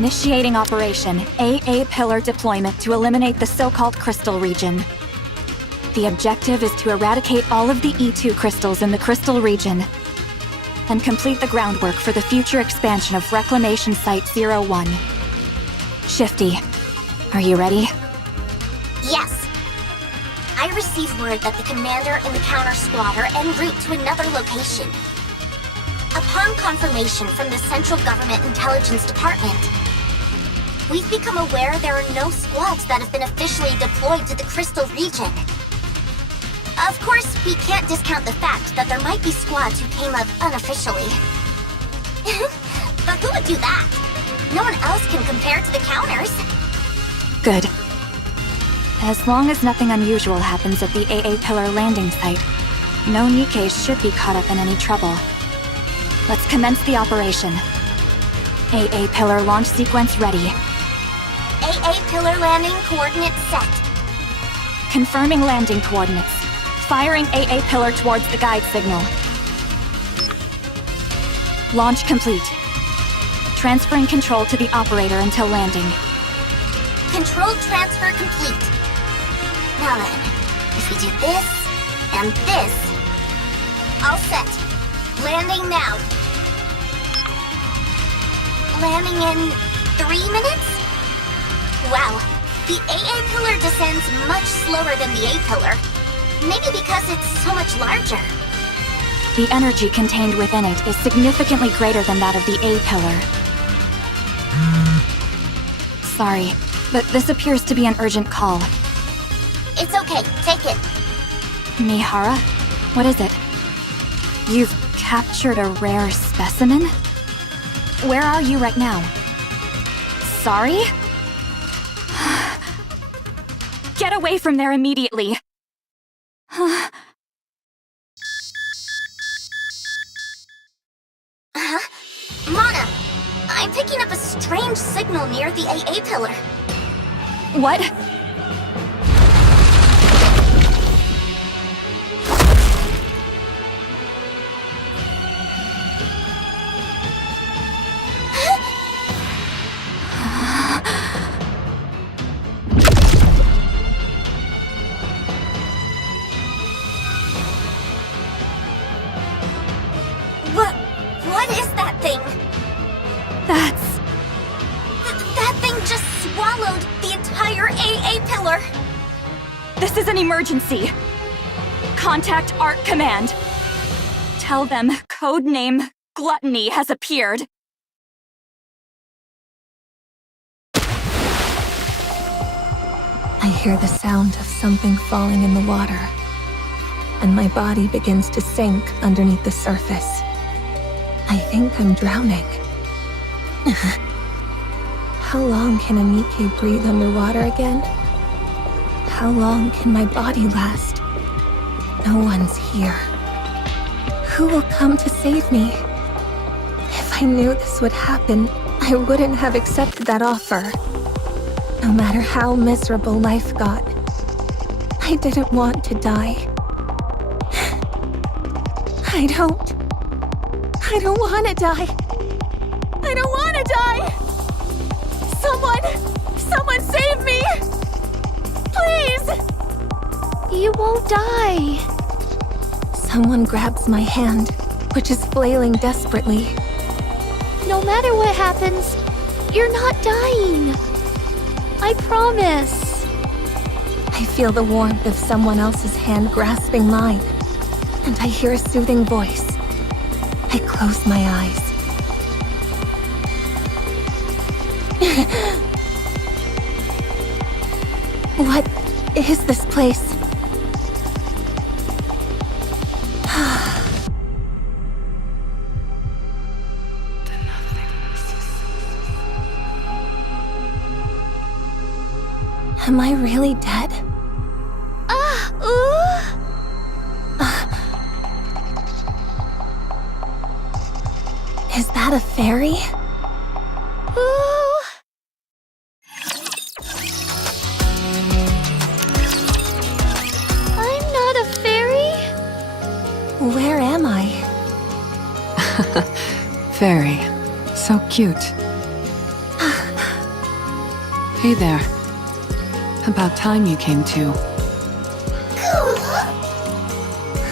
Initiating operation AA Pillar deployment to eliminate the so-called crystal region. The objective is to eradicate all of the E2 crystals in the crystal region and complete the groundwork for the future expansion of Reclamation Site 01. Shifty, are you ready? Yes. I received word that the commander and the counter squad are en route to another location. Upon confirmation from the Central Government Intelligence Department, we've become aware there are no squads that have been officially deployed to the Crystal region. Of course, we can't discount the fact that there might be squads who came up unofficially. But who would do that? No one else can compare to the counters. Good. As long as nothing unusual happens at the AA Pillar landing site, no Nikkes should be caught up in any trouble. Let's commence the operation. AA Pillar launch sequence ready. AA Pillar landing coordinates set. Confirming landing coordinates. Firing AA Pillar towards the guide signal. Launch complete. Transferring control to the operator until landing. Control transfer complete. Now then, if we do this, and this... All set. Landing now. Landing in 3 minutes? Wow, the AA Pillar descends much slower than the A Pillar. Maybe because it's so much larger. The energy contained within it is significantly greater than that of the A Pillar. Sorry, but this appears to be an urgent call. It's okay, take it. Mihara? What is it? You've captured a rare specimen? Where are you right now? Sorry? Get away from there immediately! Mana! I'm picking up a strange signal near the AA Pillar. What? What is that thing? That thing just swallowed the entire AA Pillar. This is an emergency. Contact ARC Command. Tell them codename Gluttony has appeared. I hear the sound of something falling in the water, and my body begins to sink underneath the surface. I think I'm drowning. How long can a Nikke breathe underwater again? How long can my body last? No one's here. Who will come to save me? If I knew this would happen, I wouldn't have accepted that offer. No matter how miserable life got, I didn't want to die. I don't want to die. I don't want to die! Someone save me! Please! You won't die. Someone grabs my hand, which is flailing desperately. No matter what happens, you're not dying. I promise. I feel the warmth of someone else's hand grasping mine, and I hear a soothing voice. I close my eyes. What is this place? Am I really dead? Is that a fairy? I'm not a fairy. Where am I? Fairy. So cute. Hey there. About time you came to.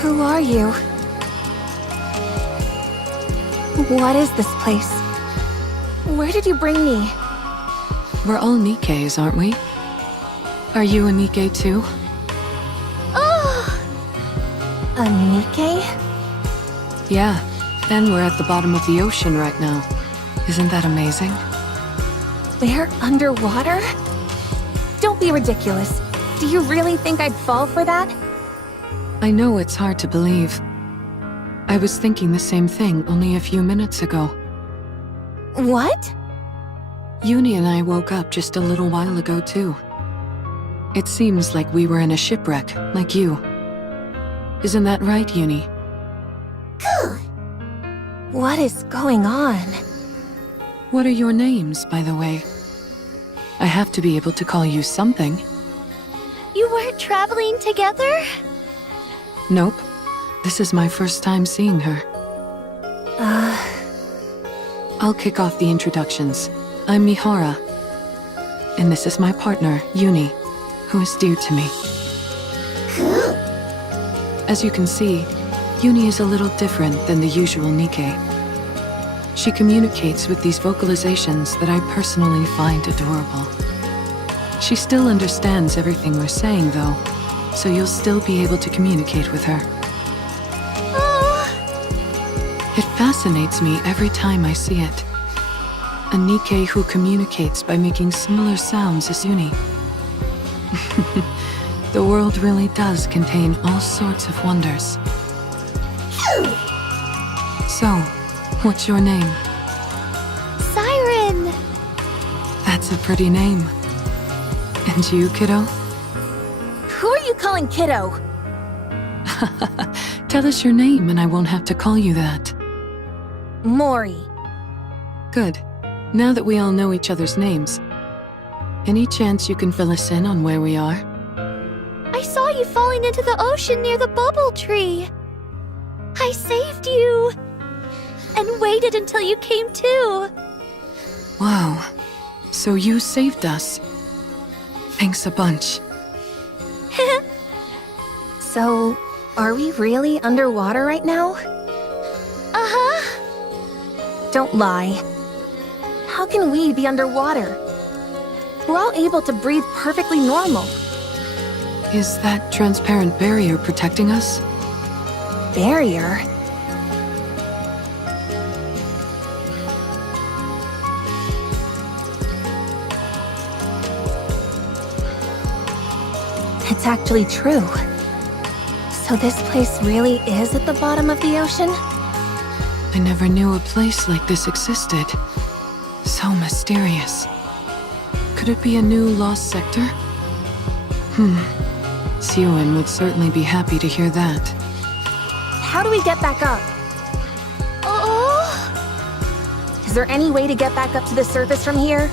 Who are you? What is this place? Where did you bring me? We're all Nikkes, aren't we? Are you a Nikke too? Oh! A Nikke? Yeah, and we're at the bottom of the ocean right now. Isn't that amazing? We're underwater? Don't be ridiculous. Do you really think I'd fall for that? I know it's hard to believe. I was thinking the same thing only a few minutes ago. What? Yuni and I woke up just a little while ago too. It seems like we were in a shipwreck, like you. Isn't that right, Yuni? What is going on? What are your names, by the way? I have to be able to call you something. You weren't traveling together? Nope. This is my first time seeing her. I'll kick off the introductions. I'm Mihara. And this is my partner, Yuni, who is dear to me. As you can see, Yuni is a little different than the usual Nikke. She communicates with these vocalizations that I personally find adorable. She still understands everything we're saying, though, so you'll still be able to communicate with her. It fascinates me every time I see it. A Nikke who communicates by making similar sounds as Yuni. The world really does contain all sorts of wonders. So, what's your name? Siren! That's a pretty name. And you, kiddo? Who are you calling kiddo? Tell us your name and I won't have to call you that. Mori. Good. Now that we all know each other's names, any chance you can fill us in on where we are? I saw you falling into the ocean near the bubble tree. I saved you. And waited until you came to. Wow. So you saved us. Thanks a bunch. So, are we really underwater right now? Uh-huh. Don't lie. How can we be underwater? We're all able to breathe perfectly normal. Is that transparent barrier protecting us? Barrier? It's actually true. So this place really is at the bottom of the ocean? I never knew a place like this existed. So mysterious. Could it be a new lost sector? Siren would certainly be happy to hear that. How do we get back up? Oh! Is there any way to get back up to the surface from here?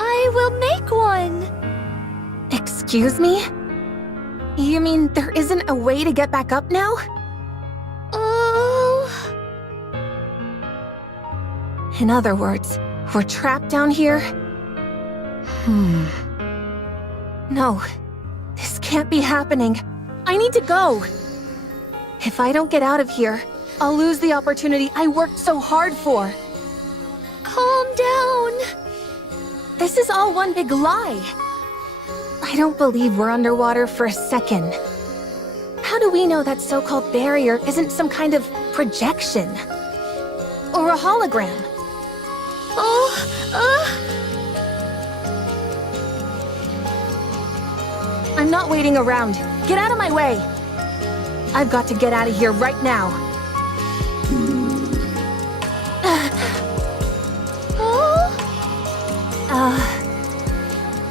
I will make one. Excuse me? You mean there isn't a way to get back up now? Oh... In other words, we're trapped down here? No, this can't be happening. I need to go. If I don't get out of here, I'll lose the opportunity I worked so hard for. Calm down. This is all one big lie. I don't believe we're underwater for a second. How do we know that so-called barrier isn't some kind of projection? Or a hologram? I'm not waiting around. Get out of my way. I've got to get out of here right now.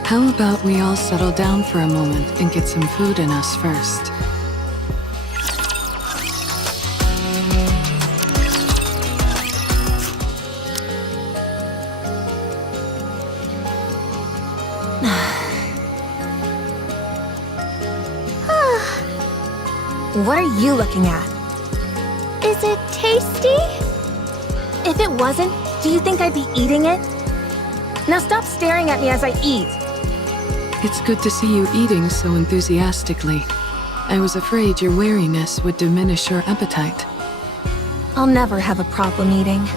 How about we all settle down for a moment and get some food in us first? What are you looking at? Is it tasty? If it wasn't, Do you think I'd be eating it? Now stop staring at me as I eat. It's good to see you eating so enthusiastically. I was afraid your wariness would diminish your appetite. I'll never have a problem eating.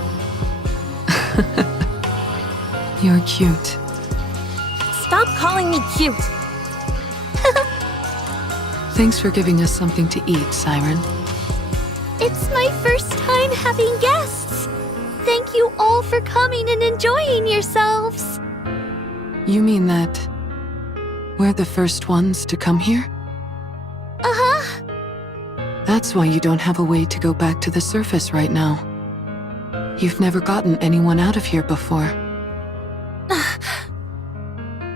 You're cute. Stop calling me cute! Thanks for giving us something to eat, Siren. It's my first time having guests. Thank you all for coming and enjoying yourselves. You mean that we're the first ones to come here? Uh-huh. That's why you don't have a way to go back to the surface right now. You've never gotten anyone out of here before.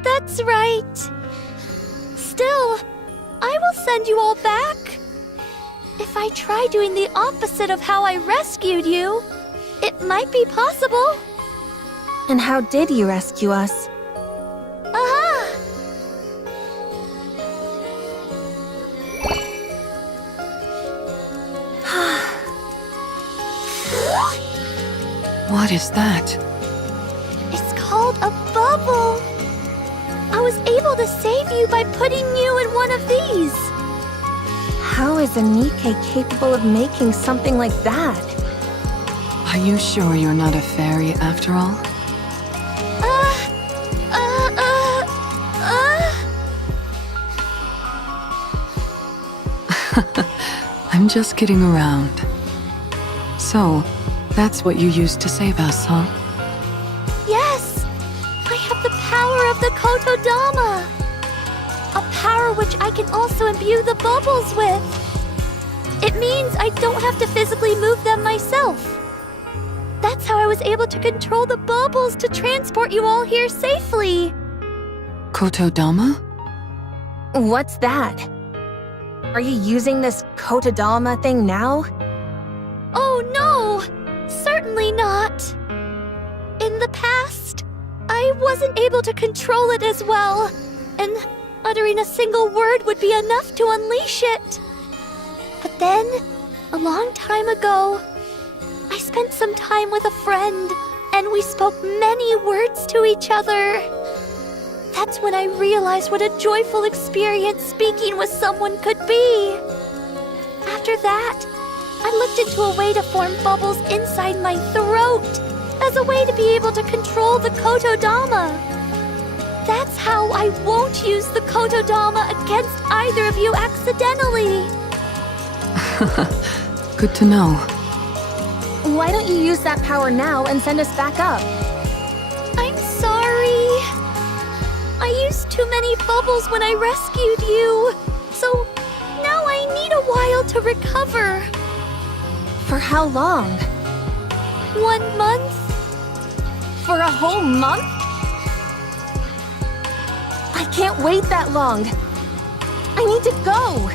That's right. Still, I will send you all back. If I try doing the opposite of how I rescued you, it might be possible. And how did you rescue us? Aha! What is that? It's called a bubble. I was able to save you by putting you in one of these. How is a Nikke capable of making something like that? Are you sure you're not a fairy after all? I'm just kidding around. So, that's what you used to save us, huh? Yes! I have the power of the Kotodama! A power which I can also imbue the bubbles with! It means I don't have to physically move them myself. That's how I was able to control the bubbles to transport you all here safely! Kotodama? What's that? Are you using this Kotodama thing now? Oh no! Certainly not! In the past, I wasn't able to control it as well, and uttering a single word would be enough to unleash it. But then, a long time ago, I spent some time with a friend, and we spoke many words to each other. That's when I realized what a joyful experience speaking with someone could be. After that, I looked into a way to form bubbles inside my throat as a way to be able to control the Kotodama. That's how I won't use the Kotodama against either of you accidentally. Good to know. Why don't you use that power now and send us back up? I'm sorry. I used too many bubbles when I rescued you, so now I need a while to recover. For how long? 1 month? For a whole month? I can't wait that long. I need to go.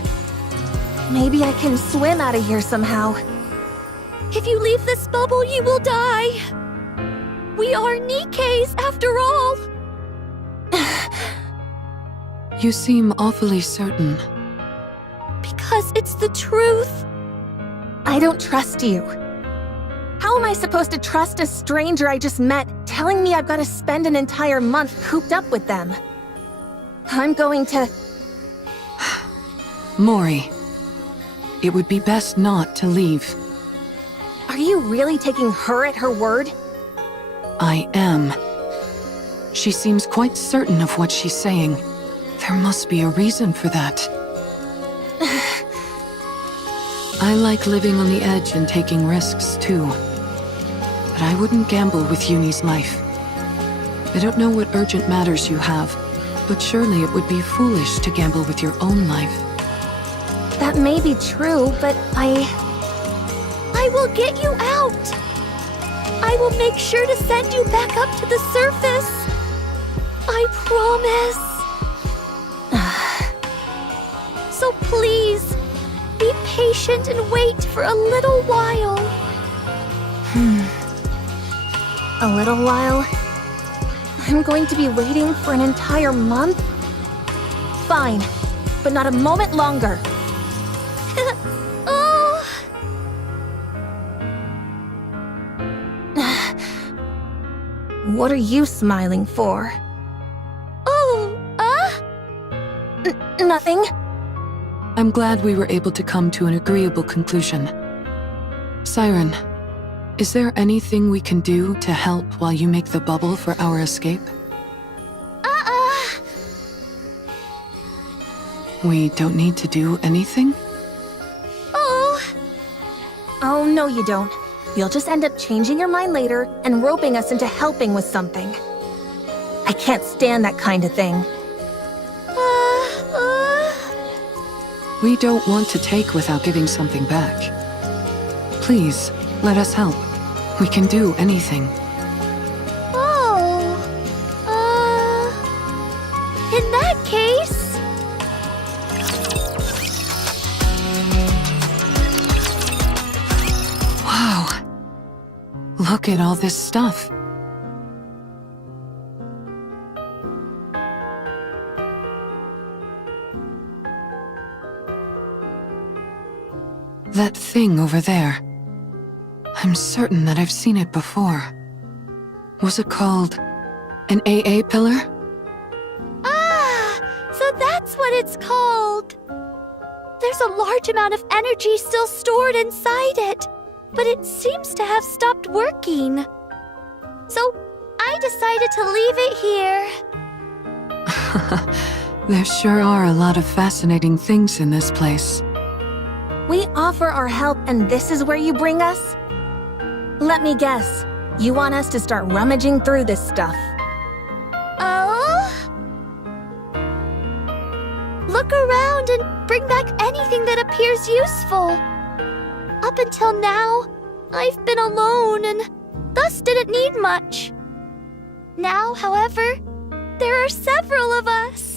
Maybe I can swim out of here somehow. If you leave this bubble, you will die. We are Nikkes after all. You seem awfully certain. Because it's the truth. I don't trust you. How am I supposed to trust a stranger I just met telling me I've got to spend an entire month cooped up with them? I'm going to... Mori, it would be best not to leave. Are you really taking her at her word? I am. She seems quite certain of what she's saying. There must be a reason for that. I like living on the edge and taking risks too. But I wouldn't gamble with Yuni's life. I don't know what urgent matters you have, but surely it would be foolish to gamble with your own life. That may be true, but I will get you out. I will make sure to send you back up to the surface. I promise. So please, be patient and wait for a little while. A little while? I'm going to be waiting for an entire month? Fine, but not a moment longer. What are you smiling for? Oh, Nothing. I'm glad we were able to come to an agreeable conclusion. Siren, is there anything we can do to help while you make the bubble for our escape? We don't need to do anything? Oh, no you don't. You'll just end up changing your mind later and roping us into helping with something. I can't stand that kind of thing. We don't want to take without giving something back. Please, let us help. We can do anything. In that case... Wow. Look at all this stuff. That thing over there. I'm certain that I've seen it before. Was it called an AA pillar? So that's what it's called. There's a large amount of energy still stored inside it, but it seems to have stopped working. So I decided to leave it here. There sure are a lot of fascinating things in this place. We offer our help and this is where you bring us? Let me guess. You want us to start rummaging through this stuff. Oh? Look around and bring back anything that appears useful. Up until now, I've been alone and thus didn't need much. Now, however, there are several of us.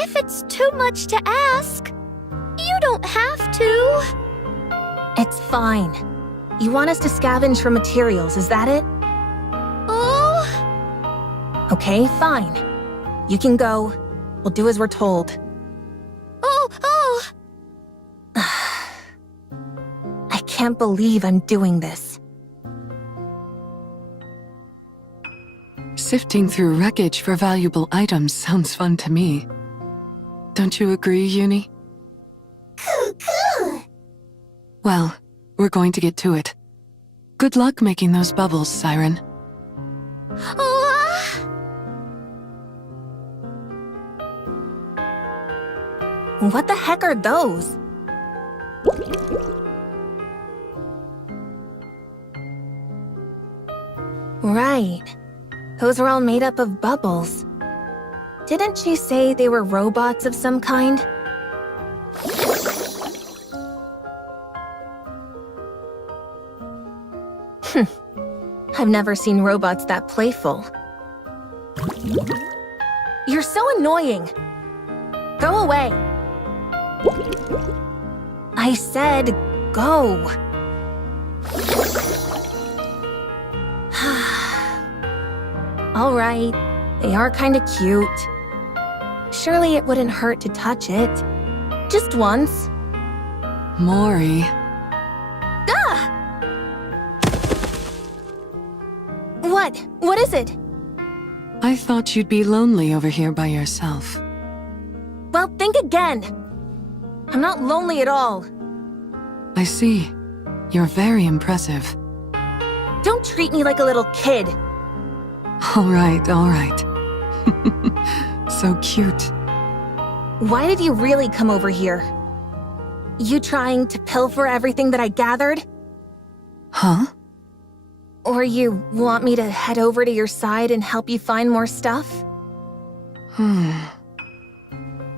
If it's too much to ask, you don't have to. It's fine. You want us to scavenge for materials, is that it? Oh? Okay, fine. You can go. We'll do as we're told. Oh! I can't believe I'm doing this. Sifting through wreckage for valuable items sounds fun to me. Don't you agree, Yuni? Cool. Well, we're going to get to it. Good luck making those bubbles, Siren. What the heck are those? Right. Those are all made up of bubbles. Didn't she say they were robots of some kind? I've never seen robots that playful. You're so annoying. Go away. I said go. All right, they are kind of cute. Surely it wouldn't hurt to touch it. Just once. Mori. What? What is it? I thought you'd be lonely over here by yourself. Well, think again. I'm not lonely at all. I see. You're very impressive. Don't treat me like a little kid. All right. So cute. Why did you really come over here? You trying to pilfer everything that I gathered? Huh? Or you want me to head over to your side and help you find more stuff?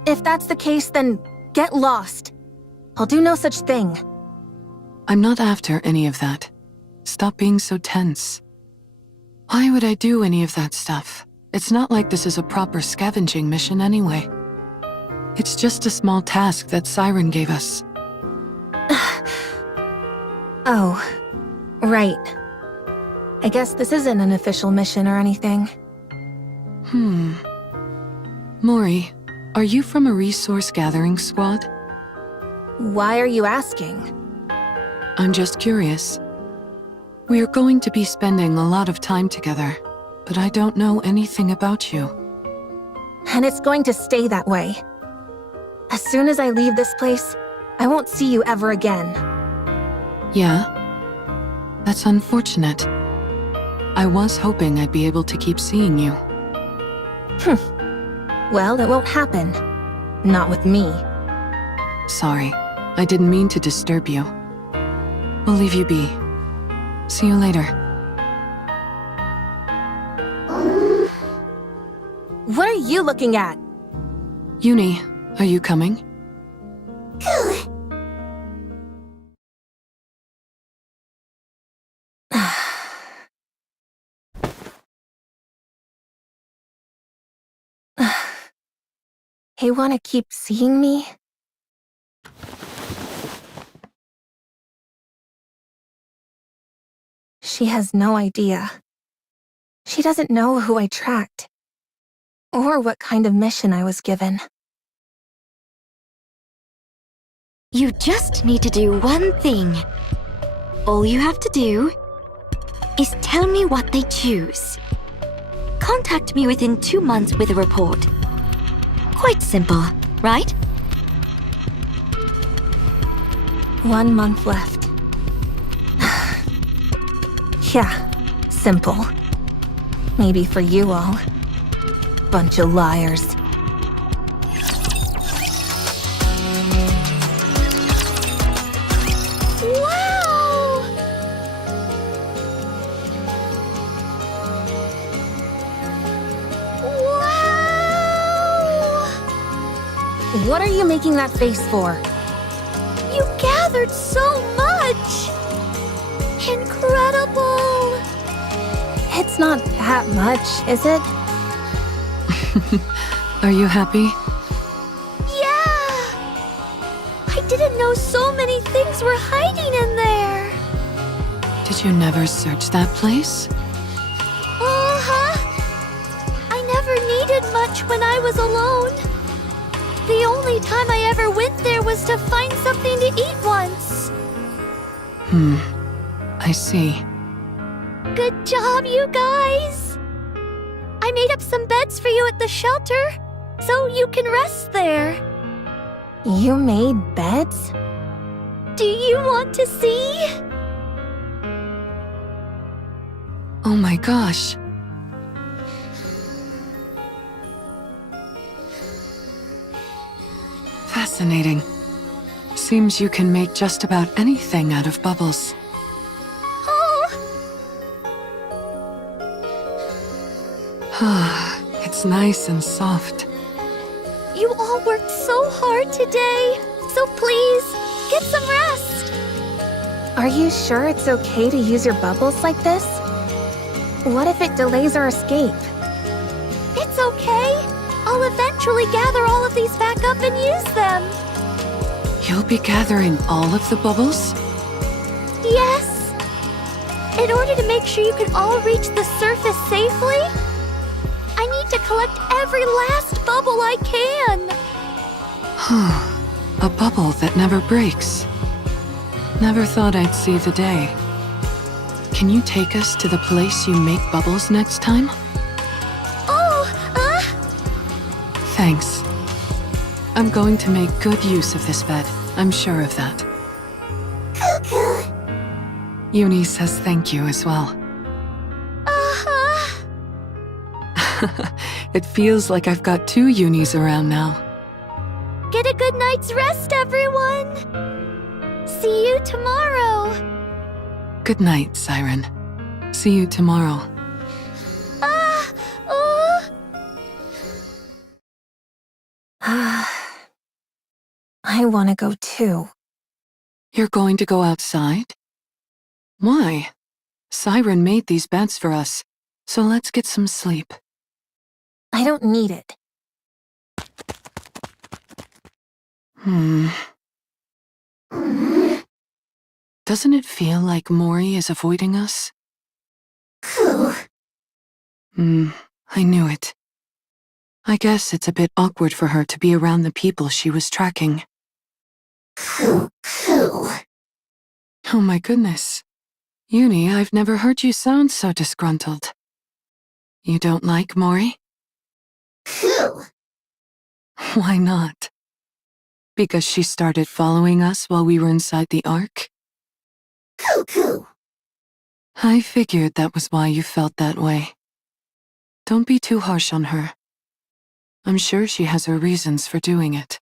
If that's the case, then get lost. I'll do no such thing. I'm not after any of that. Stop being so tense. Why would I do any of that stuff? It's not like this is a proper scavenging mission anyway. It's just a small task that Siren gave us. Oh, right. I guess this isn't an official mission or anything. Mori, are you from a resource gathering squad? Why are you asking? I'm just curious. We're going to be spending a lot of time together, but I don't know anything about you. And it's going to stay that way. As soon as I leave this place, I won't see you ever again. Yeah? That's unfortunate. I was hoping I'd be able to keep seeing you. Well, it won't happen. Not with me. Sorry, I didn't mean to disturb you. We'll leave you be. See you later. What are you looking at? Yuni, are you coming? They want to keep seeing me? She has no idea. She doesn't know who I tracked, or what kind of mission I was given. You just need to do one thing. All you have to do is tell me what they choose. Contact me within 2 months with a report. Quite simple, right? 1 month left. Yeah, simple. Maybe for you all. Bunch of liars. Wow! Wow! What are you making that face for? You gathered so much! Incredible! It's not that much, is it? Are you happy? Yeah! I didn't know so many things were hiding in there! Did you never search that place? Uh-huh! I never needed much when I was alone. The only time I ever went there was to find something to eat once. I see. Good job, you guys! I made up some beds for you at the shelter, so you can rest there. You made beds? Do you want to see? Oh my gosh. Fascinating. Seems you can make just about anything out of bubbles. It's nice and soft. You all worked so hard today, so please, get some rest. Are you sure it's okay to use your bubbles like this? What if it delays our escape? It's okay. I'll eventually gather all of these back up and use them. You'll be gathering all of the bubbles? Yes. In order to make sure you can all reach the surface safely, I need to collect every last bubble I can. A bubble that never breaks. Never thought I'd see the day. Can you take us to the place you make bubbles next time? Oh, Thanks. I'm going to make good use of this bed. I'm sure of that. Yuni says thank you as well. It feels like I've got 2 Yunis around now. Get a good night's rest, everyone. See you tomorrow. Good night, Siren. See you tomorrow. I want to go too. You're going to go outside? Why? Siren made these beds for us, so let's get some sleep. I don't need it. Doesn't it feel like Mori is avoiding us? I knew it. I guess it's a bit awkward for her to be around the people she was tracking. Oh my goodness. Yuni, I've never heard you sound so disgruntled. You don't like Mori? Who? Why not? Because she started following us while we were inside the Ark? Cuckoo. I figured that was why you felt that way. Don't be too harsh on her. I'm sure she has her reasons for doing it.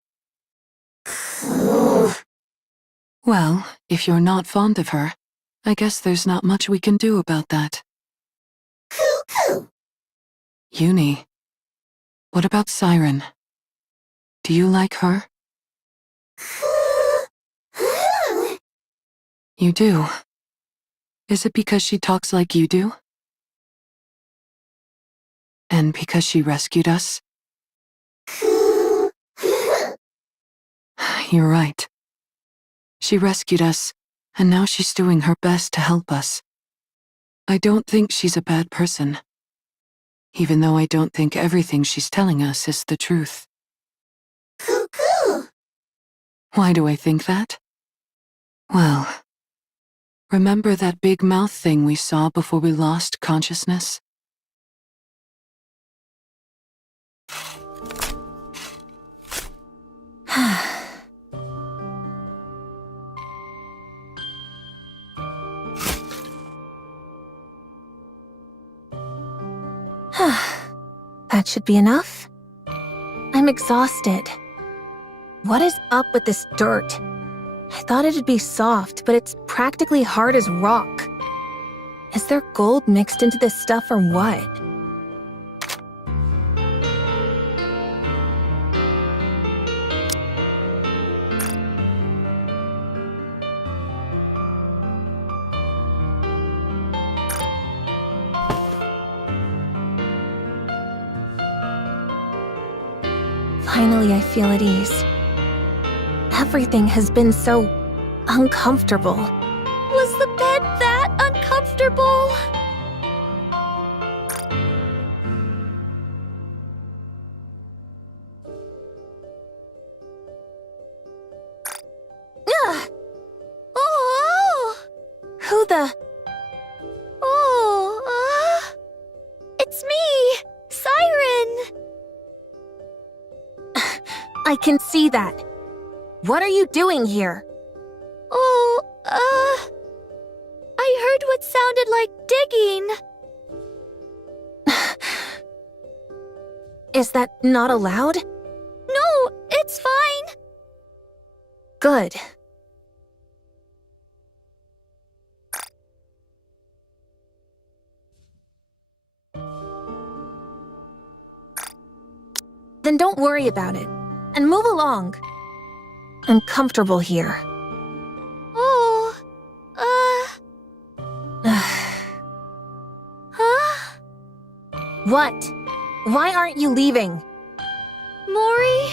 Well, if you're not fond of her, I guess there's not much we can do about that. Cuckoo. Yuni, what about Siren? Do you like her? You do? Is it because she talks like you do? And because she rescued us? You're right. She rescued us, and now she's doing her best to help us. I don't think she's a bad person, even though I don't think everything she's telling us is the truth. Cuckoo. Why do I think that? Well, remember that big mouth thing we saw before we lost consciousness? That should be enough. I'm exhausted. What is up with this dirt? I thought it'd be soft, but it's practically hard as rock. Is there gold mixed into this stuff or what? Finally, I feel at ease. Everything has been so uncomfortable. Was the bed that uncomfortable? Ugh! Oh! Who the... Oh, it's me, Siren! I can see that. What are you doing here? Oh, I heard what sounded like digging. Is that not allowed? No, it's fine. Good. Then don't worry about it, and move along. I'm comfortable here. Oh, huh? What? Why aren't you leaving? Mori?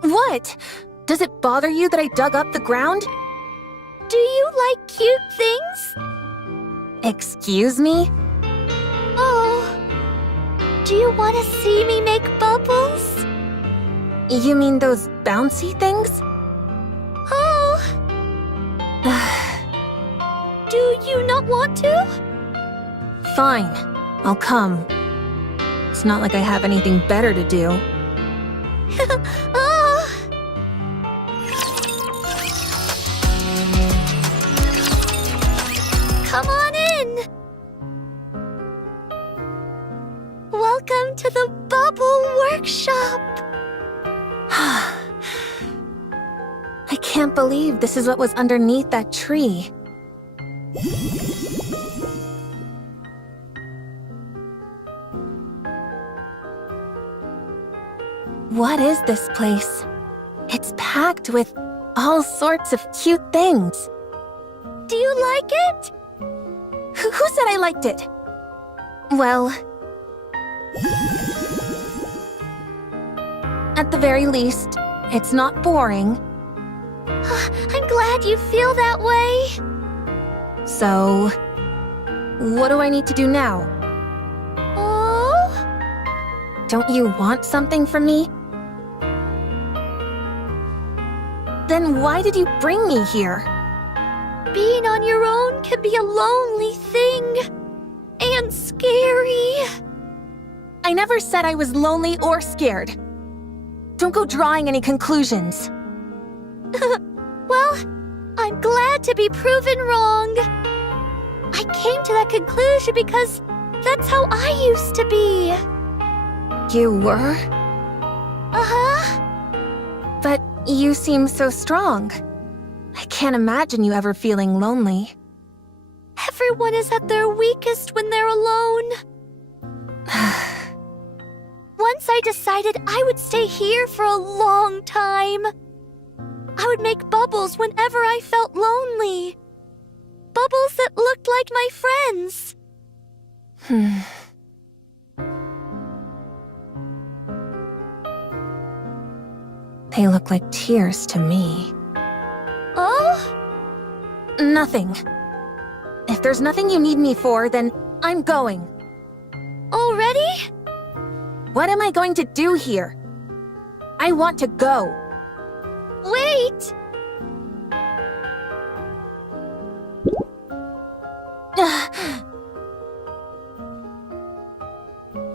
What? Does it bother you that I dug up the ground? Do you like cute things? Excuse me? Oh, do you want to see me make bubbles? You mean those bouncy things? Oh, do you not want to? Fine, I'll come. It's not like I have anything better to do. Oh. Come on in. Welcome to the Bubble Workshop. I can't believe this is what was underneath that tree. What is this place? It's packed with all sorts of cute things. Do you like it? Who said I liked it? Well, at the very least, it's not boring. I'm glad you feel that way. So, what do I need to do now? Oh? Don't you want something from me? Then why did you bring me here? being on your own can be a lonely thing. And scary. I never said I was lonely or scared. Don't go drawing any conclusions. Well, I'm glad to be proven wrong. I came to that conclusion because that's how I used to be. You were? Uh-huh. But you seem so strong. I can't imagine you ever feeling lonely. Everyone is at their weakest when they're alone. Once I decided I would stay here for a long time. I would make bubbles whenever I felt lonely. Bubbles that looked like my friends. They look like tears to me. Oh? Nothing. If there's nothing you need me for, then I'm going. Already? What am I going to do here? I want to go. Wait!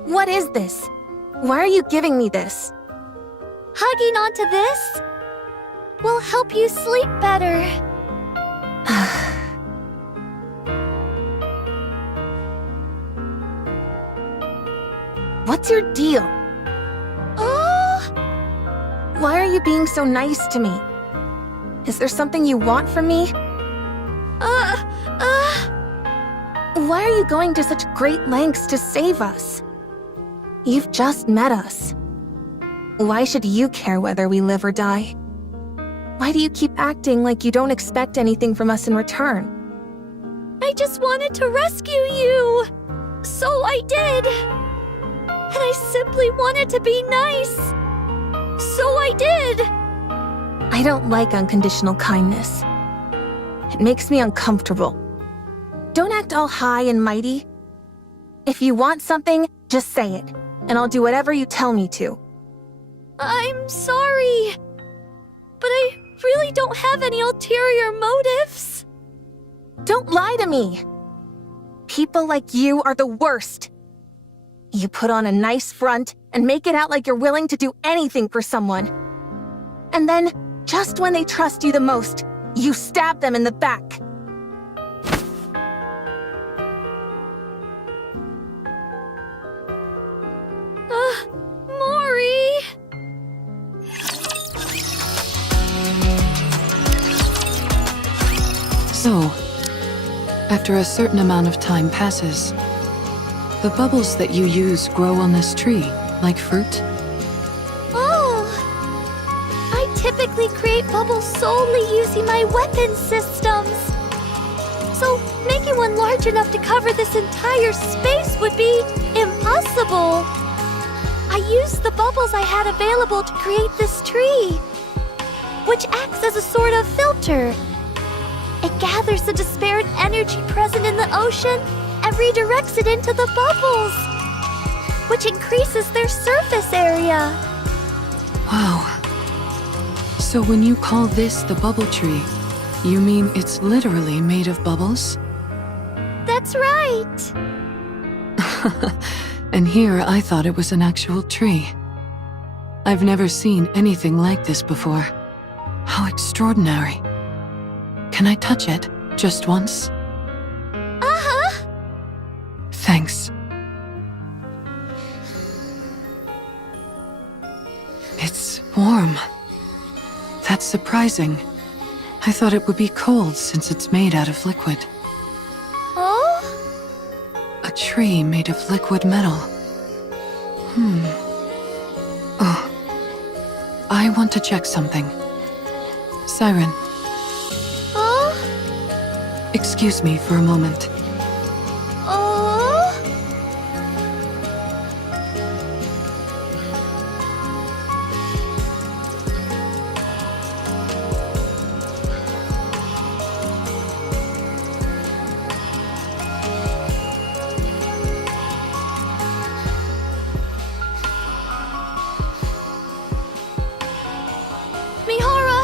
What is this? Why are you giving me this? Hugging onto this will help you sleep better. What's your deal? Oh? Why are you being so nice to me? Is there something you want from me? Why are you going to such great lengths to save us? You've just met us. Why should you care whether we live or die? Why do you keep acting like you don't expect anything from us in return? I just wanted to rescue you. So I did. And I simply wanted to be nice. So I did. I don't like unconditional kindness. It makes me uncomfortable. Don't act all high and mighty. If you want something, just say it, and I'll do whatever you tell me to. I'm sorry. But I really don't have any ulterior motives. Don't lie to me! People like you are the worst. You put on a nice front and make it out like you're willing to do anything for someone. And then, just when they trust you the most, you stab them in the back. Mori! So, after a certain amount of time passes, the bubbles that you use grow on this tree, like fruit. Oh! I typically create bubbles solely using my weapon systems. So, making one large enough to cover this entire space would be impossible. I used the bubbles I had available to create this tree, which acts as a sort of filter. It gathers the disparate energy present in the ocean and redirects it into the bubbles, which increases their surface area. Wow. So when you call this the bubble tree, you mean it's literally made of bubbles? That's right. And here I thought it was an actual tree. I've never seen anything like this before. How extraordinary. Can I touch it, just once? Uh-huh. Thanks. It's warm. That's surprising. I thought it would be cold since it's made out of liquid. Oh? A tree made of liquid metal. Oh. I want to check something. Siren, Oh? excuse me for a moment. Oh? Mihara!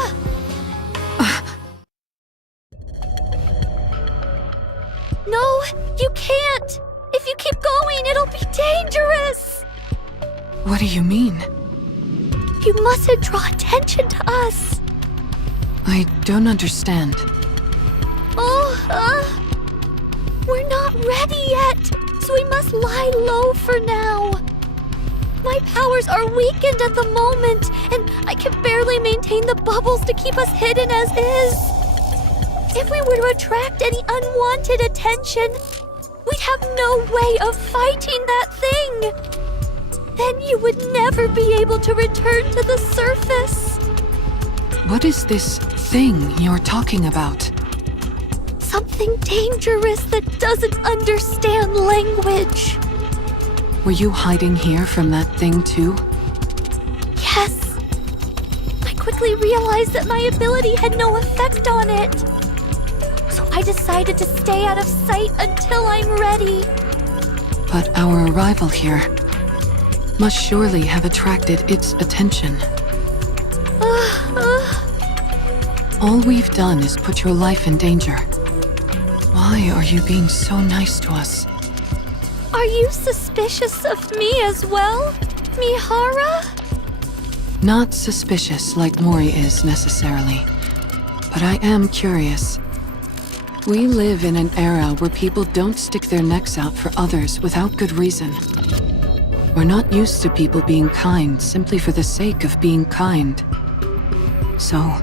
No, you can't! If you keep going, it'll be dangerous! What do you mean? You mustn't draw attention to us. I don't understand. We're not ready yet, so we must lie low for now. My powers are weakened at the moment, and I can barely maintain the bubbles to keep us hidden as is. If we were to attract any unwanted attention, we'd have no way of fighting that thing. Then you would never be able to return to the surface. What is this thing you're talking about? Something dangerous that doesn't understand language. Were you hiding here from that thing too? Yes. I quickly realized that my ability had no effect on it. So I decided to stay out of sight until I'm ready. But our arrival here must surely have attracted its attention. All we've done is put your life in danger. Why are you being so nice to us? Are you suspicious of me as well, Mihara? Not suspicious like Mori is necessarily, but I am curious. We live in an era where people don't stick their necks out for others without good reason. We're not used to people being kind simply for the sake of being kind. So,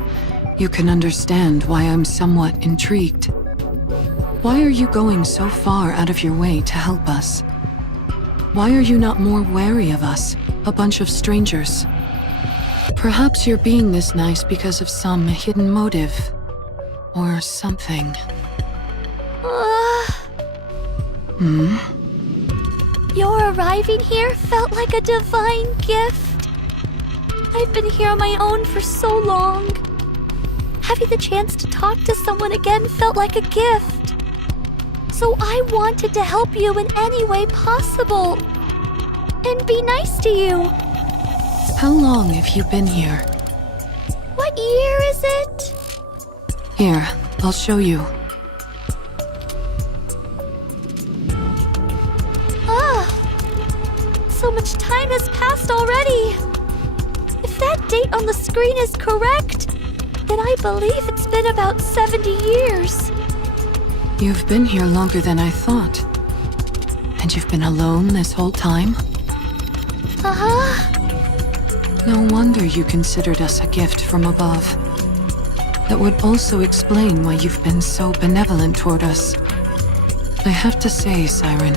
you can understand why I'm somewhat intrigued. Why are you going so far out of your way to help us? Why are you not more wary of us, a bunch of strangers? Perhaps you're being this nice because of some hidden motive. Or something. Your arriving here felt like a divine gift. I've been here on my own for so long. Having the chance to talk to someone again felt like a gift. So I wanted to help you in any way possible. And be nice to you. How long have you been here? What year is it? Here, I'll show you. So much time has passed already. If that date on the screen is correct, then I believe it's been about 70 years. You've been here longer than I thought. And you've been alone this whole time? No wonder you considered us a gift from above. That would also explain why you've been so benevolent toward us. I have to say, Siren,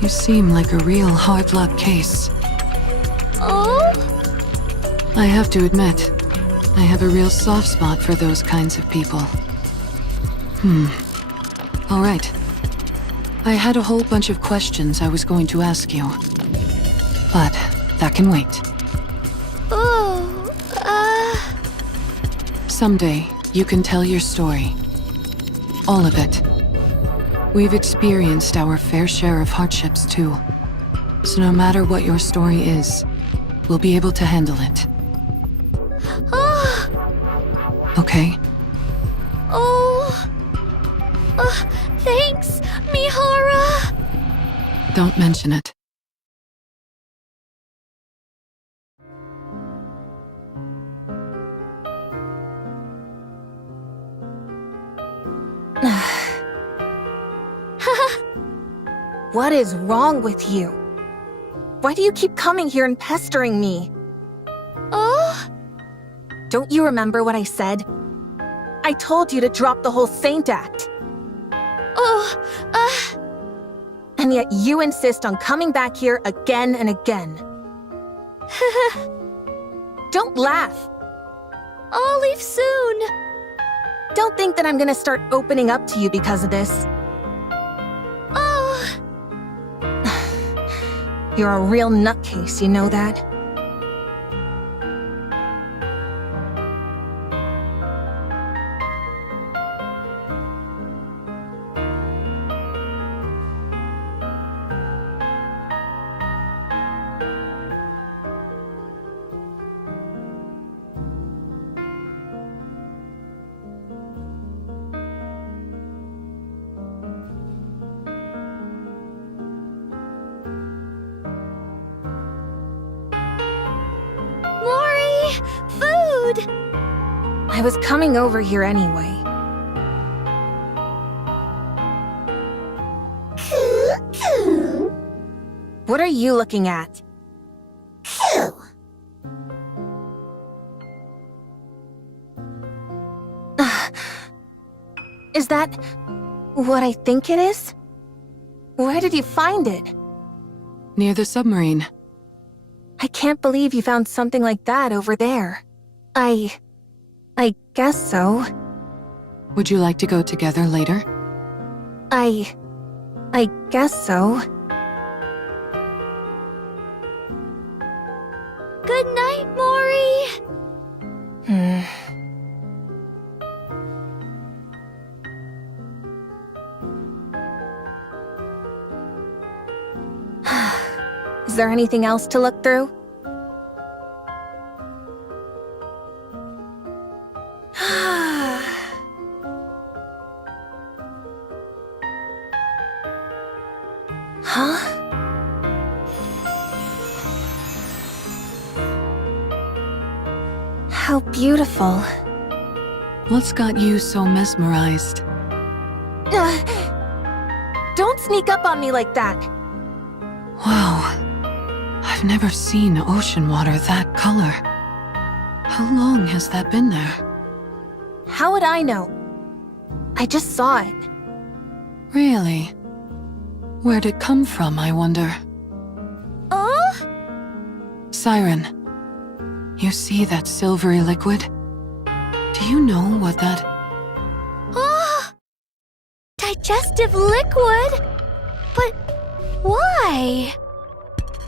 you seem like a real hard luck case. Oh? I have to admit, I have a real soft spot for those kinds of people. All right. I had a whole bunch of questions I was going to ask you. But that can wait. Someday, you can tell your story. All of it. We've experienced our fair share of hardships too. So no matter what your story is, we'll be able to handle it. Okay? Thanks, Mihara! Don't mention it. What is wrong with you? Why do you keep coming here and pestering me? Don't you remember what I said? I told you to drop the whole saint act. And yet you insist on coming back here again and again. Don't laugh. I'll leave soon. Don't think that I'm gonna start opening up to you because of this. You're a real nutcase, you know that? I was coming over here anyway. What are you looking at? Is that what I think it is? Where did you find it? Near the submarine. I can't believe you found something like that over there. I guess so. Would you like to go together later? I guess so. Good night, Mori. Is there anything else to look through? Huh? How beautiful. What's got you so mesmerized? Don't sneak up on me like that. Wow. I've never seen ocean water that color. How long has that been there? How would I know? I just saw it. Really? Where'd it come from, I wonder? Oh? Siren, you see that silvery liquid? Do you know what that... Oh! Digestive liquid? But why?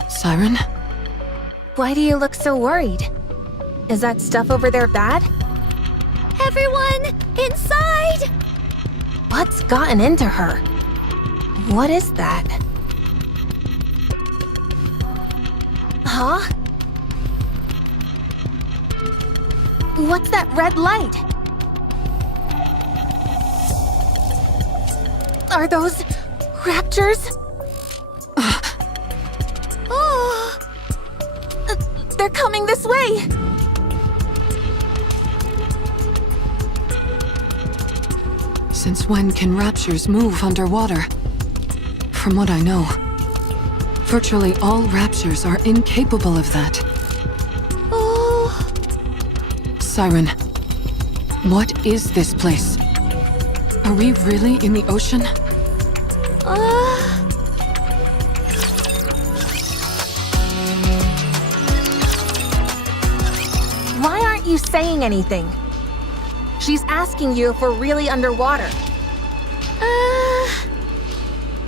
Siren? Why do you look so worried? Is that stuff over there bad? Everyone, inside! What's gotten into her? What is that? Huh? What's that red light? Are those raptures? Oh! They're coming this way! Since when can raptures move underwater? From what I know, virtually all raptures are incapable of that. Oh! Siren, what is this place? Are we really in the ocean? Why aren't you saying anything? She's asking you if we're really underwater.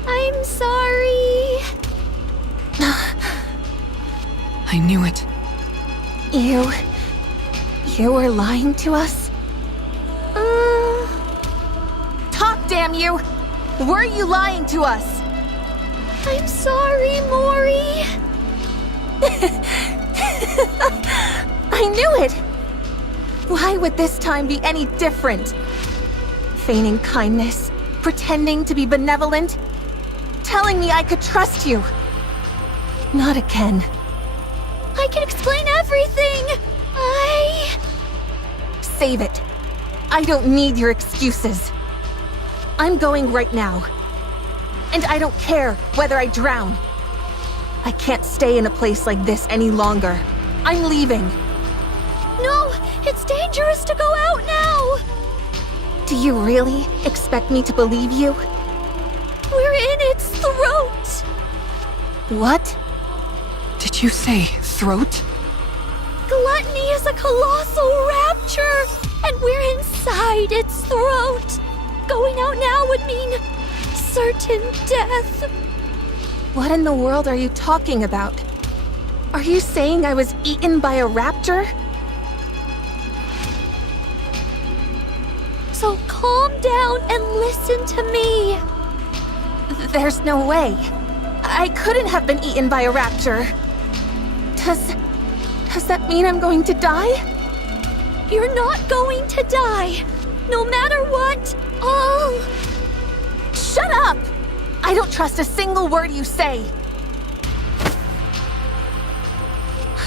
I'm sorry. I knew it. You were lying to us? Talk, damn you! Were you lying to us? I'm sorry, Mori. I knew it! Why would this time be any different? Feigning kindness, pretending to be benevolent, telling me I could trust you. Not again. I can explain everything. Save it. I don't need your excuses. I'm going right now. And I don't care whether I drown. I can't stay in a place like this any longer. I'm leaving. No, it's dangerous to go out now. Do you really expect me to believe you? We're in its throat. What? Did you say throat? Gluttony is a colossal rapture, and we're inside its throat. Going out now would mean certain death. What in the world are you talking about? Are you saying I was eaten by a raptor? So calm down and listen to me. There's no way. I couldn't have been eaten by a raptor. Does that mean I'm going to die? You're not going to die. No matter what, Shut up! I don't trust a single word you say.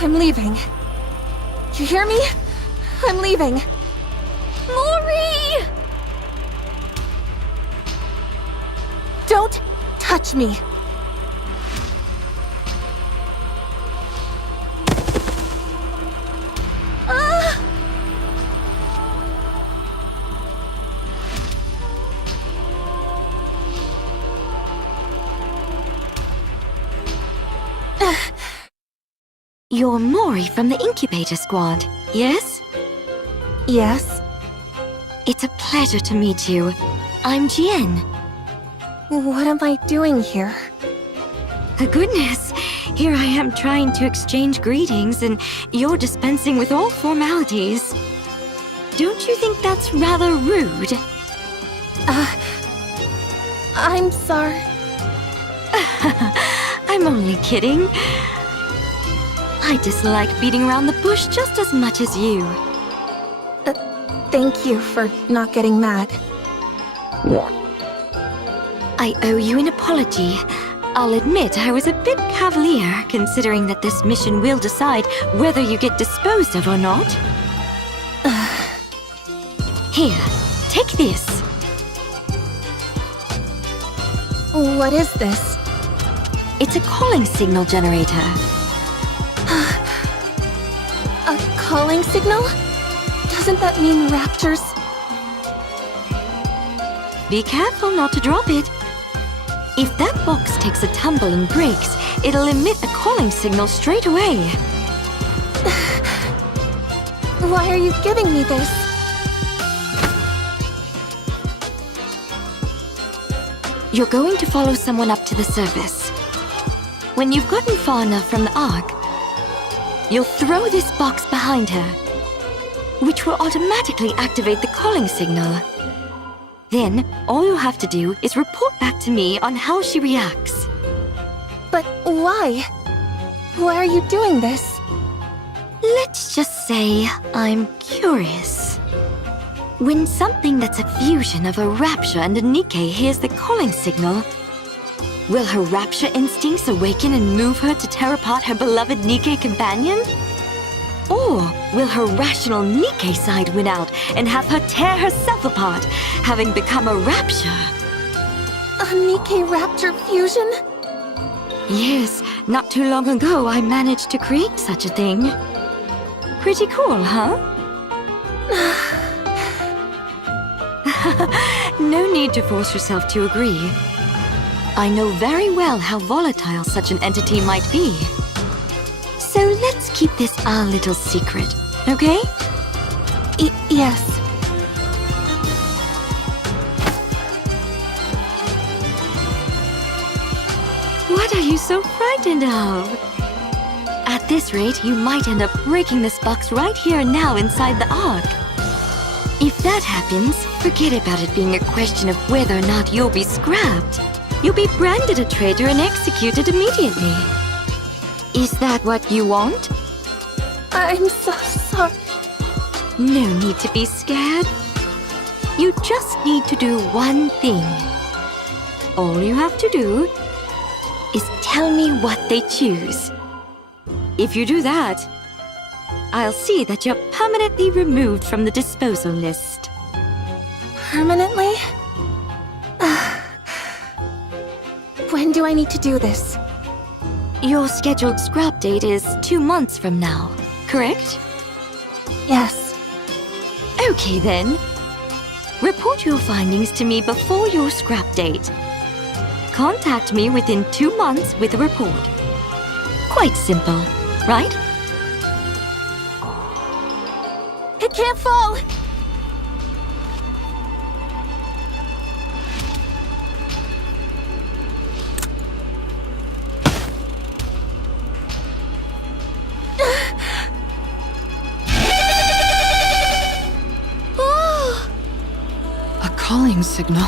I'm leaving. You hear me? I'm leaving. touch me! You're Mori from the Incubator squad, yes? Yes? It's a pleasure to meet you. I'm Jien. What am I doing here? Goodness, here I am trying to exchange greetings and you're dispensing with all formalities. Don't you think that's rather rude? I'm sorry. I'm only kidding. I dislike beating around the bush just as much as you. Thank you for not getting mad. I owe you an apology. I'll admit I was a bit cavalier, considering that this mission will decide whether you get disposed of or not. Here, take this. What is this? It's a calling signal generator. A calling signal? Doesn't that mean Raptures? Be careful not to drop it. If that box takes a tumble and breaks, it'll emit a calling signal straight away. Why are you giving me this? You're going to follow someone up to the surface. When you've gotten far enough from the ark, you'll throw this box behind her, which will automatically activate the calling signal. Then, all you have to do is report back to me on how she reacts. But why? Why are you doing this? Let's just say I'm curious. When something that's a fusion of a Rapture and a NIKKE hears the calling signal, will her Rapture instincts awaken and move her to tear apart her beloved NIKKE companion? Or will her rational NIKKE side win out and have her tear herself apart, having become a Rapture? A NIKKE Rapture fusion? Yes, not too long ago I managed to create such a thing. Pretty cool, huh? No need to force yourself to agree. I know very well how volatile such an entity might be. So let's keep this our little secret, okay? Yes. What are you so frightened of? At this rate, you might end up breaking this box right here and now inside the ark. If that happens, forget about it being a question of whether or not you'll be scrapped. You'll be branded a traitor and executed immediately. Is that what you want? I'm so sorry. No need to be scared. You just need to do one thing. All you have to do is tell me what they choose. If you do that, I'll see that you're permanently removed from the disposal list. Permanently? When do I need to do this? Your scheduled scrap date is 2 months from now, correct? Yes. Okay then. Report your findings to me before your scrap date. Contact me within 2 months with a report. Quite simple, right? It can't fall! A calling signal.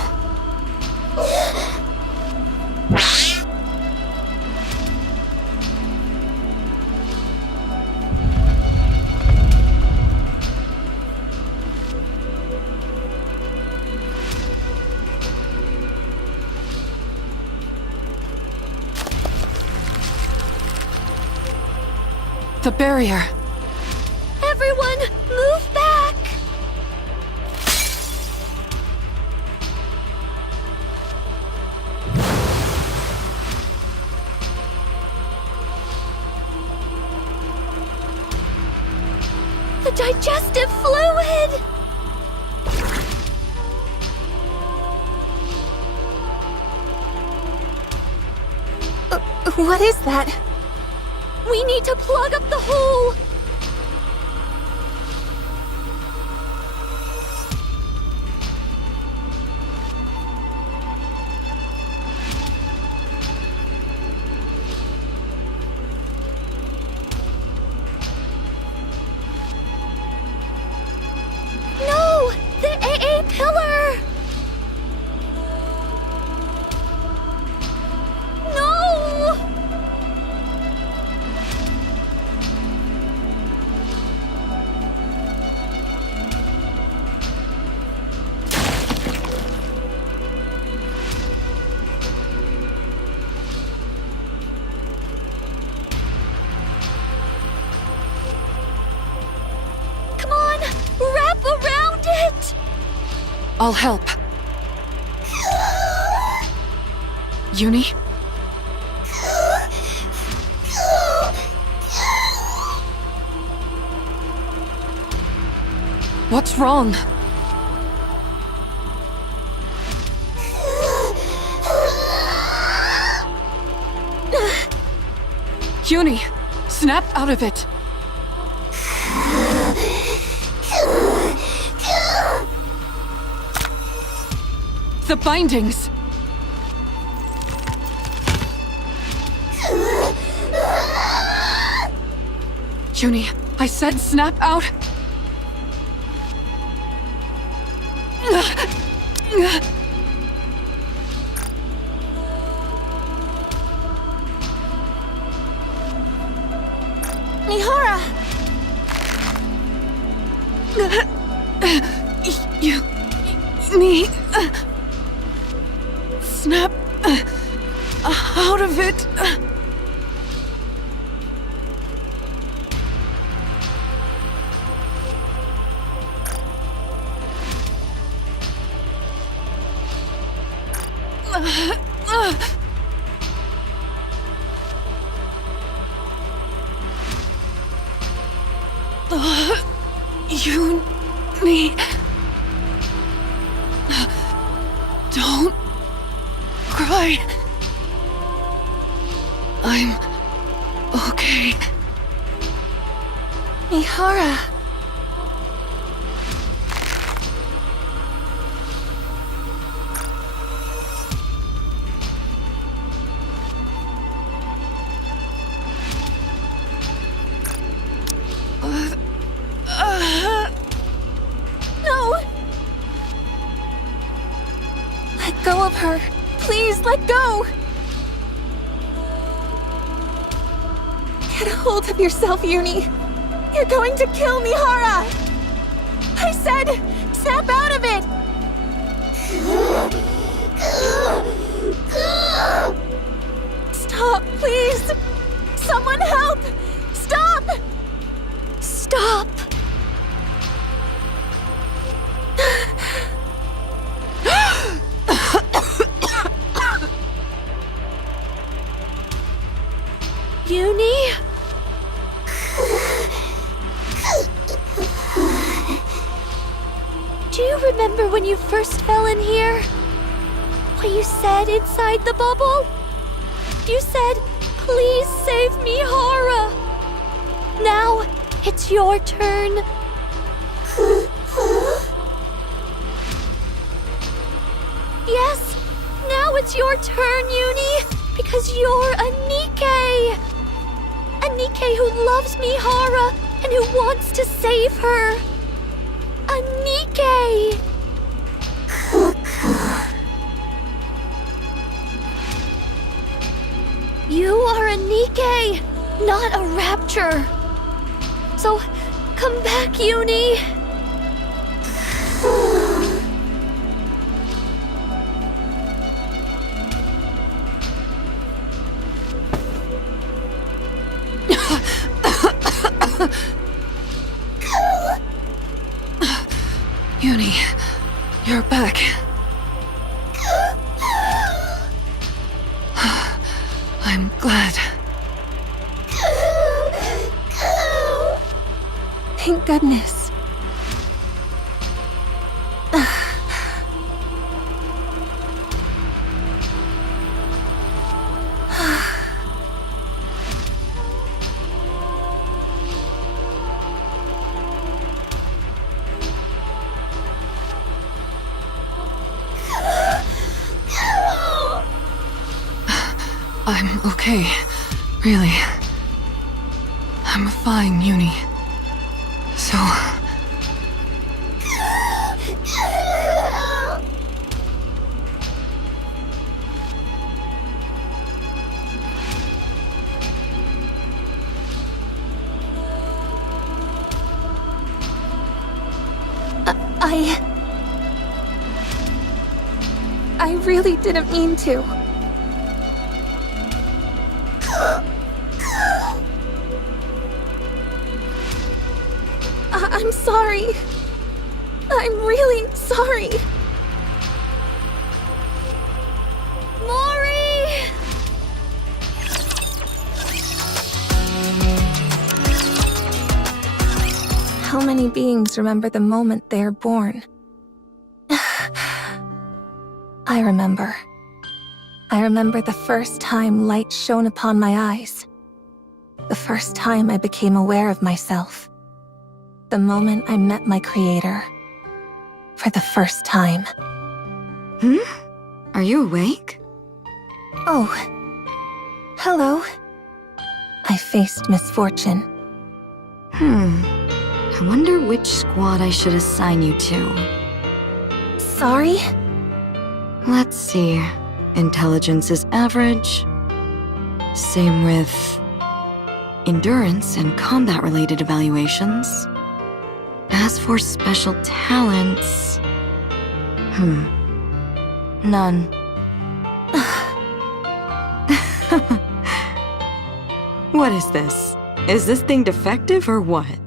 The barrier. Everyone, move back! The digestive fluid! What is that? We need to plug up the hole! No! The AA pillar! No! Come on! Wrap around it! I'll help. Yuni? What's wrong? Yuni, snap out of it. The bindings! Yuni, I said snap out! Mihara! You need... snap out of it. You need... Don't cry. I'm okay. Mihara! No! Let go of her. Please, let go! Get a hold of yourself, Yuni. You're going to kill Mihara! I said, snap out of it! Stop, please! Someone help! Stop! Stop! Yuni? Do you remember when you first fell in here? What you said inside the bubble? You said, please save me, Hara. Now, it's your turn. Yes, now it's your turn, Yuni, because you're a NIKKE. A NIKKE who loves Mihara and who wants to save her. A NIKKE! You are a NIKKE, not a Rapture. So, come back, Yuni. Yuni, you're back. I'm glad. Thank Thank goodness. I'm okay. Really. I'm fine, Yuni. So... I really didn't mean to. I'm sorry. I'm really sorry. Mori! How many beings remember the moment they are born? I remember. I remember the first time light shone upon my eyes. The first time I became aware of myself. The moment I met my creator. For the first time. Are you awake? Oh. Hello. I faced misfortune. I wonder which squad I should assign you to. Sorry? Let's see. Intelligence is average. Same with endurance and combat-related evaluations. As for special talents... none. What is this? Is this thing defective or what?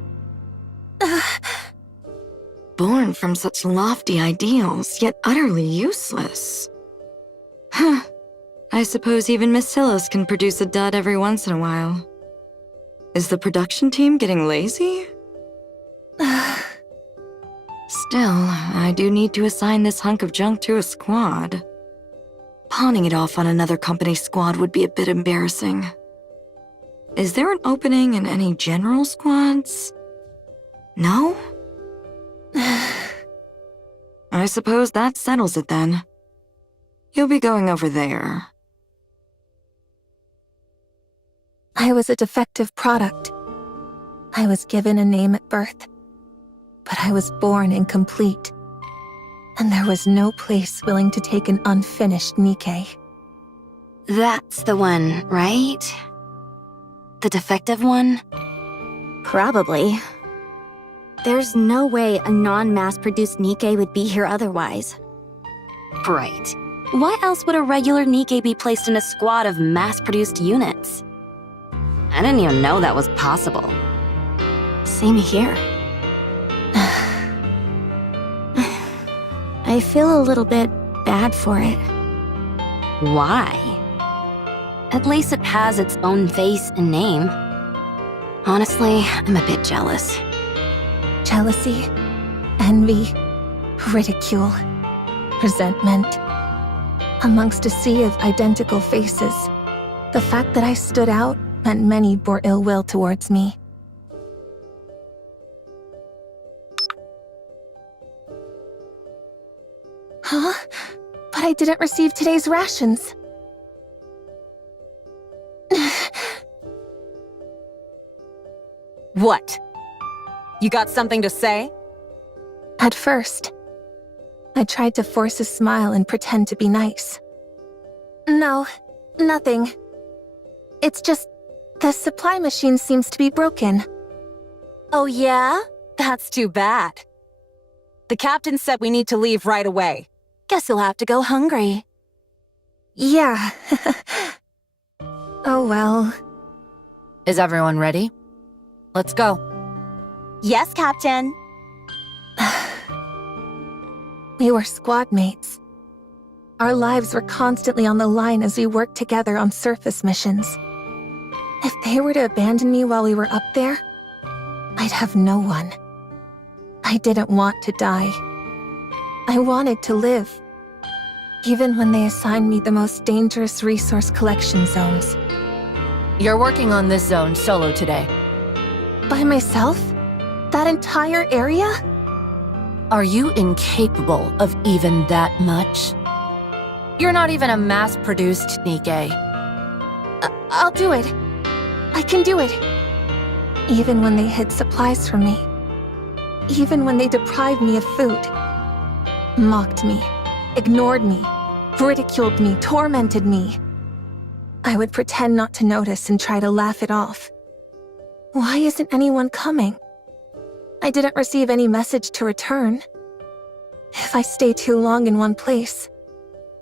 Born from such lofty ideals, yet utterly useless. I suppose even Miss Hillis can produce a dud every once in a while. Is the production team getting lazy? Still, I do need to assign this hunk of junk to a squad. Pawning it off on another company's squad would be a bit embarrassing. Is there an opening in any general squads? No? I suppose that settles it then. You'll be going over there. I was a defective product. I was given a name at birth. But I was born incomplete. And there was no place willing to take an unfinished Nikkei. That's the one, right? The defective one? Probably. There's no way a non-mass-produced Nikkei would be here otherwise. Right. Why else would a regular Nikkei be placed in a squad of mass-produced units? I didn't even know that was possible. Same here. I feel a little bit bad for it. Why? At least it has its own face and name. Honestly, I'm a bit jealous. Jealousy, envy, ridicule, resentment. Amongst a sea of identical faces, the fact that I stood out meant many bore ill will towards me. Huh? But I didn't receive today's rations. What? You got something to say? At first, I tried to force a smile and pretend to be nice. No, nothing. It's just, the supply machine seems to be broken. Oh yeah? That's too bad. The captain said we need to leave right away. Guess you'll have to go hungry. Yeah. Oh well. Is everyone ready? Let's go. Yes, Captain. We were squad mates. Our lives were constantly on the line as we worked together on surface missions. If they were to abandon me while we were up there, I'd have no one. I didn't want to die. I wanted to live. Even when they assigned me the most dangerous resource collection zones. You're working on this zone solo today. By myself? That entire area? Are you incapable of even that much? You're not even a mass-produced Nikke. I'll do it. I can do it. Even when they hid supplies from me. Even when they deprived me of food. Mocked me. Ignored me. Ridiculed me. Tormented me. I would pretend not to notice and try to laugh it off. Why isn't anyone coming? I didn't receive any message to return. If I stay too long in one place,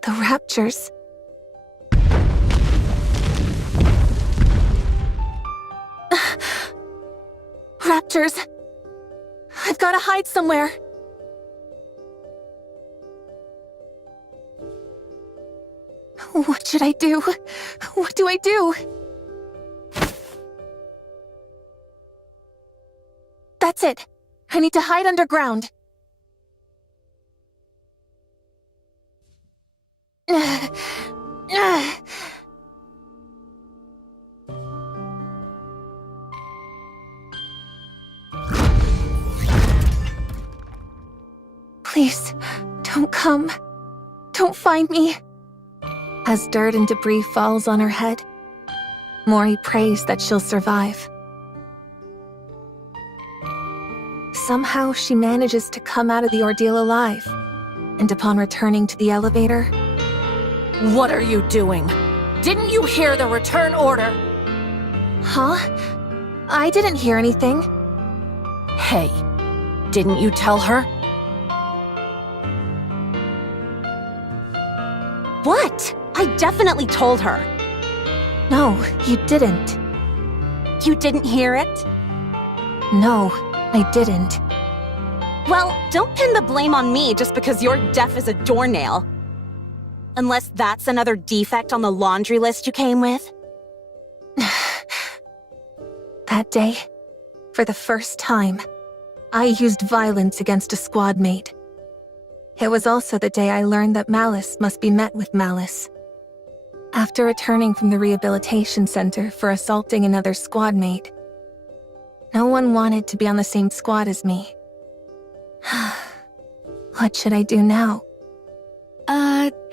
the Raptures... Raptures! I've gotta hide somewhere! What should I do? What do I do? That's it! I need to hide underground! Please, don't come. Don't find me. As dirt and debris falls on her head, Mori prays that she'll survive. Somehow she manages to come out of the ordeal alive, and upon returning to the elevator... What are you doing? Didn't you hear the return order? Huh? I didn't hear anything. Hey, didn't you tell her? What? I definitely told her. No, you didn't. You didn't hear it? No, I didn't. Well, don't pin the blame on me just because you're deaf as a doornail. Unless that's another defect on the laundry list you came with. That day, for the first time, I used violence against a squad mate. It was also the day I learned that malice must be met with malice. After returning from the rehabilitation center for assaulting another squad mate, no one wanted to be on the same squad as me. What should I do now?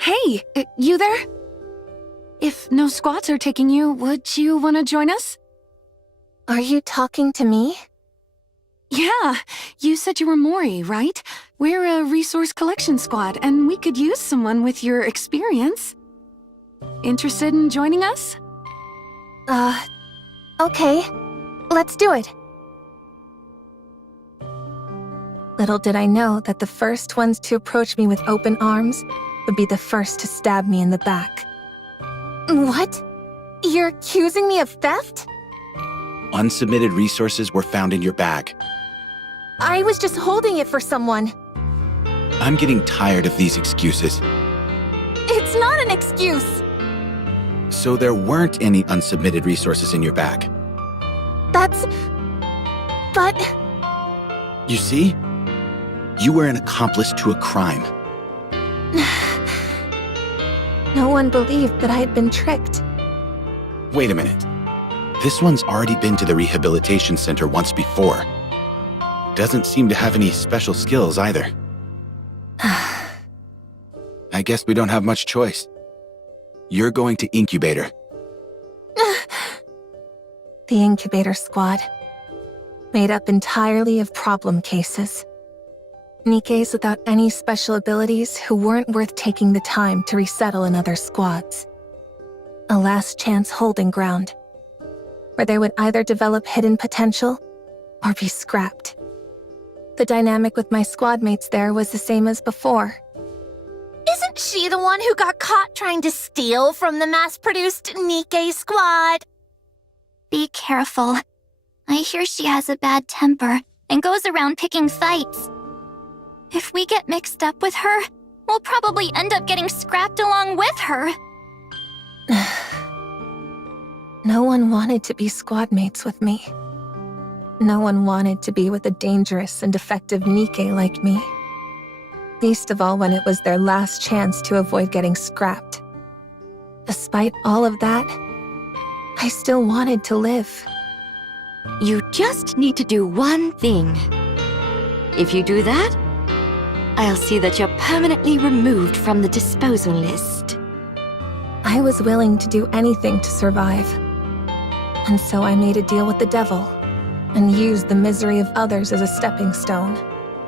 Hey, you there? If no squads are taking you, would you want to join us? Are you talking to me? Yeah, you said you were Mori, right? We're a resource collection squad, and we could use someone with your experience. Interested in joining us? Okay. Let's do it. Little did I know that the first ones to approach me with open arms would be the first to stab me in the back. What? You're accusing me of theft? Unsubmitted resources were found in your bag. I was just holding it for someone. I'm getting tired of these excuses. It's not an excuse. So there weren't any unsubmitted resources in your bag. But... You see? You were an accomplice to a crime. No one believed that I had been tricked. Wait a minute. This one's already been to the rehabilitation center once before. Doesn't seem to have any special skills either. I guess we don't have much choice. You're going to Incubator. The Incubator squad. Made up entirely of problem cases. Nikkes without any special abilities who weren't worth taking the time to resettle in other squads. A last chance holding ground, where they would either develop hidden potential or be scrapped. The dynamic with my squad mates there was the same as before. Isn't she the one who got caught trying to steal from the mass-produced Nikke squad? Be careful. I hear she has a bad temper and goes around picking fights. If we get mixed up with her, we'll probably end up getting scrapped along with her. No one wanted to be squad mates with me. No one wanted to be with a dangerous and defective NIKKE like me. Least of all when it was their last chance to avoid getting scrapped. Despite all of that, I still wanted to live. You just need to do one thing. If you do that, I'll see that you're permanently removed from the disposal list. I was willing to do anything to survive. And so I made a deal with the devil, and used the misery of others as a stepping stone.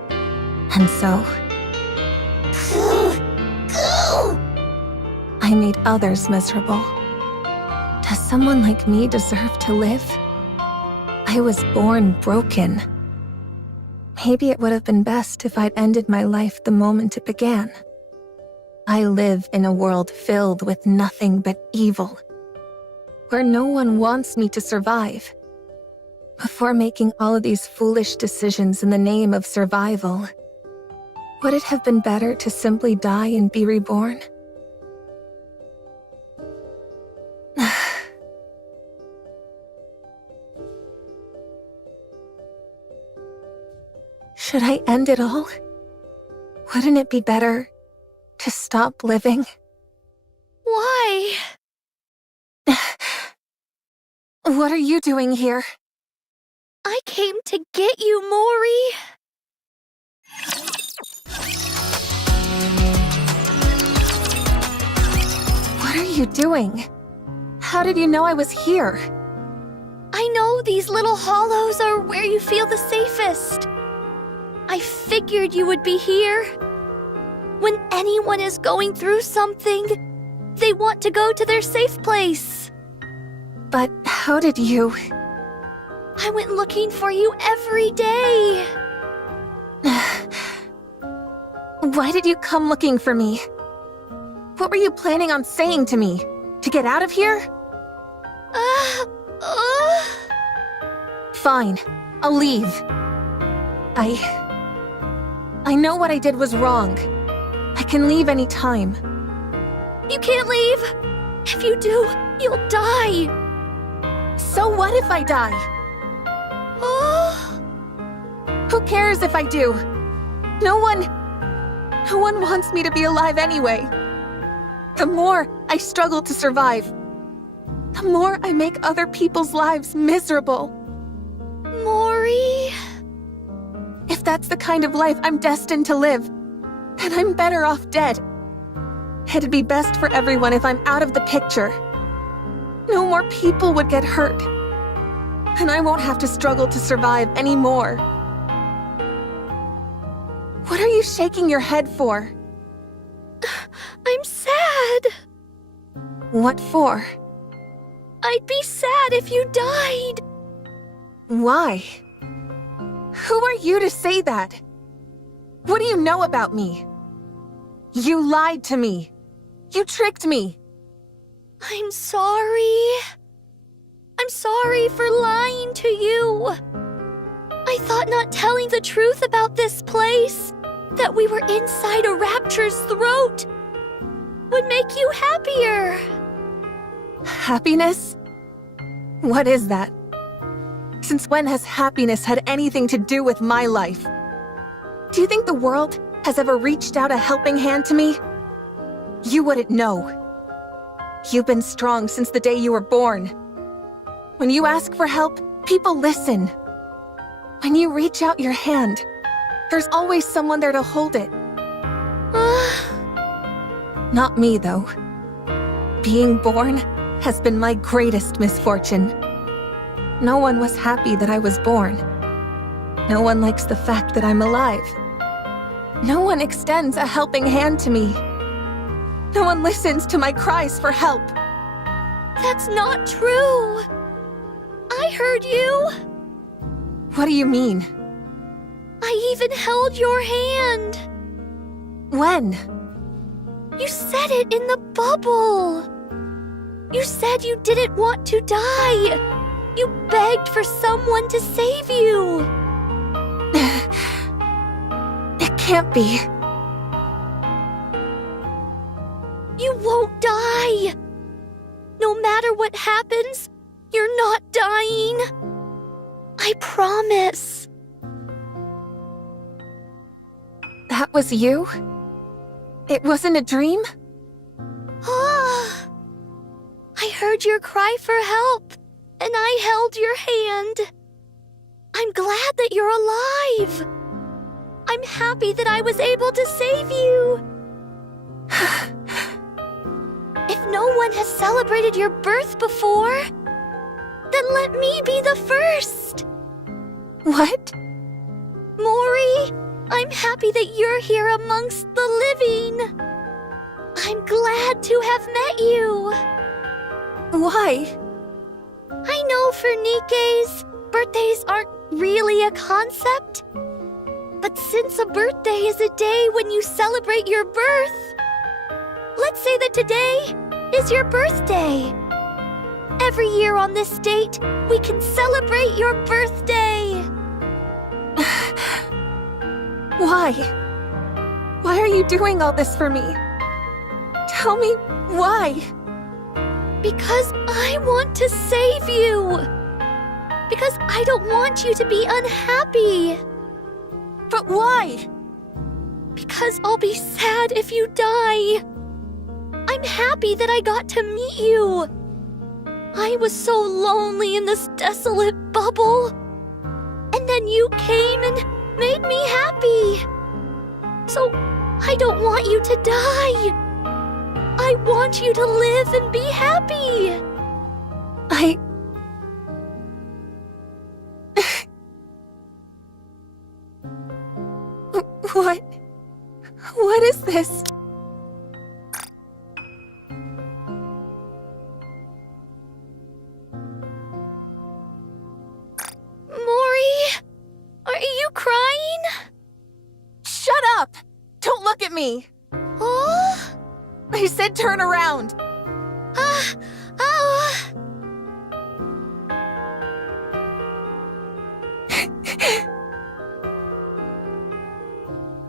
And so... I made others miserable. Does someone like me deserve to live? I was born broken. Maybe it would have been best if I'd ended my life the moment it began. I live in a world filled with nothing but evil, where no one wants me to survive. Before making all of these foolish decisions in the name of survival, would it have been better to simply die and be reborn? Should I end it all? Wouldn't it be better to stop living? Why? What are you doing here? I came to get you, Mori. What are you doing? How did you know I was here? I know these little hollows are where you feel the safest. I figured you would be here. When anyone is going through something, they want to go to their safe place. But how did you... I went looking for you every day. Why did you come looking for me? What were you planning on saying to me? To get out of here? Fine, I'll leave. I know what I did was wrong. I can leave any time. You can't leave. If you do, you'll die. So what if I die? Who cares if I do? No one wants me to be alive anyway. The more I struggle to survive, the more I make other people's lives miserable. Mori... If that's the kind of life I'm destined to live, then I'm better off dead. It'd be best for everyone if I'm out of the picture. No more people would get hurt. And I won't have to struggle to survive anymore. What are you shaking your head for? I'm sad. What for? I'd be sad if you died. Why? Who are you to say that? What do you know about me? You lied to me. You tricked me. I'm sorry. I'm sorry for lying to you. I thought not telling the truth about this place, that we were inside a Rapture's throat, would make you happier. Happiness? What is that? Since when has happiness had anything to do with my life? Do you think the world has ever reached out a helping hand to me? You wouldn't know. You've been strong since the day you were born. When you ask for help, people listen. When you reach out your hand, there's always someone there to hold it. Not me, though. Being born has been my greatest misfortune. No one was happy that I was born. No one likes the fact that I'm alive. No one extends a helping hand to me. No one listens to my cries for help. That's not true. I heard you. What do you mean? I even held your hand. When? You said it in the bubble. You said you didn't want to die. You begged for someone to save you. It can't be. You won't die. No matter what happens, you're not dying. I promise. That was you? It wasn't a dream? Ah, I heard your cry for help, and I held your hand. I'm glad that you're alive. I'm happy that I was able to save you. If no one has celebrated your birth before, then let me be the first. What? Mori, I'm happy that you're here amongst the living. I'm glad to have met you. Why? I know for Nikkes, birthdays aren't really a concept. But since a birthday is a day when you celebrate your birth, let's say that today is your birthday. Every year on this date, we can celebrate your birthday. Why? Why are you doing all this for me? Tell me why. Because I want to save you. Because I don't want you to be unhappy. But why? Because I'll be sad if you die. I'm happy that I got to meet you. I was so lonely in this desolate bubble. And then you came and made me happy. So I don't want you to die. I want you to live and be happy. What is this? Mori, are you crying? Shut up! Don't look at me! Oh? I said turn around!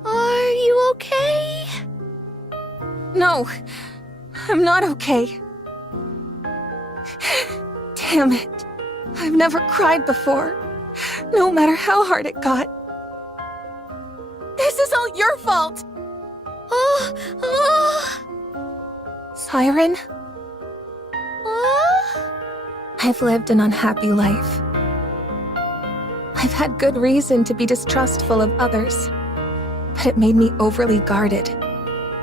Are you okay? No, I'm not okay. Damn it. I've never cried before, no matter how hard it got. This is all your fault! Siren? I've lived an unhappy life. I've had good reason to be distrustful of others, but it made me overly guarded,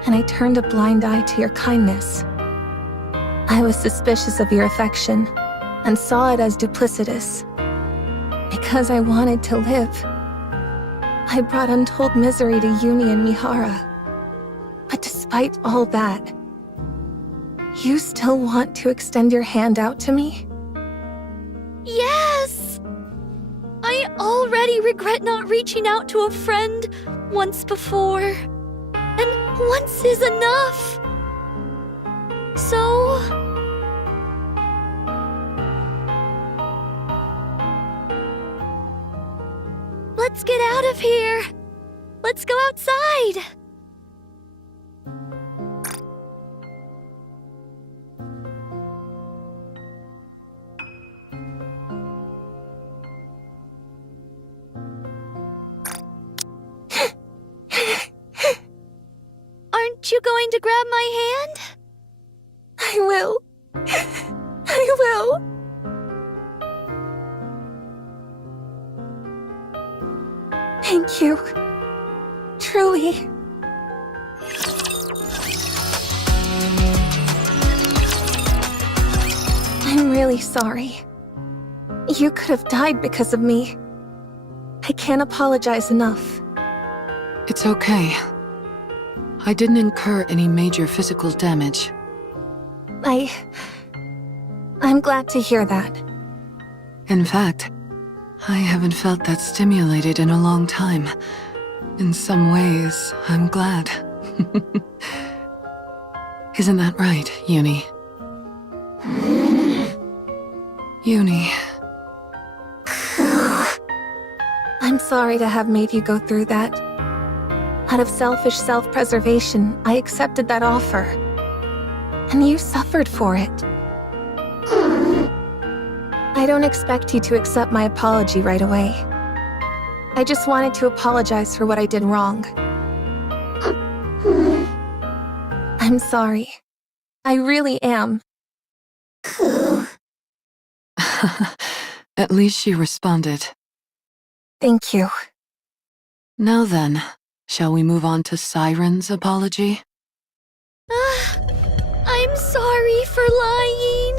and I turned a blind eye to your kindness. I was suspicious of your affection, and saw it as duplicitous. Because I wanted to live, I brought untold misery to Yuni and Mihara. But despite all that, you still want to extend your hand out to me? Yes! I already regret not reaching out to a friend once before. And once is enough. So... let's get out of here. Let's go outside. Aren't you going to grab my hand? I will. I will. Thank you. Truly. I'm really sorry. You could have died because of me. I can't apologize enough. It's okay. I didn't incur any major physical damage. I'm glad to hear that. In fact, I haven't felt that stimulated in a long time. In some ways, I'm glad. Isn't that right, Yuni? Yuni. I'm sorry to have made you go through that. Out of selfish self-preservation, I accepted that offer. And you suffered for it. I don't expect you to accept my apology right away. I just wanted to apologize for what I did wrong. I'm sorry. I really am. At least she responded. Thank you. Now then, shall we move on to Siren's apology? I'm sorry for lying.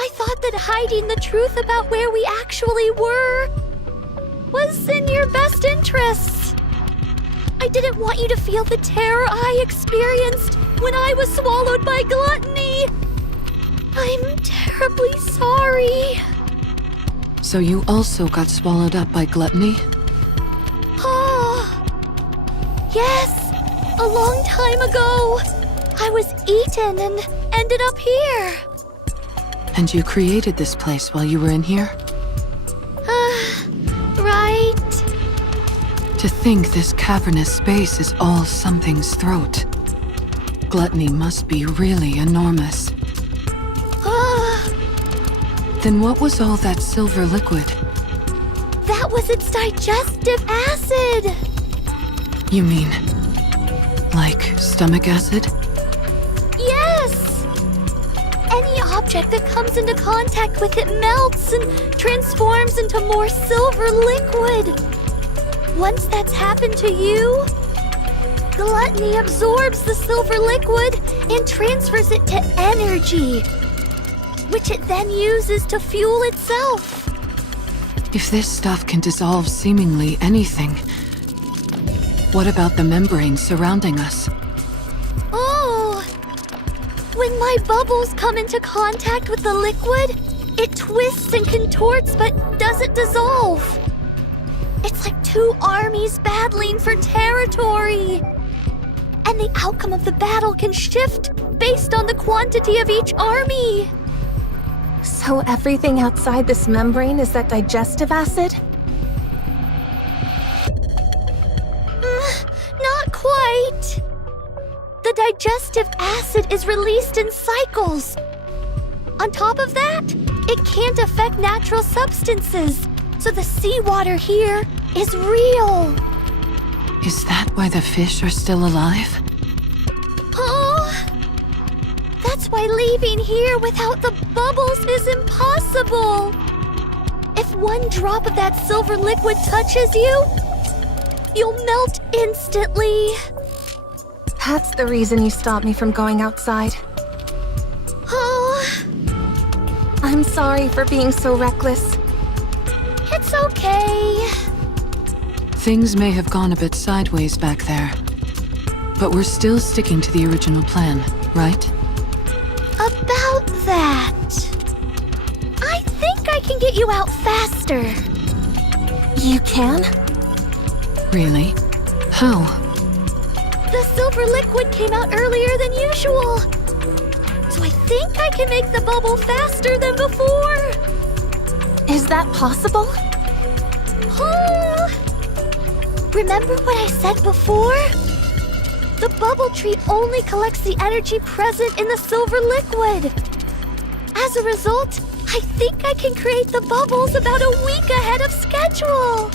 I thought that hiding the truth about where we actually were was in your best interests. I didn't want you to feel the terror I experienced when I was swallowed by Gluttony. I'm terribly sorry. So you also got swallowed up by Gluttony? Oh, yes. A long time ago, I was eaten and ended up here. And you created this place while you were in here? Right. To think this cavernous space is all something's throat. Gluttony must be really enormous. Then what was all that silver liquid? That was its digestive acid. You mean, like stomach acid? Yes! Any object that comes into contact with it melts and transforms into more silver liquid. Once that's happened to you, Gluttony absorbs the silver liquid and transfers it to energy, which it then uses to fuel itself. If this stuff can dissolve seemingly anything, what about the membrane surrounding us? Oh! When my bubbles come into contact with the liquid, it twists and contorts but doesn't dissolve. It's like two armies battling for territory. And the outcome of the battle can shift based on the quantity of each army. So everything outside this membrane is that digestive acid? Not quite. The digestive acid is released in cycles. On top of that, it can't affect natural substances, so the seawater here is real. Is that why the fish are still alive? Oh, that's why leaving here without the bubbles is impossible. If one drop of that silver liquid touches you, you'll melt instantly. That's the reason you stopped me from going outside. Oh, I'm sorry for being so reckless. it's okay. Things may have gone a bit sideways back there, but we're still sticking to the original plan, right? About that, I think I can get you out faster. You can? Really? How? The silver liquid came out earlier than usual, so I think I can make the bubble faster than before. Is that possible? Oh! Remember what I said before? The bubble tree only collects the energy present in the silver liquid. As a result, I think I can create the bubbles about a week ahead of schedule.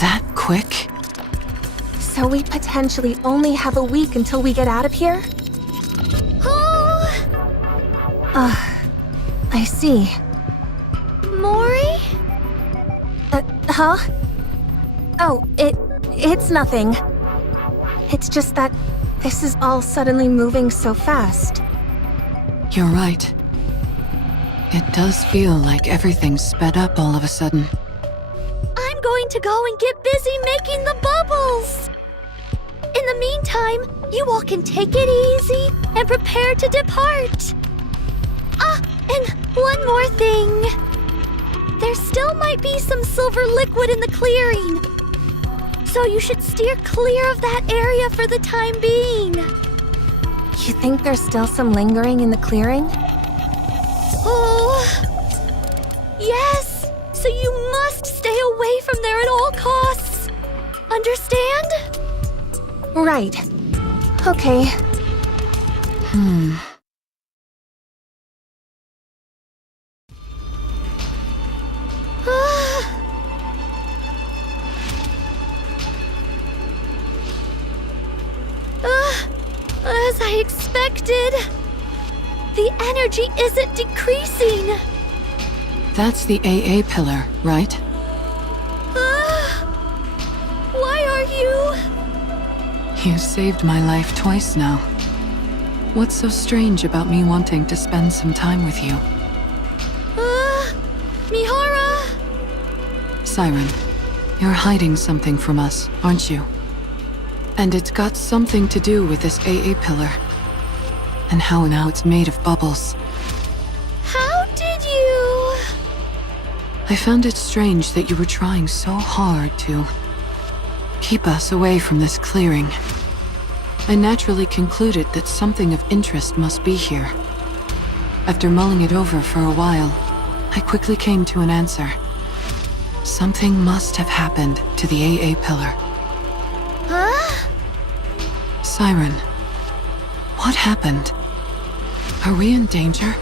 That quick? So we potentially only have a week until we get out of here? Oh, I see. Mori? Huh? Oh, it's nothing. It's just that this is all suddenly moving so fast. You're right. It does feel like everything's sped up all of a sudden. I'm going to go and get busy making the bubbles. In the meantime, you all can take it easy and prepare to depart. And one more thing. There still might be some silver liquid in the clearing, so you should steer clear of that area for the time being. You think there's still some lingering in the clearing? Oh, yes. So you must stay away from there at all costs. Understand? Right. Okay. unexpected. The energy isn't decreasing. That's the AA pillar, right? Why are you? You saved my life twice now. What's so strange about me wanting to spend some time with you? Mihara? Siren, you're hiding something from us, aren't you? And it's got something to do with this AA pillar. And how now it's made of bubbles. How did you... I found it strange that you were trying so hard to keep us away from this clearing. I naturally concluded that something of interest must be here. After mulling it over for a while, I quickly came to an answer. Something must have happened to the AA pillar. Huh? Siren, what happened? Are we in danger?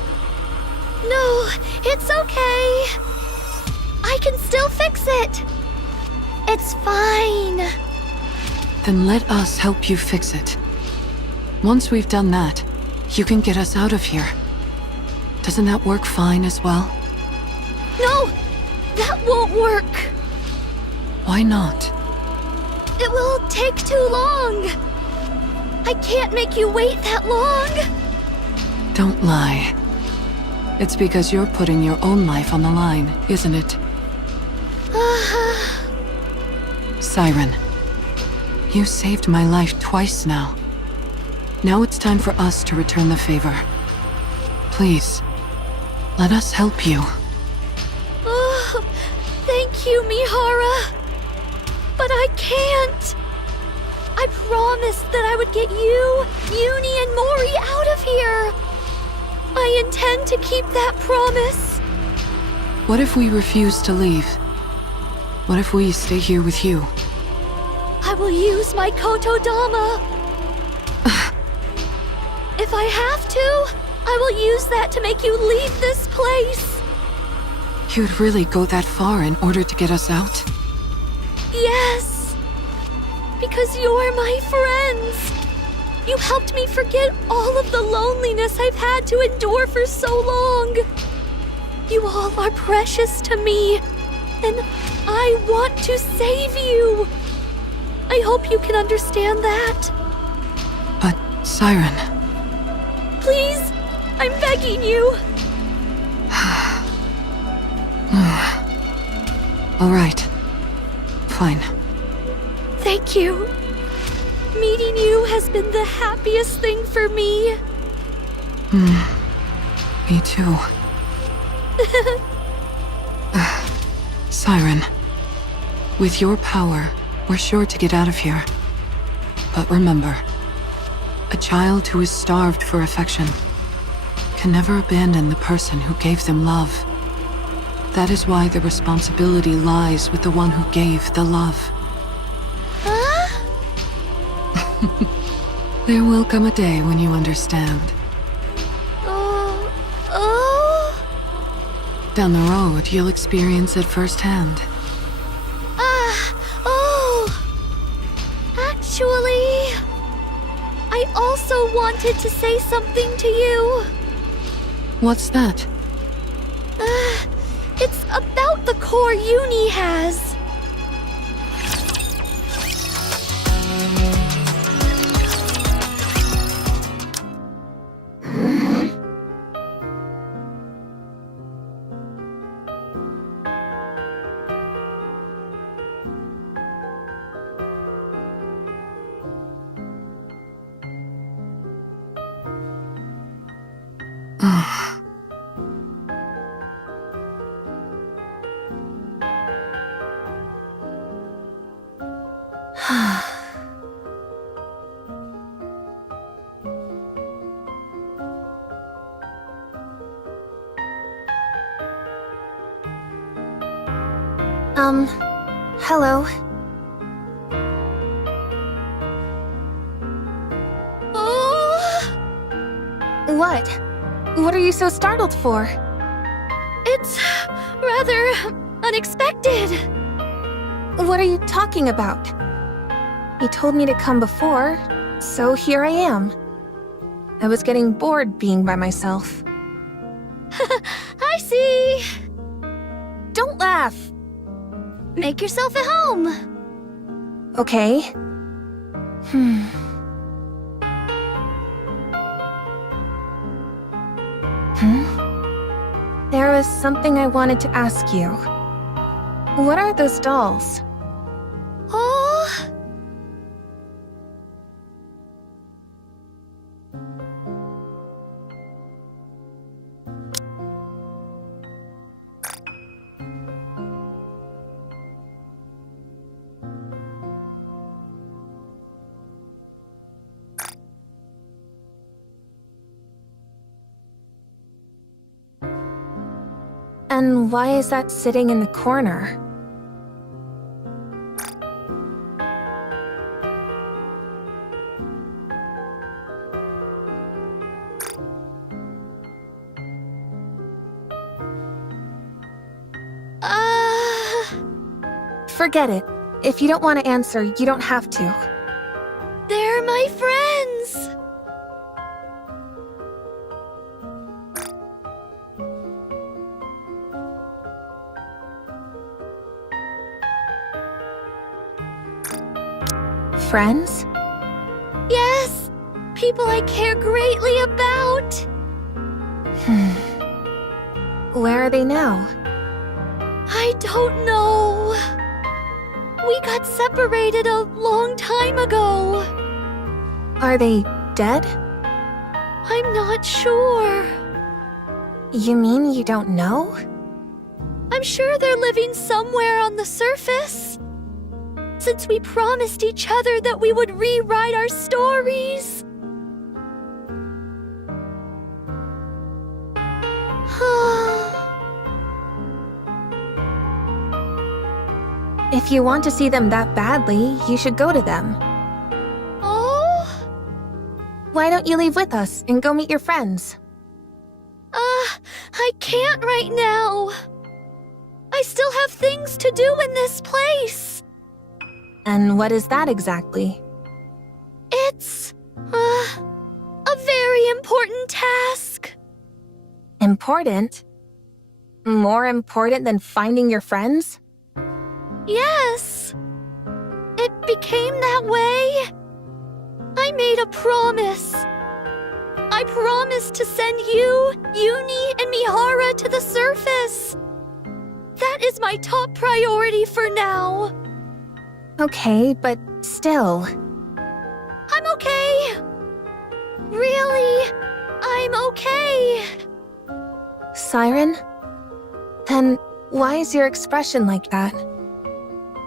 No, it's okay. I can still fix it. It's fine. Then let us help you fix it. Once we've done that, you can get us out of here. Doesn't that work fine as well? No, that won't work. Why not? It will take too long. I can't make you wait that long. Don't lie. It's because you're putting your own life on the line, isn't it? Siren, you saved my life twice now. Now it's time for us to return the favor. Please, let us help you. Oh, thank you, Mihara. But I can't. I promised that I would get you, Yuni, and Mori out of here. I intend to keep that promise. What if we refuse to leave? What if we stay here with you? I will use my Kotodama. If I have to, I will use that to make you leave this place. You'd really go that far in order to get us out? Yes. Because you're my friends. You helped me forget all of the loneliness I've had to endure for so long. You all are precious to me, and I want to save you. I hope you can understand that. But, Siren... Please, I'm begging you. All right. Fine. Thank you. Meeting you has been the happiest thing for me. Me too. Siren, with your power, we're sure to get out of here. But remember, a child who is starved for affection can never abandon the person who gave them love. That is why the responsibility lies with the one who gave the love. Huh? There will come a day when you understand. Down the road, you'll experience it firsthand. Actually, I also wanted to say something to you. What's that? It's about the core Yuni has. Hello. What? What are you so startled for? It's rather unexpected. What are you talking about? You told me to come before, so here I am. I was getting bored being by myself. I see. Don't laugh! Make yourself at home. Okay. There was something I wanted to ask you. What are those dolls? Oh. And why is that sitting in the corner? Forget it. If you don't want to answer, you don't have to. They're my friends. Friends? Yes, people I care greatly about. Where are they now? I don't know. We got separated a long time ago. Are they dead? I'm not sure. You mean you don't know? I'm sure they're living somewhere on the surface. Since we promised each other that we would rewrite our stories. If you want to see them that badly, you should go to them. Oh? Why don't you leave with us and go meet your friends? I can't right now. I still have things to do in this place. And what is that exactly? It's, a very important task. Important? More important than finding your friends? Yes. It became that way. I made a promise. I promised to send you, Yuni, and Mihara to the surface. That is my top priority for now. Okay, but still. I'm okay. Really, I'm okay. Siren? Then why is your expression like that?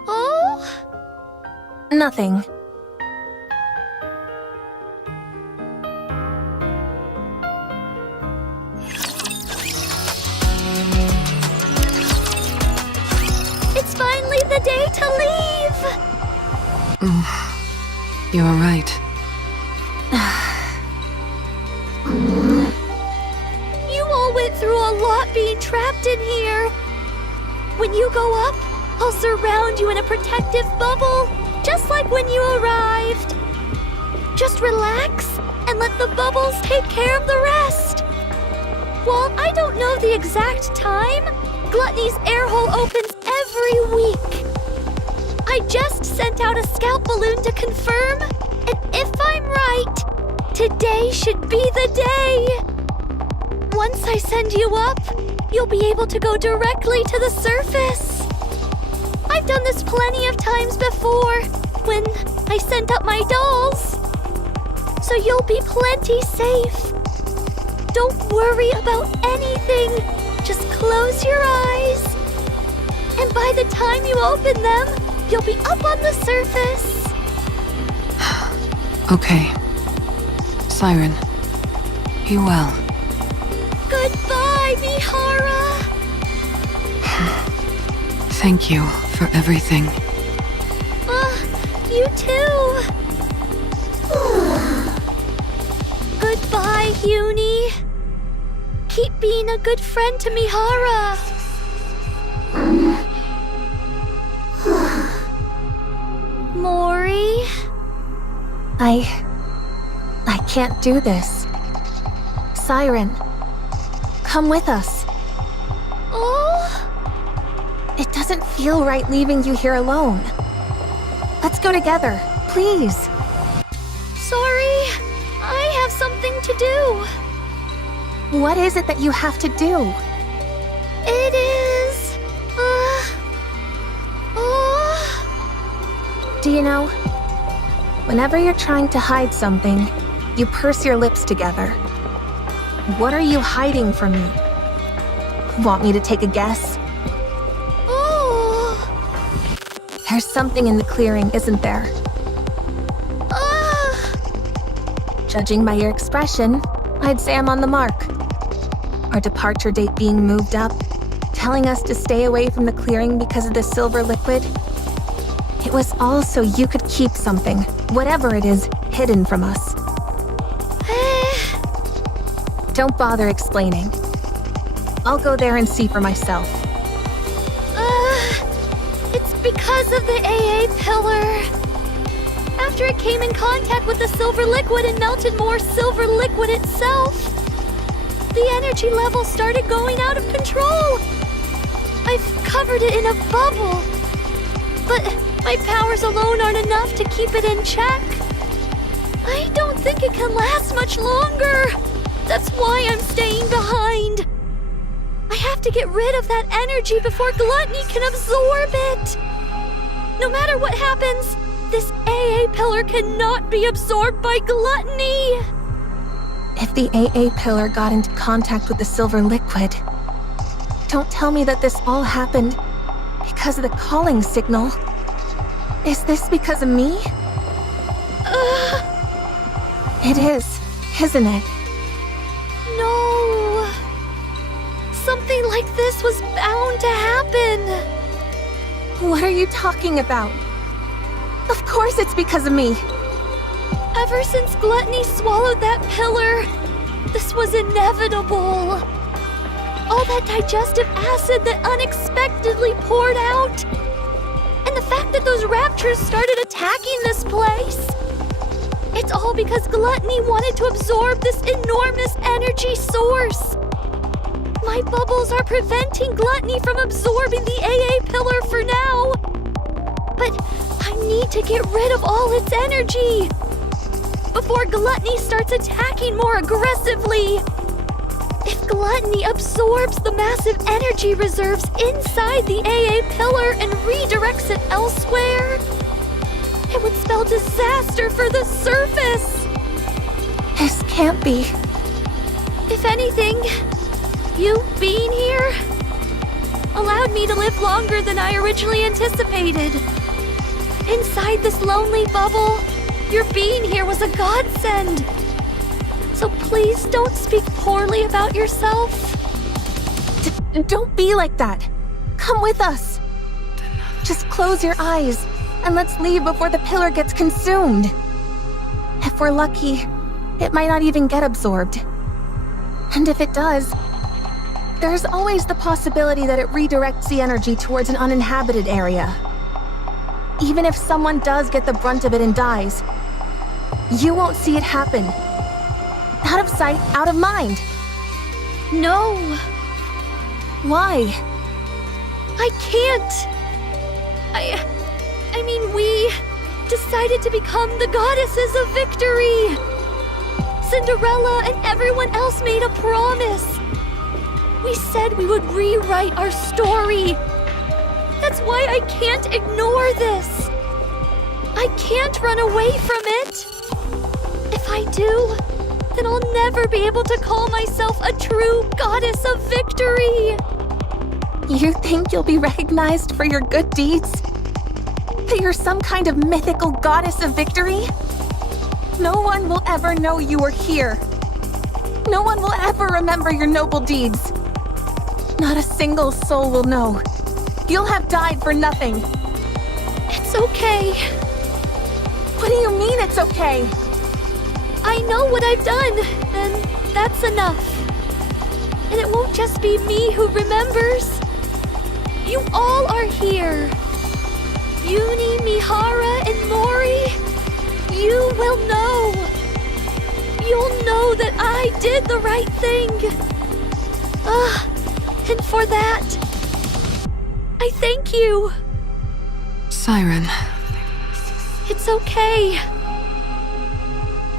Oh? Nothing. It's finally the day to leave! You're right. You all went through a lot being trapped in here. When you go up, I'll surround you in a protective bubble, just like when you arrived. Just relax and let the bubbles take care of the rest. While I don't know the exact time, Gluttony's air hole opens every week. I just sent out a scout balloon to confirm, and if I'm right, today should be the day. Once I send you up, you'll be able to go directly to the surface. I've done this plenty of times before, when I sent up my dolls. So you'll be plenty safe. Don't worry about anything. Just close your eyes. And by the time you open them, you'll be up on the surface. Okay. Siren, be well. Goodbye, Mihara. Thank you for everything. You too. Goodbye, Yuni. Keep being a good friend to Mihara. Mori? I can't do this. Siren, come with us. Oh? It doesn't feel right leaving you here alone. Let's go together, please. Sorry, I have something to do. What is it that you have to do? It is... Do you know, whenever you're trying to hide something, you purse your lips together. What are you hiding from me? Want me to take a guess? Oh. There's something in the clearing, isn't there? Judging by your expression, I'd say I'm on the mark. Our departure date being moved up, telling us to stay away from the clearing because of the silver liquid. It was all so you could keep something, whatever it is, hidden from us. Don't bother explaining. I'll go there and see for myself. It's because of the AA pillar. After it came in contact with the silver liquid and melted more silver liquid itself, the energy level started going out of control. I've covered it in a bubble, but my powers alone aren't enough to keep it in check. I don't think it can last much longer. That's why I'm staying behind. I have to get rid of that energy before Gluttony can absorb it. No matter what happens, this AA pillar cannot be absorbed by Gluttony. If the AA pillar got into contact with the silver liquid, don't tell me that this all happened because of the calling signal. Is this because of me? It is, isn't it? No. Something like this was bound to happen. What are you talking about? Of course it's because of me. Ever since Gluttony swallowed that pillar, this was inevitable. All that digestive acid that unexpectedly poured out. And the fact that those raptures started attacking this place. It's all because Gluttony wanted to absorb this enormous energy source. My bubbles are preventing Gluttony from absorbing the AA pillar for now. But I need to get rid of all its energy before Gluttony starts attacking more aggressively. If Gluttony absorbs the massive energy reserves inside the AA pillar and redirects it elsewhere, it would spell disaster for the surface. This can't be. If anything, you being here allowed me to live longer than I originally anticipated. Inside this lonely bubble, your being here was a godsend. So please don't speak poorly about yourself. Don't be like that. Come with us. Just close your eyes and let's leave before the pillar gets consumed. If we're lucky, it might not even get absorbed. And if it does, there's always the possibility that it redirects the energy towards an uninhabited area. Even if someone does get the brunt of it and dies, you won't see it happen. Out of sight, out of mind. No. Why? I can't. I mean, we decided to become the goddesses of victory. Cinderella and everyone else made a promise. We said we would rewrite our story. That's why I can't ignore this. I can't run away from it. If I do, then I'll never be able to call myself a true goddess of victory. You think you'll be recognized for your good deeds? That you're some kind of mythical goddess of victory? No one will ever know you were here. No one will ever remember your noble deeds. Not a single soul will know. You'll have died for nothing. It's okay. What do you mean it's okay? I know what I've done, and that's enough. And it won't just be me who remembers. You all are here. Yuni, Mihara, and Mori. You will know. You'll know that I I did the right thing. And for that, I thank you. Siren. It's okay.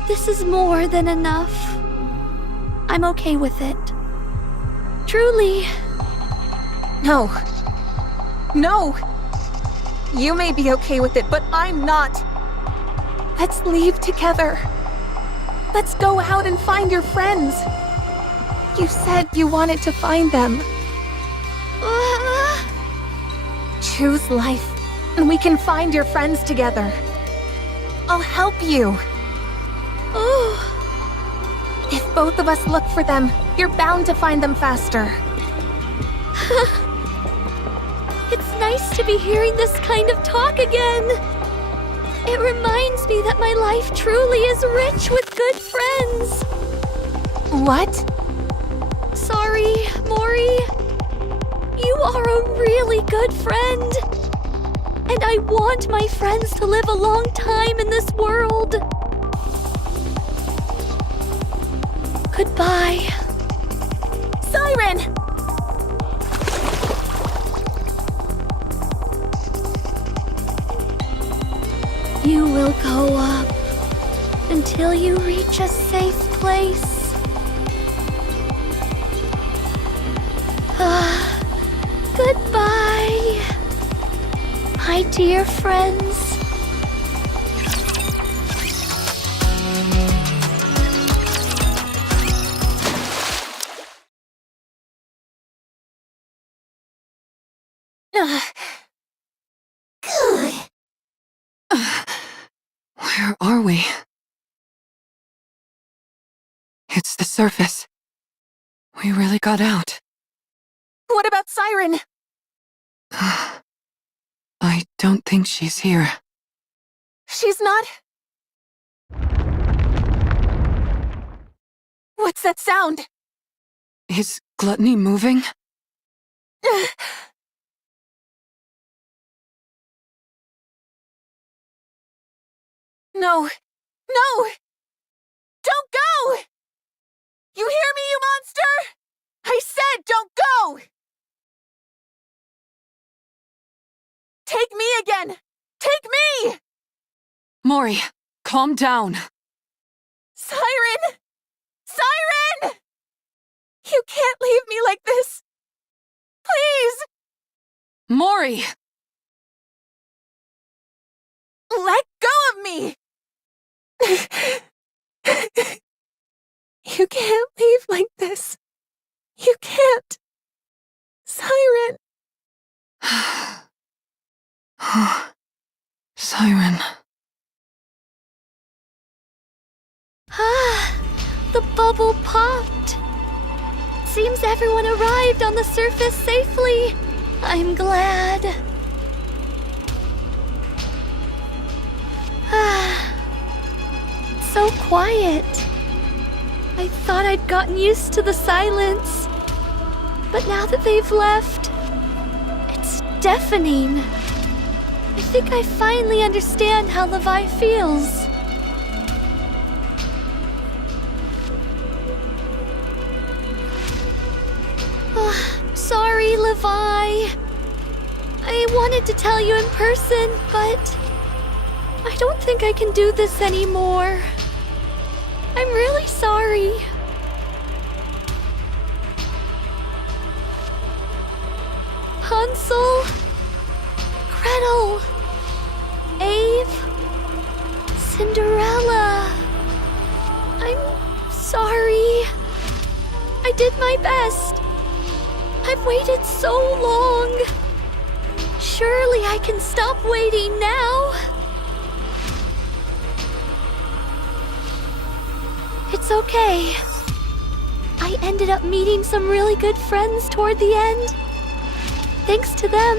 This is more than enough. I'm okay with it. Truly. No. No! You may be okay with it, but I'm not. Let's leave together. Let's go out and find your friends. You said you wanted to find them. Choose life, and we can find your friends together. I'll help you. If both of us look for them, you're bound to find them faster. It's nice to be hearing this kind of talk again. It reminds me that my life truly is rich with good friends. What? Sorry, Mori. You are a really good friend. And I want my friends to live a long time in this world. Goodbye. Siren! You will go up until you reach a safe place. Goodbye, my dear friends. Where are we? It's the surface. We really got out. What about Siren? I don't think she's here. She's not? What's that sound? Is Gluttony moving? No! No! Don't go! You hear me, you monster? I said don't go! Take me again! Take me! Mori, calm down. Siren! Siren! You can't leave me like this! Please! Mori! Let go of me! You can't leave like this. You can't. Siren. Siren. The bubble popped. Seems everyone arrived on the surface safely. I'm glad. So quiet. I thought I'd gotten used to the silence. But now that they've left, it's deafening. I think I finally understand how Levi feels. Sorry, Levi. I wanted to tell you in person, but I don't think I can do this anymore. I'm really sorry. Hansel, Gretel, Ave, Cinderella. I'm sorry. I did my best. I've waited so long. Surely I can stop waiting now. It's okay. I ended up meeting some really good friends toward the end. Thanks to them,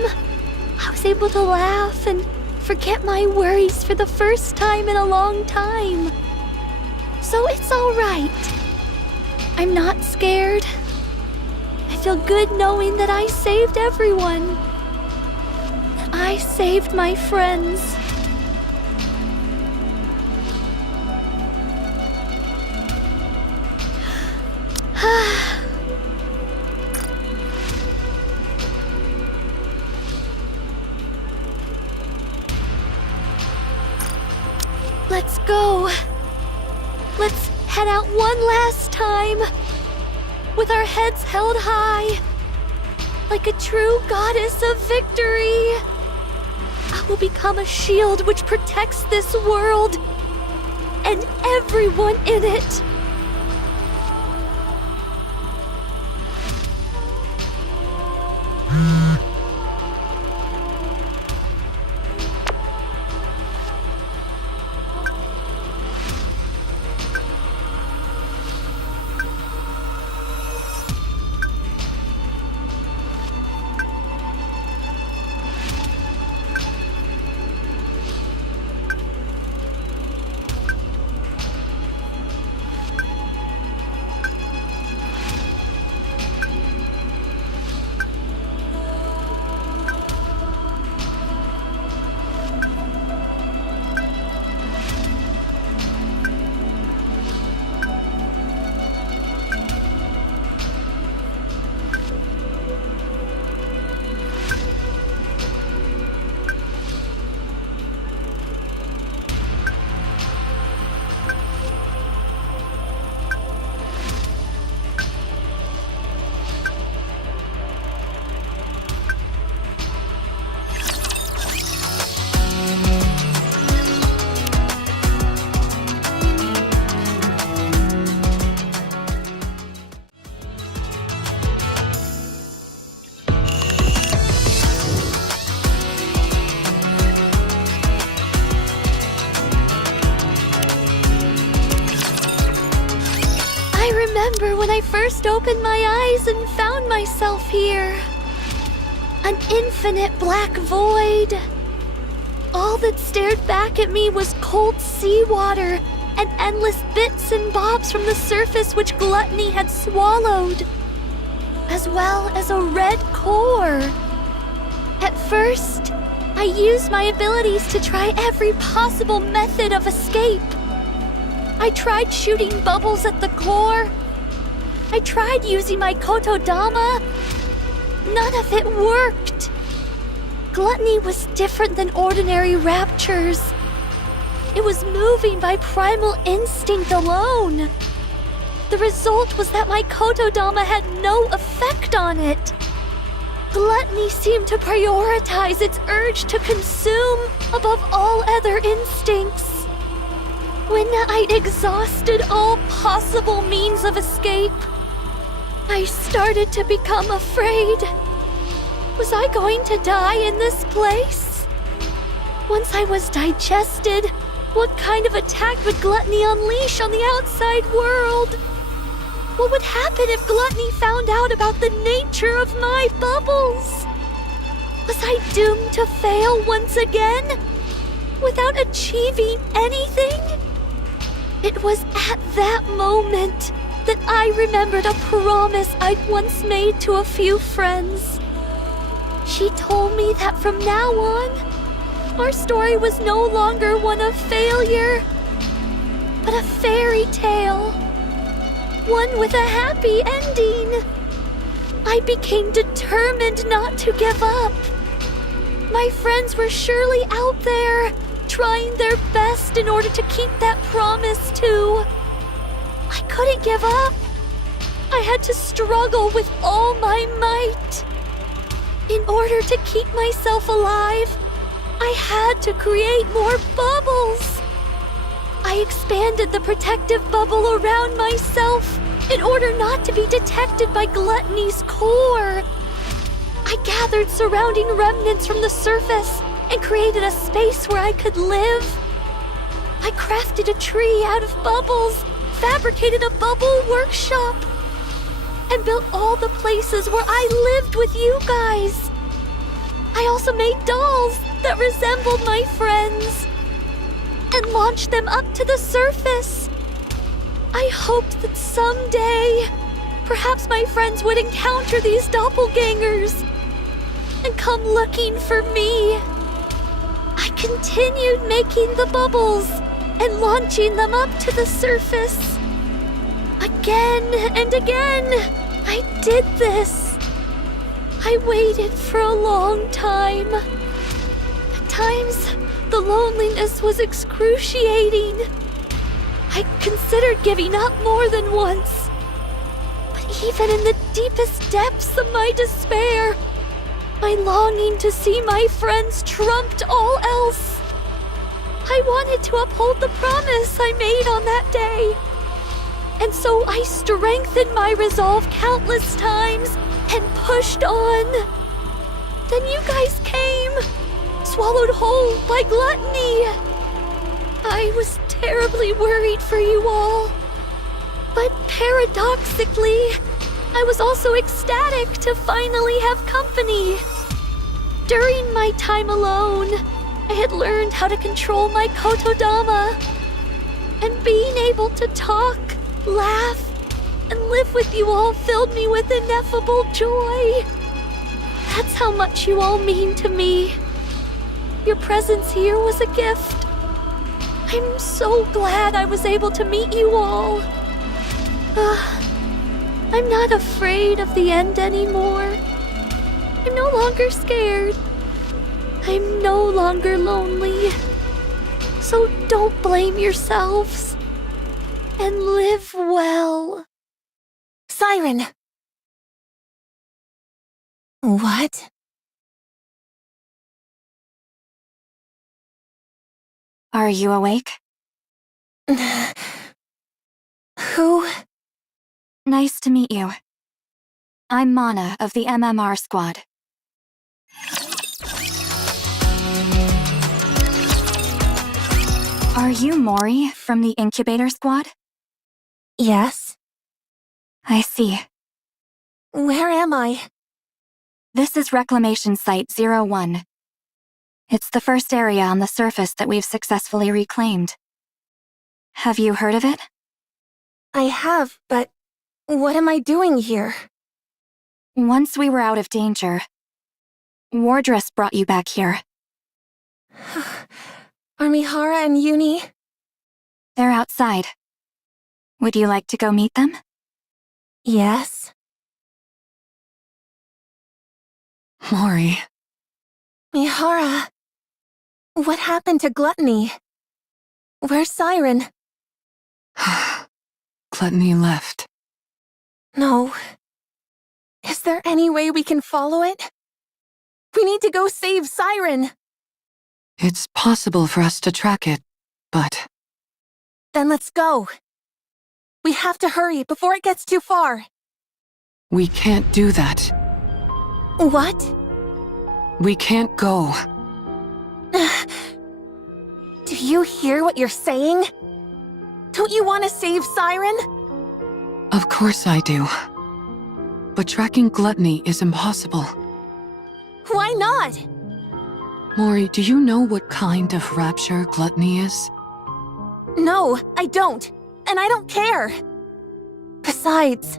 I was able to laugh and forget my worries for the first time in a long time. So it's all right. I'm not scared. I feel good knowing that I saved everyone. That I saved my friends. Let's head out one last time, with our heads held high, like a true goddess of victory. I will become a shield which protects this world and everyone in it. When I first opened my eyes and found myself here. An infinite black void. All that stared back at me was cold seawater and endless bits and bobs from the surface which Gluttony had swallowed, as well as a red core. At first, I used my abilities to try every possible method of escape. I tried shooting bubbles at the core. I tried using my kotodama. None of it worked. Gluttony was different than ordinary raptures. It was moving by primal instinct alone. The result was that my kotodama had no effect on it. Gluttony seemed to prioritize its urge to consume above all other instincts. When I'd exhausted all possible means of escape, I started to become afraid. Was I going to die in this place? Once I was digested, what kind of attack would Gluttony unleash on the outside world? What would happen if Gluttony found out about the nature of my bubbles? Was I doomed to fail once again, without achieving anything? It was at that moment that I remembered a promise I'd once made to a few friends. She told me that from now on, our story was no longer one of failure, but a fairy tale. One with a happy ending. I became determined not to give up. My friends were surely out there, trying their best in order to keep that promise too. I couldn't give up. I had to struggle with all my might. In order to keep myself alive, I had to create more bubbles. I expanded the protective bubble around myself in order not to be detected by Gluttony's core. I gathered surrounding remnants from the surface and created a space where I could live. I crafted a tree out of bubbles, fabricated a bubble workshop, and built all the places where I lived with you guys. I also made dolls that resembled my friends and launched them up to the surface. I hoped that someday, perhaps my friends would encounter these doppelgangers and come looking for me. I continued making the bubbles and launching them up to the surface. Again and again, I did this. I waited for a long time. At times, the loneliness was excruciating. I considered giving up more than once. But even in the deepest depths of my despair, my longing to see my friends trumped all else. I wanted to uphold the promise I made on that day. And so I strengthened my resolve countless times and pushed on. Then you guys came, swallowed whole by Gluttony. I was terribly worried for you all. But paradoxically, I was also ecstatic to finally have company. During my time alone, I had learned how to control my kotodama. And being able to talk, laugh, and live with you all filled me with ineffable joy. That's how much you all mean to me. Your presence here was a gift. I'm so glad I was able to meet you all. I'm not afraid of the end anymore. I'm no longer scared. I'm no longer lonely. So don't blame yourselves. And live well. Siren! What? Are you awake? Who? Nice to meet you. I'm Mana of the MMR squad. Are you Mori from the Incubator squad? Yes. I see. Where am I? This is Reclamation Site 01. It's the first area on the surface that we've successfully reclaimed. Have you heard of it? I have, but what am I doing here? Once we were out of danger, Wardress brought you back here. Are Mihara and Yuni? They're outside. Would you like to go meet them? Yes. Mori. Mihara. What happened to Gluttony? Where's Siren? Gluttony left. No. Is there any way we can follow it? We need to go save Siren! It's possible for us to track it, but... Then let's go. We have to hurry before it gets too far. we can't do that. What? We can't go. Do you hear what you're saying? Don't you want to save Siren? Of course I do. But tracking Gluttony is impossible. Why not? Mori, do you know what kind of rapture Gluttony is? No, I don't. And I don't care. Besides...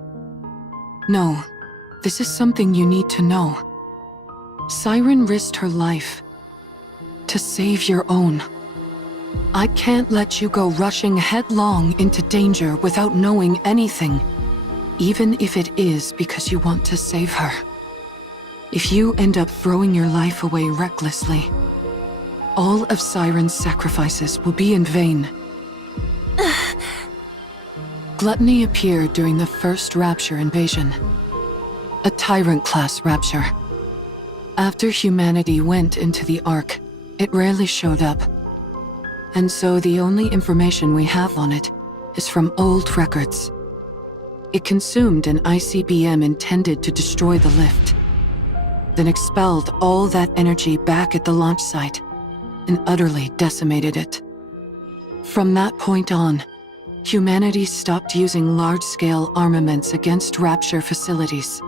No, this is something you need to know. Siren risked her life to save your own. I can't let you go rushing headlong into danger without knowing anything, even if it is because you want to save her. If you end up throwing your life away recklessly, all of Siren's sacrifices will be in vain. Gluttony appeared during the first Rapture invasion, a Tyrant-class Rapture. After humanity went into the Ark, it rarely showed up. And so the only information we have on it is from old records. It consumed an ICBM intended to destroy the lift, then expelled all that energy back at the launch site and utterly decimated it. From that point on, humanity stopped using large-scale armaments against Rapture facilities.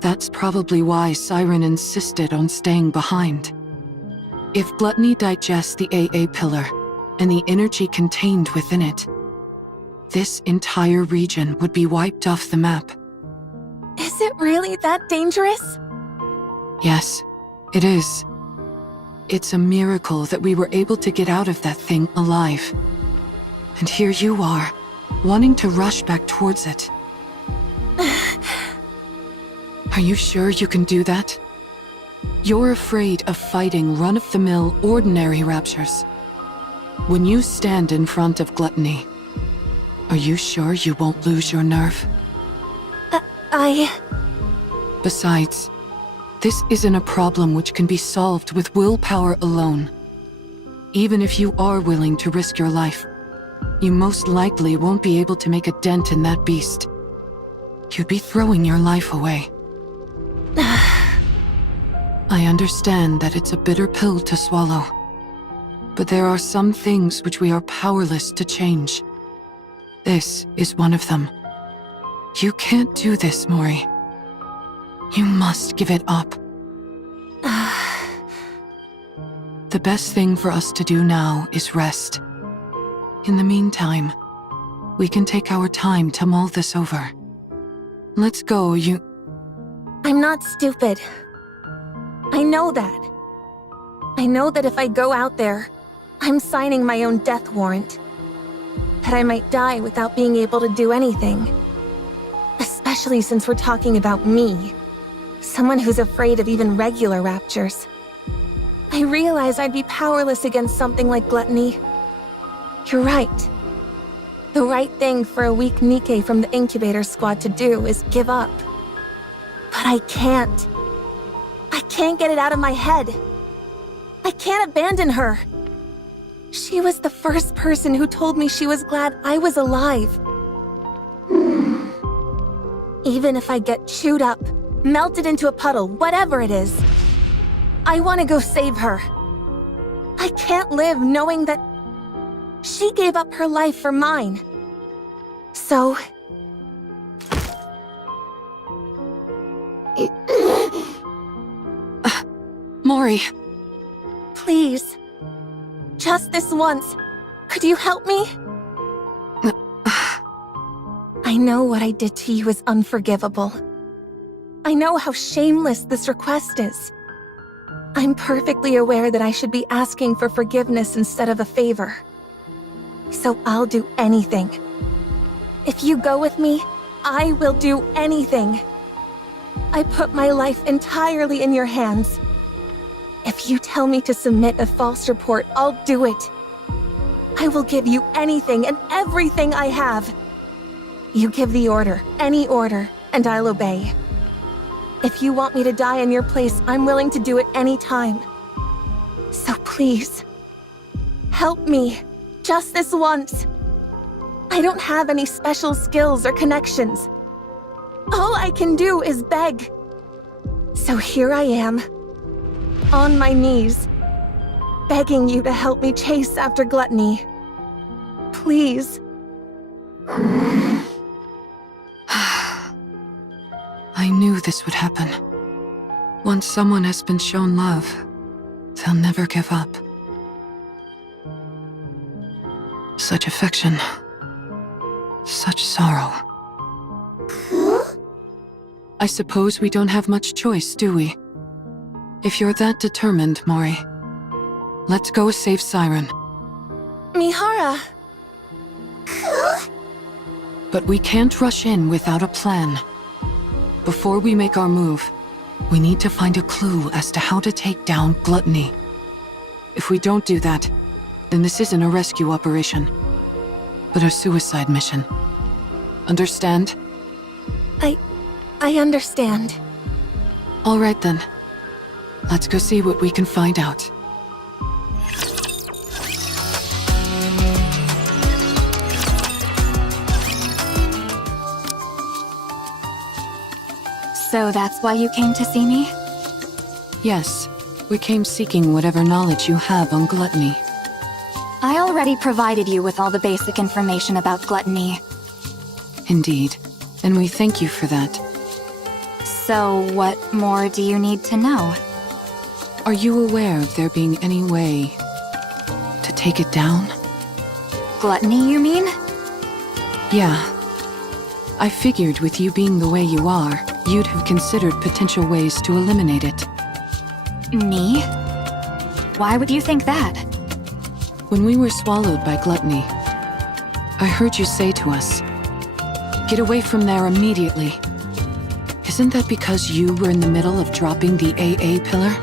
That's probably why Siren insisted on staying behind. If Gluttony digests the AA pillar and the energy contained within it, this entire region would be wiped off the map. Is it really that dangerous? Yes, it is. It's a miracle that we were able to get out of that thing alive. And here you are, wanting to rush back towards it. Are you sure you can do that? You're afraid of fighting run-of-the-mill ordinary raptures. When you stand in front of Gluttony, Are you sure you won't lose your nerve? Besides, this isn't a problem which can be solved with willpower alone. Even if you are willing to risk your life, you most likely won't be able to make a dent in that beast. You'd be throwing your life away. I understand that it's a bitter pill to swallow, but there are some things which we are powerless to change. This is one of them. You can't do this, Mori. You must give it up. The best thing for us to do now is rest. In the meantime, we can take our time to mull this over. Let's go, I'm not stupid. I know that. I know that if I go out there, I'm signing my own death warrant. That I might die without being able to do anything. Especially since we're talking about me. Someone who's afraid of even regular raptures. I realize I'd be powerless against something like Gluttony. You're right. The right thing for a weak NIKKE from the Incubator squad to do is give up. But I can't. I can't get it out of my head. I can't abandon her. She was the first person who told me she was glad I was alive. Even if I get chewed up, melted into a puddle, whatever it is, I want to go save her. I can't live knowing that she gave up her life for mine. So... Mori. Please. Just this once. Could you help me? I know what I did to you is unforgivable. I know how shameless this request is. I'm perfectly aware that I should be asking for forgiveness instead of a favor. So I'll do anything. If you go with me, I will do anything. I put my life entirely in your hands. If you tell me to submit a false report, I'll do it. I will give you anything and everything I have. You give the order, any order, and I'll obey. If you want me to die in your place, I'm willing to do it any time. So please, help me, just this once. I don't have any special skills or connections. All I can do is beg. So here I am, on my knees, begging you to help me chase after Gluttony. Please. I knew this would happen. Once someone has been shown love, they'll never give up. Such affection. Such sorrow. I suppose we don't have much choice, do we? If you're that determined, Mori, let's go save Siren. Mihara! But we can't rush in without a plan. Before we make our move, we need to find a clue as to how to take down Gluttony. If we don't do that, then this isn't a rescue operation, but a suicide mission. Understand? I understand. All right then. Let's go see what we can find out. So that's why you came to see me? Yes, we came seeking whatever knowledge you have on Gluttony. I already provided you with all the basic information about Gluttony. Indeed, and we thank you for that. So what more do you need to know? Are you aware of there being any way to take it down? Gluttony, you mean? Yeah. I figured with you being the way you are, you'd have considered potential ways to eliminate it. Me? Why would you think that? When we were swallowed by Gluttony, I heard you say to us, "Get away from there immediately." Isn't that because you were in the middle of dropping the AA pillar?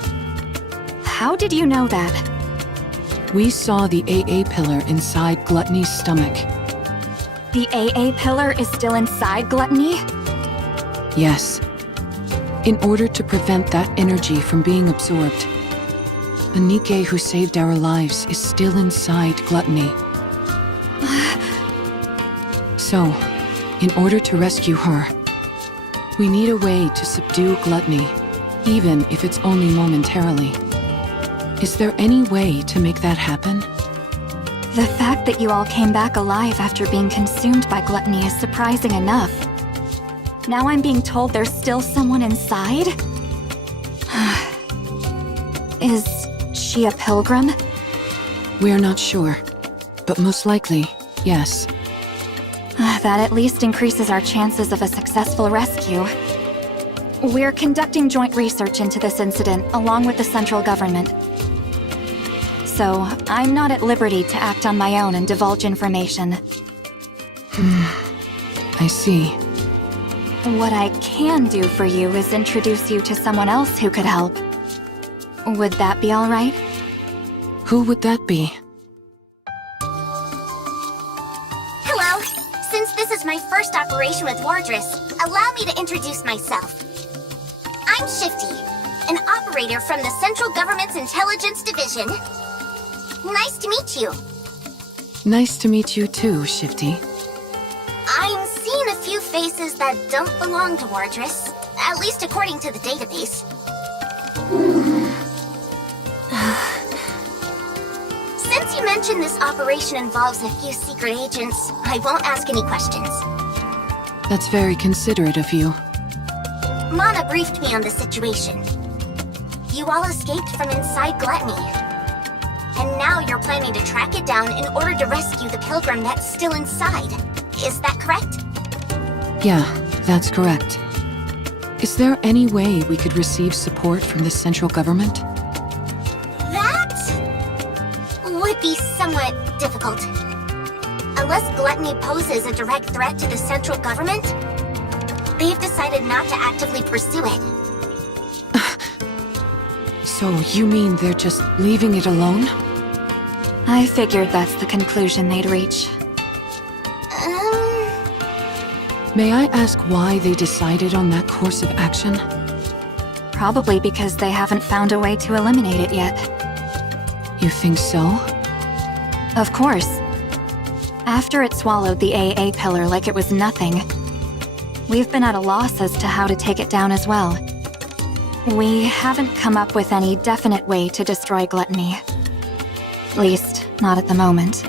How did you know that? We saw the AA pillar inside Gluttony's stomach. The AA pillar is still inside Gluttony? Yes. In order to prevent that energy from being absorbed, the Nikkei who saved our lives is still inside Gluttony. So, in order to rescue her, we need a way to subdue Gluttony, even if it's only momentarily. Is there any way to make that happen? The fact that you all came back alive after being consumed by Gluttony is surprising enough. Now I'm being told there's still someone inside? Is she a pilgrim? We're not sure, but most likely, yes. That at least increases our chances of a successful rescue. We're conducting joint research into this incident along with the central government. So, I'm not at liberty to act on my own and divulge information. I see. What I can do for you is introduce you to someone else who could help. Would that be all right? Who would that be? Hello. Since this is my first operation with Wardress, allow me to introduce myself. I'm Shifty, an operator from the Central Government's Intelligence Division. Nice to meet you. Nice to meet you too, Shifty. I'm seeing a few faces that don't belong to Wardress, at least according to the database. Since you mentioned this operation involves a few secret agents, I won't ask any questions. That's very considerate of you. Mana briefed me on the situation. You all escaped from inside Gluttony. And now you're planning to track it down in order to rescue the pilgrim that's still inside. Is that correct? Yeah, that's correct. Is there any way we could receive support from the central government? That would be somewhat difficult. Unless Gluttony poses a direct threat to the central government, they've decided not to actively pursue it. So you mean they're just leaving it alone? I figured that's the conclusion they'd reach. May I ask why they decided on that course of action? Probably because they haven't found a way to eliminate it yet. You think so? Of course. After it swallowed the AA pillar like it was nothing, we've been at a loss as to how to take it down as well. We haven't come up with any definite way to destroy Gluttony. At least, not at the moment.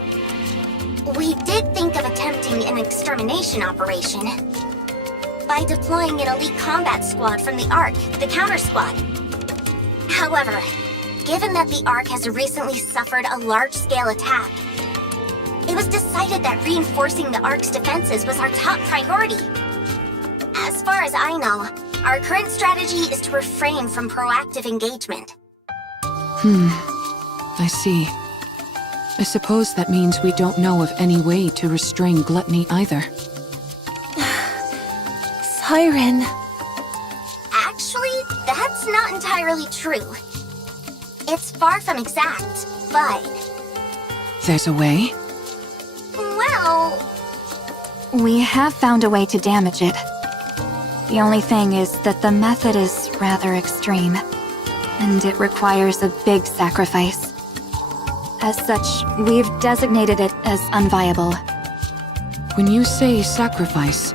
We did think of attempting an extermination operation by deploying an elite combat squad from the Ark, the counter squad. However, given that the Ark has recently suffered a large-scale attack, it was decided that reinforcing the Ark's defenses was our top priority. As far as I know, our current strategy is to refrain from proactive engagement. I see. I suppose that means we don't know of any way to restrain Gluttony either. Siren. Actually, that's not entirely true. It's far from exact, but... There's a way? Well... We have found a way to damage it. The only thing is that the method is rather extreme, and it requires a big sacrifice. As such, we've designated it as unviable. When you say sacrifice,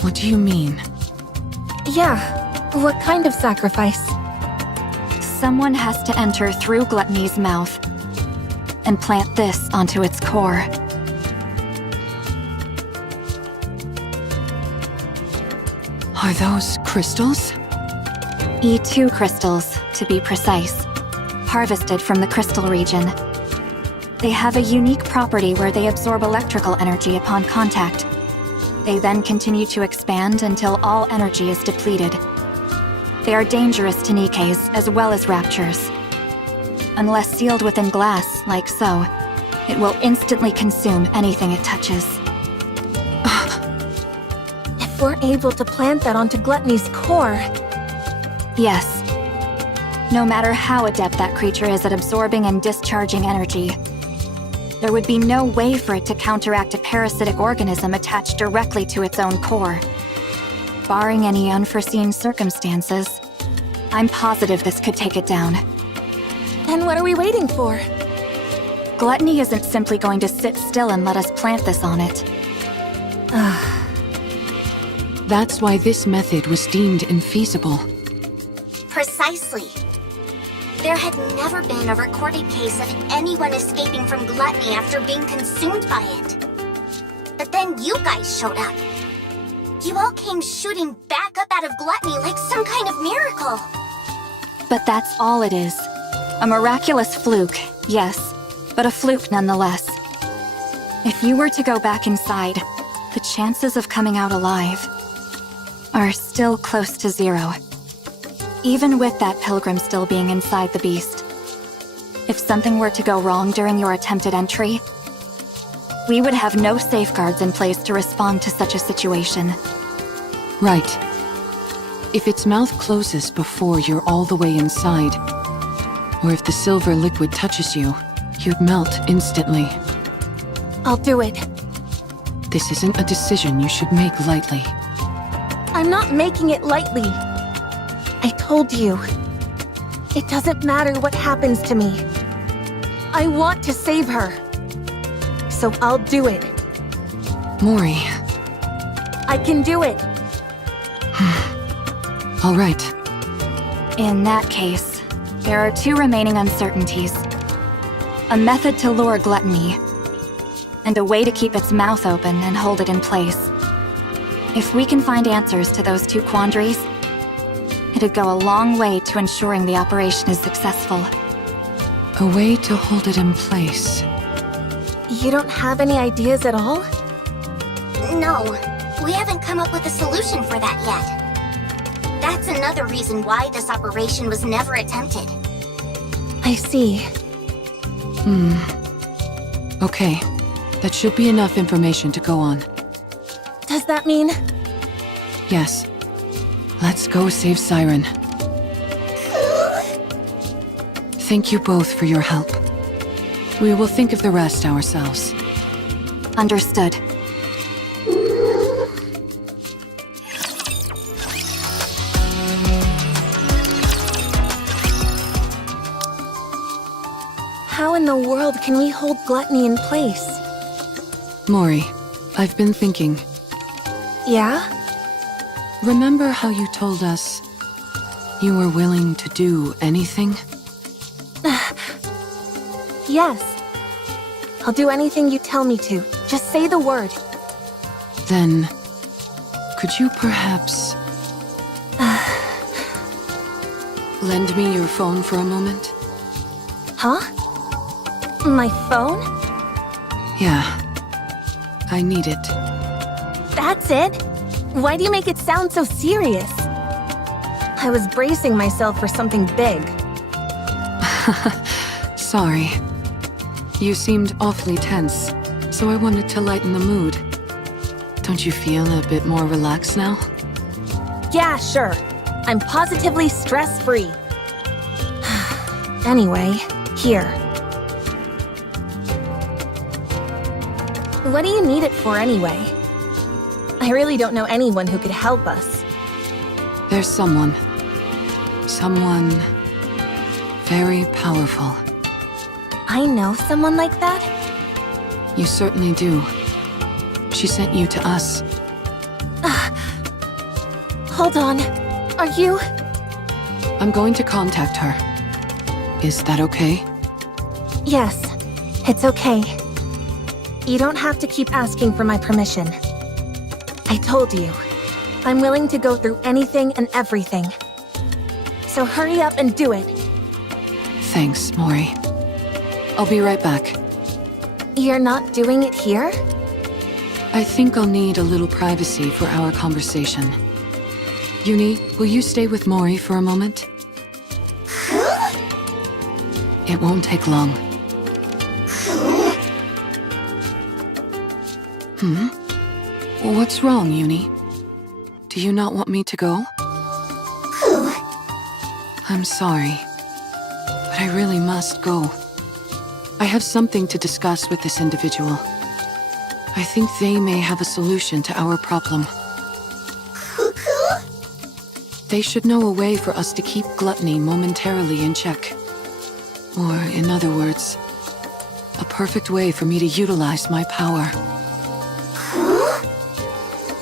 what do you mean? Yeah, what kind of sacrifice? Someone has to enter through Gluttony's mouth and plant this onto its core. Are those crystals? E2 crystals, to be precise, harvested from the crystal region. They have a unique property where they absorb electrical energy upon contact. They then continue to expand until all energy is depleted. They are dangerous to Nikkes as well as Raptures. Unless sealed within glass, like so, it will instantly consume anything it touches. If we're able to plant that onto Gluttony's core... Yes. No matter how adept that creature is at absorbing and discharging energy, there would be no way for it to counteract a parasitic organism attached directly to its own core. Barring any unforeseen circumstances, I'm positive this could take it down. Then what are we waiting for? Gluttony isn't simply going to sit still and let us plant this on it. That's why this method was deemed infeasible. Precisely. There had never been a recorded case of anyone escaping from Gluttony after being consumed by it. But then you guys showed up. You all came shooting back up out of Gluttony like some kind of miracle. But that's all it is. A miraculous fluke, yes, but a fluke nonetheless. If you were to go back inside, the chances of coming out alive are still close to 0. Even with that pilgrim still being inside the beast. If something were to go wrong during your attempted entry, we would have no safeguards in place to respond to such a situation. Right. If its mouth closes before you're all the way inside, or if the silver liquid touches you, you'd melt instantly. I'll do it. This isn't a decision you should make lightly. I'm not making it lightly. I told you. It doesn't matter what happens to me. I want to save her. So I'll do it. Mori. I can do it. All right. In that case, there are 2 remaining uncertainties. A method to lure Gluttony, and a way to keep its mouth open and hold it in place. If we can find answers to those 2 quandaries, it'd go a long way to ensuring the operation is successful. A way to hold it in place. You don't have any ideas at all? No, we haven't come up with a solution for that yet. That's another reason why this operation was never attempted. I see. Okay. That should be enough information to go on. Does that mean? Yes. Let's go save Siren. Thank you both for your help. We will think of the rest ourselves. Understood. How in the world can we hold Gluttony in place? Mori, I've been thinking. Yeah? Remember how you told us you were willing to do anything? Yes. I'll do anything you tell me to. Just say the word. Then, could you perhaps lend me your phone for a moment? Huh? My phone? Yeah. I need it. That's it? Why do you make it sound so serious? I was bracing myself for something big. Sorry. You seemed awfully tense, so I wanted to lighten the mood. Don't you feel a bit more relaxed now? Yeah, sure. I'm positively stress-free. Anyway, here. What do you need it for anyway? I really don't know anyone who could help us. There's someone. Someone very powerful. I know someone like that? You certainly do. She sent you to us. Hold on. Are you? I'm going to contact her. Is that okay? Yes, it's okay. You don't have to keep asking for my permission. I told you, I'm willing to go through anything and everything. So hurry up and do it. Thanks, Mori. I'll be right back. You're not doing it here? I think I'll need a little privacy for our conversation. Yuni, will you stay with Mori for a moment? It won't take long. What's wrong, Yuni? Do you not want me to go? I'm sorry, but I really must go. I have something to discuss with this individual. I think they may have a solution to our problem. They should know a way for us to keep Gluttony momentarily in check. Or, in other words, a perfect way for me to utilize my power.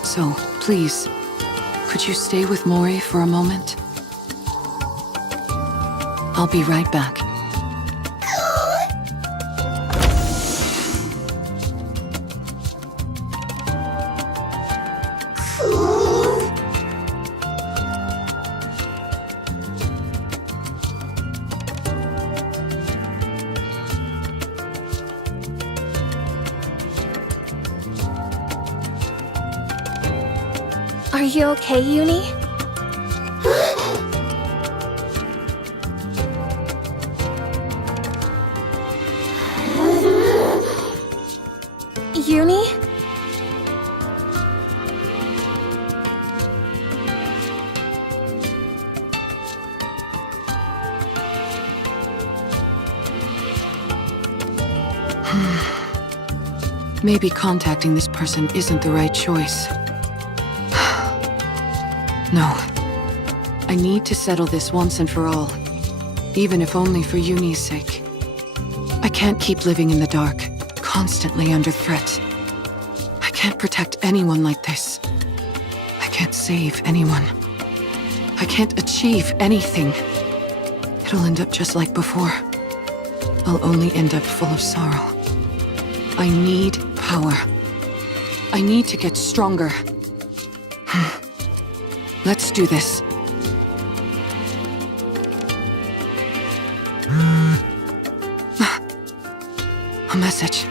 So, please, could you stay with Mori for a moment? I'll be right back. Are you okay, Yuni? Yuni? Maybe contacting this person isn't the right choice. No. I need to settle this once and for all, even if only for Yuni's sake. I can't keep living in the dark, constantly under threat. I can't protect anyone like this. I can't save anyone. I can't achieve anything. It'll end up just like before. I'll only end up full of sorrow. I need power. I need to get stronger. Let's do this. A message.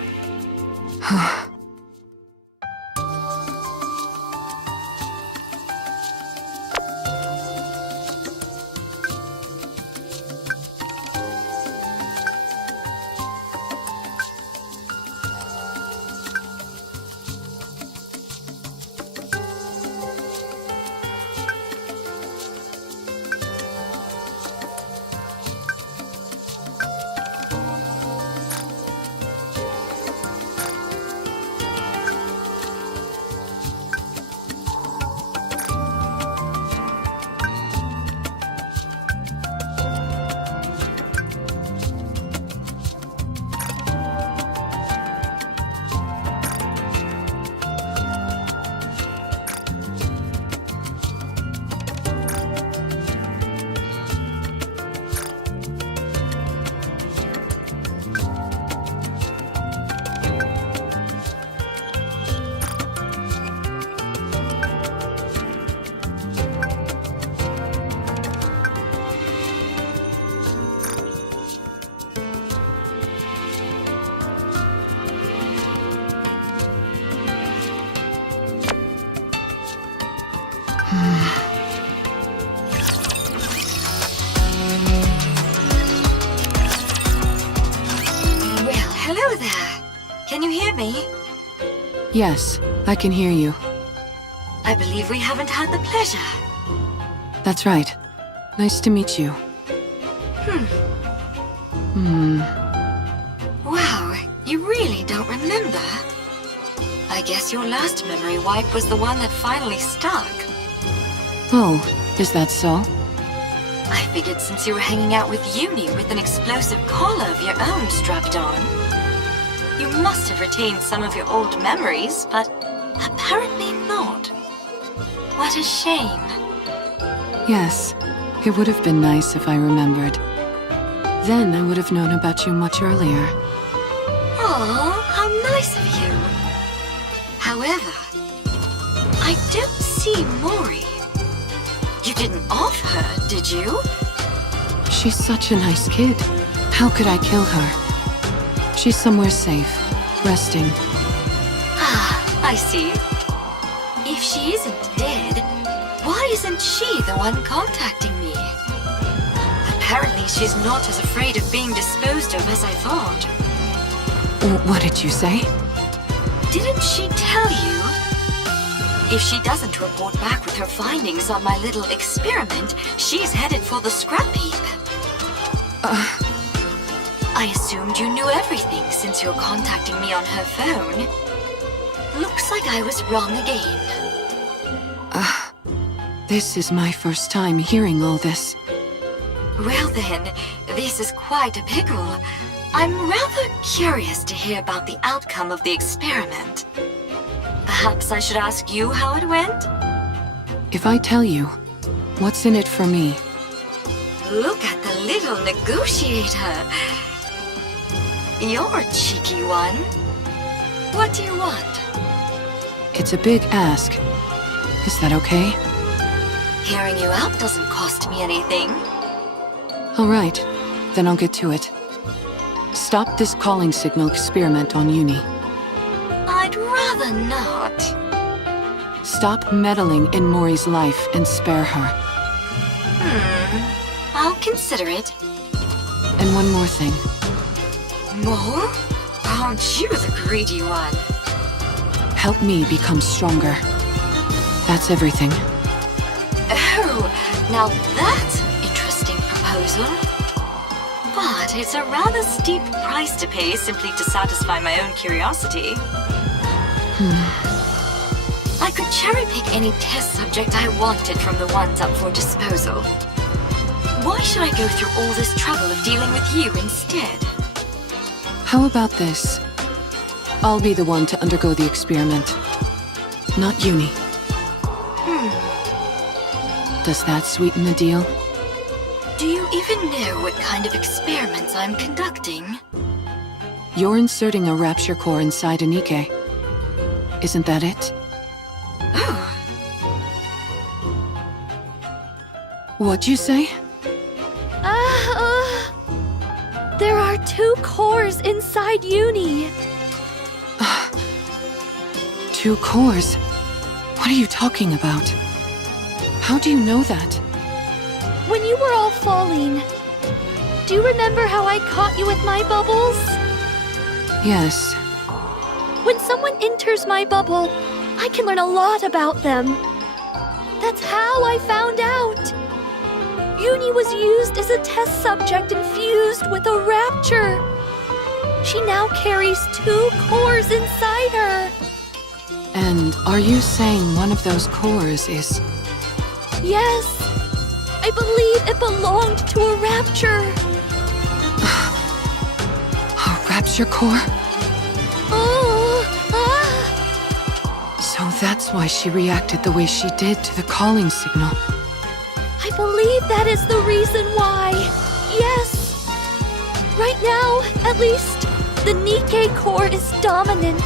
Can you hear me? Yes, I can hear you. I believe we haven't had the pleasure. That's right. Nice to meet you. Wow, you really don't remember? I guess your last memory wipe was the one that finally stuck. Oh, is that so? I figured since you were hanging out with Yuni with an explosive collar of your own strapped on, you must have retained some of your old memories, but apparently not. What a shame. Yes, it would have been nice if I remembered. Then I would have known about you much earlier. Oh, how nice of you. However, I don't see Mori. You didn't off her, did you? She's such a nice kid. How could I kill her? She's somewhere safe, resting. Ah, I see. If she isn't dead, why isn't she the one contacting me? Apparently she's not as afraid of being disposed of as I thought. What did you say? Didn't she tell you? If she doesn't report back with her findings on my little experiment, she's headed for the scrap heap. I assumed you knew everything since you're contacting me on her phone. Looks like I was wrong again. This is my first time hearing all this. Well then, this is quite a pickle. I'm rather curious to hear about the outcome of the experiment. Perhaps I should ask you how it went? If I tell you, what's in it for me? Look at the little negotiator. You're a cheeky one. What do you want? It's a big ask. Is that okay? Hearing you out doesn't cost me anything. All right, then I'll get to it. Stop this calling signal experiment on Yuni. I'd rather not. Stop meddling in Mori's life and spare her. I'll consider it. And one more thing. More? Aren't you the greedy one? Help me become stronger. That's everything. Oh, now that's an interesting proposal. But it's a rather steep price to pay simply to satisfy my own curiosity. I could cherry-pick any test subject I wanted from the ones up for disposal. Why should I go through all this trouble of dealing with you instead? How about this? I'll be the one to undergo the experiment. Not Yuni. Does that sweeten the deal? Do you even know what kind of experiments I'm conducting? You're inserting a Rapture core inside a NIKKE. Isn't that it? Oh, What'd you say? There are 2 cores inside Yuni. 2 cores? What are you talking about? How do you know that? When you were all falling, do you remember how I caught you with my bubbles? Yes. When someone enters my bubble, I can learn a lot about them. That's how I found out. Yuni was used as a test subject infused with a Rapture. She now carries 2 cores inside her. And are you saying one of those cores is... Yes, I believe it belonged to a Rapture. a Rapture core? So that's why she reacted the way she did to the calling signal. I believe that is the reason why. Yes. Right now, at least, the NIKKE core is dominant.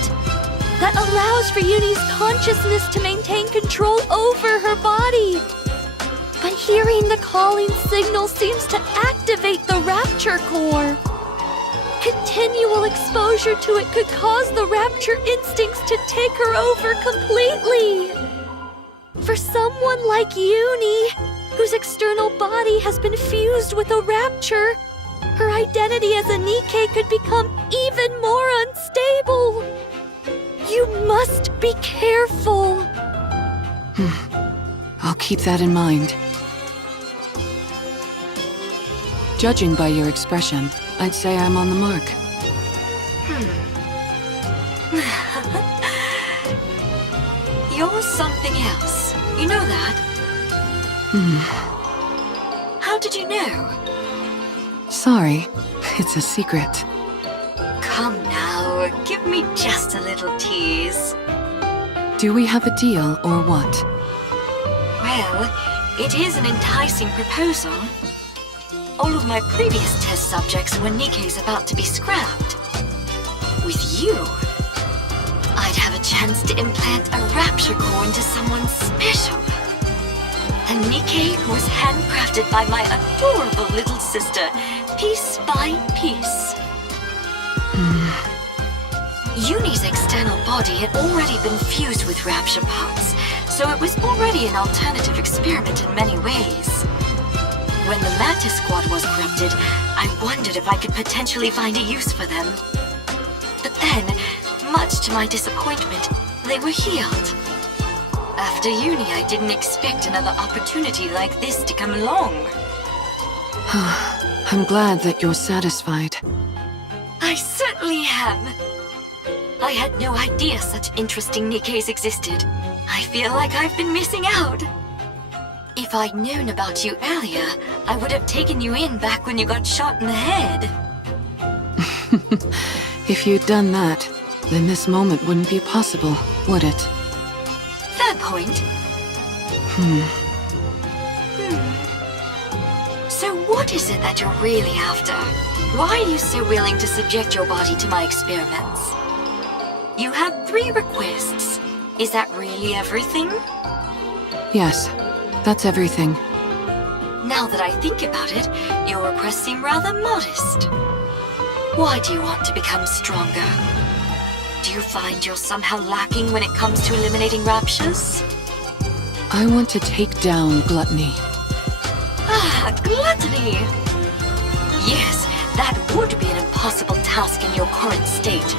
That allows for Yuni's consciousness to maintain control over her body. But hearing the calling signal seems to activate the Rapture core. Continual exposure to it could cause the Rapture instincts to take her over completely. For someone like Yuni, whose external body has been fused with a Rapture, her identity as a NIKKE could become even more unstable. You must be careful. I'll keep that in mind. Judging by your expression, I'd say I'm on the mark. You're something else. You know that? How did you know? Sorry, it's a secret. Come now, give me just a little tease. Do we have a deal or what? Well, it is an enticing proposal. All of my previous test subjects were NIKKEs about to be scrapped. With you, I'd have a chance to implant a Rapture core into someone special. A NIKKE who was handcrafted by my adorable little sister, piece by piece. Yuni's external body had already been fused with Rapture parts, so it was already an alternative experiment in many ways. When the Mantis Squad was corrupted, I wondered if I could potentially find a use for them. But then, much to my disappointment, they were healed. After Yuni, I didn't expect another opportunity like this to come along. I'm glad that you're satisfied. I certainly am. I had no idea such interesting Nikkes existed. I feel like I've been missing out. If I'd known about you earlier, I would have taken you in back when you got shot in the head. If you'd done that, then this moment wouldn't be possible, would it? Fair point. So what is it that you're really after? Why are you so willing to subject your body to my experiments? You had 3 requests. Is that really everything? Yes, that's everything. Now that I think about it, your requests seem rather modest. Why do you want to become stronger? Do you find you're somehow lacking when it comes to eliminating raptures? I want to take down Gluttony. Ah, Gluttony! Yes, that would be an impossible task in your current state.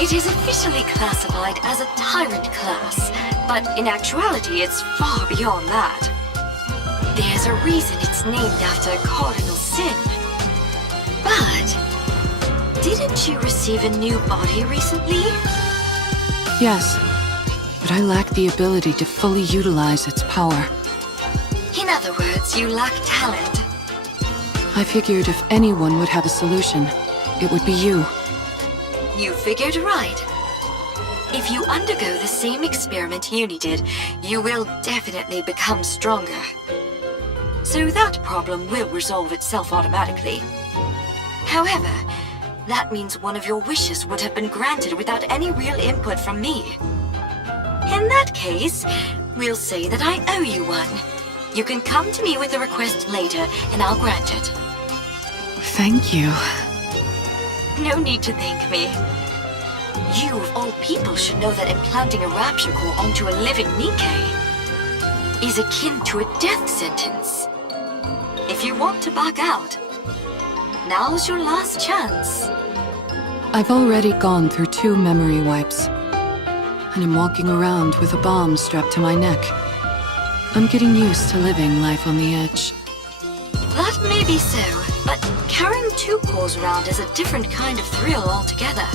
It is officially classified as a tyrant class, but in actuality it's far beyond that. There's a reason it's named after a cardinal sin. But didn't you receive a new body recently? Yes, but I lack the ability to fully utilize its power. In other words, you lack talent. I figured if anyone would have a solution, it would be you. You figured right. If you undergo the same experiment Yuni did, you will definitely become stronger. So that problem will resolve itself automatically. However, that means one of your wishes would have been granted without any real input from me. In that case, we'll say that I owe you one. You can come to me with a request later, and I'll grant it. Thank you. No need to thank me. You, of all people, should know that implanting a Rapture core onto a living Nikke is akin to a death sentence. If you want to back out, now's your last chance. I've already gone through 2 memory wipes, and I'm walking around with a bomb strapped to my neck. I'm getting used to living life on the edge. That may be so, but carrying 2 cores around is a different kind of thrill altogether.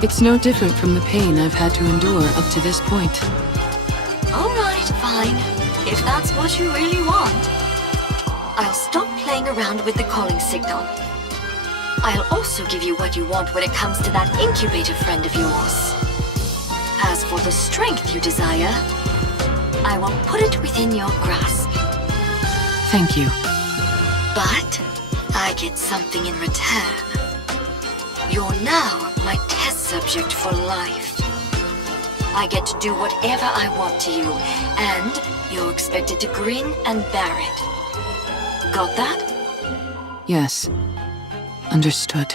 It's no different from the pain I've had to endure up to this point. All right, fine. If that's what you really want. I'll stop playing around with the calling signal. I'll also give you what you want when it comes to that Incubator friend of yours. As for the strength you desire, I will put it within your grasp. Thank you. But I get something in return. You're now my test subject for life. I get to do whatever I want to you, and you're expected to grin and bear it. Got that? Yes. Understood.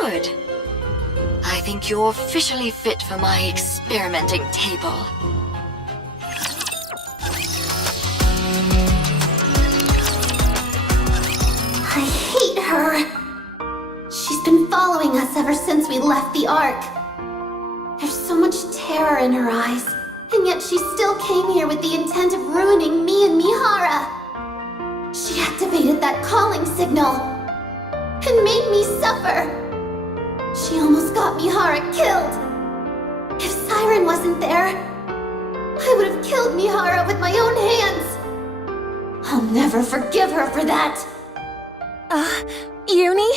Good. I think you're officially fit for my experimenting table. I hate her. She's been following us ever since we left the Ark. There's so much terror in her eyes, and yet she still came here with the intent of ruining me and Mihara. She activated that calling signal and made me suffer. She almost got Mihara killed. If Siren wasn't there, I would have killed Mihara with my own hands. I'll never forgive her for that. Yuni?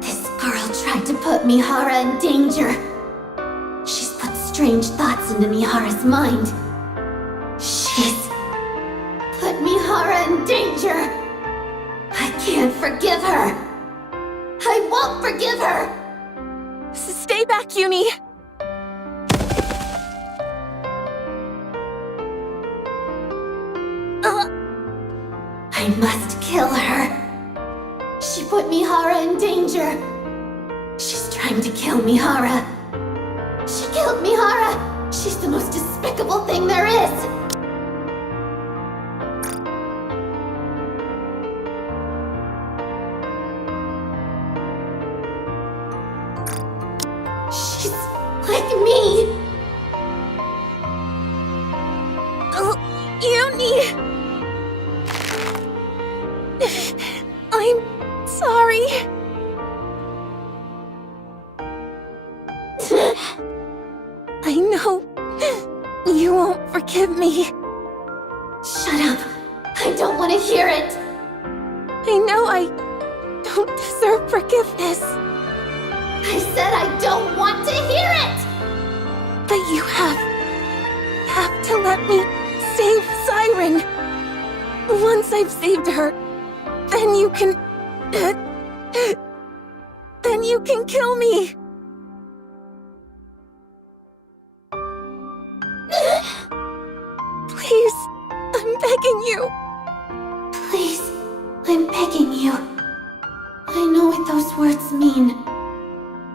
This girl tried to put Mihara in danger. She's put strange thoughts into Mihara's mind. She's put Mihara in danger. I can't forgive her. I won't forgive her. Stay back, Yuni! I must kill her. She put Mihara in danger. She's trying to kill Mihara. She killed Mihara. She's the most despicable thing there is. She's like me. You forgive me. Shut up. I don't want to hear it. I know I don't deserve forgiveness. I said I don't want to hear it! But you have to let me save Siren. Once I've saved her, then you can kill me. Please, I'm begging you. Please, I'm begging you. I know what those words mean.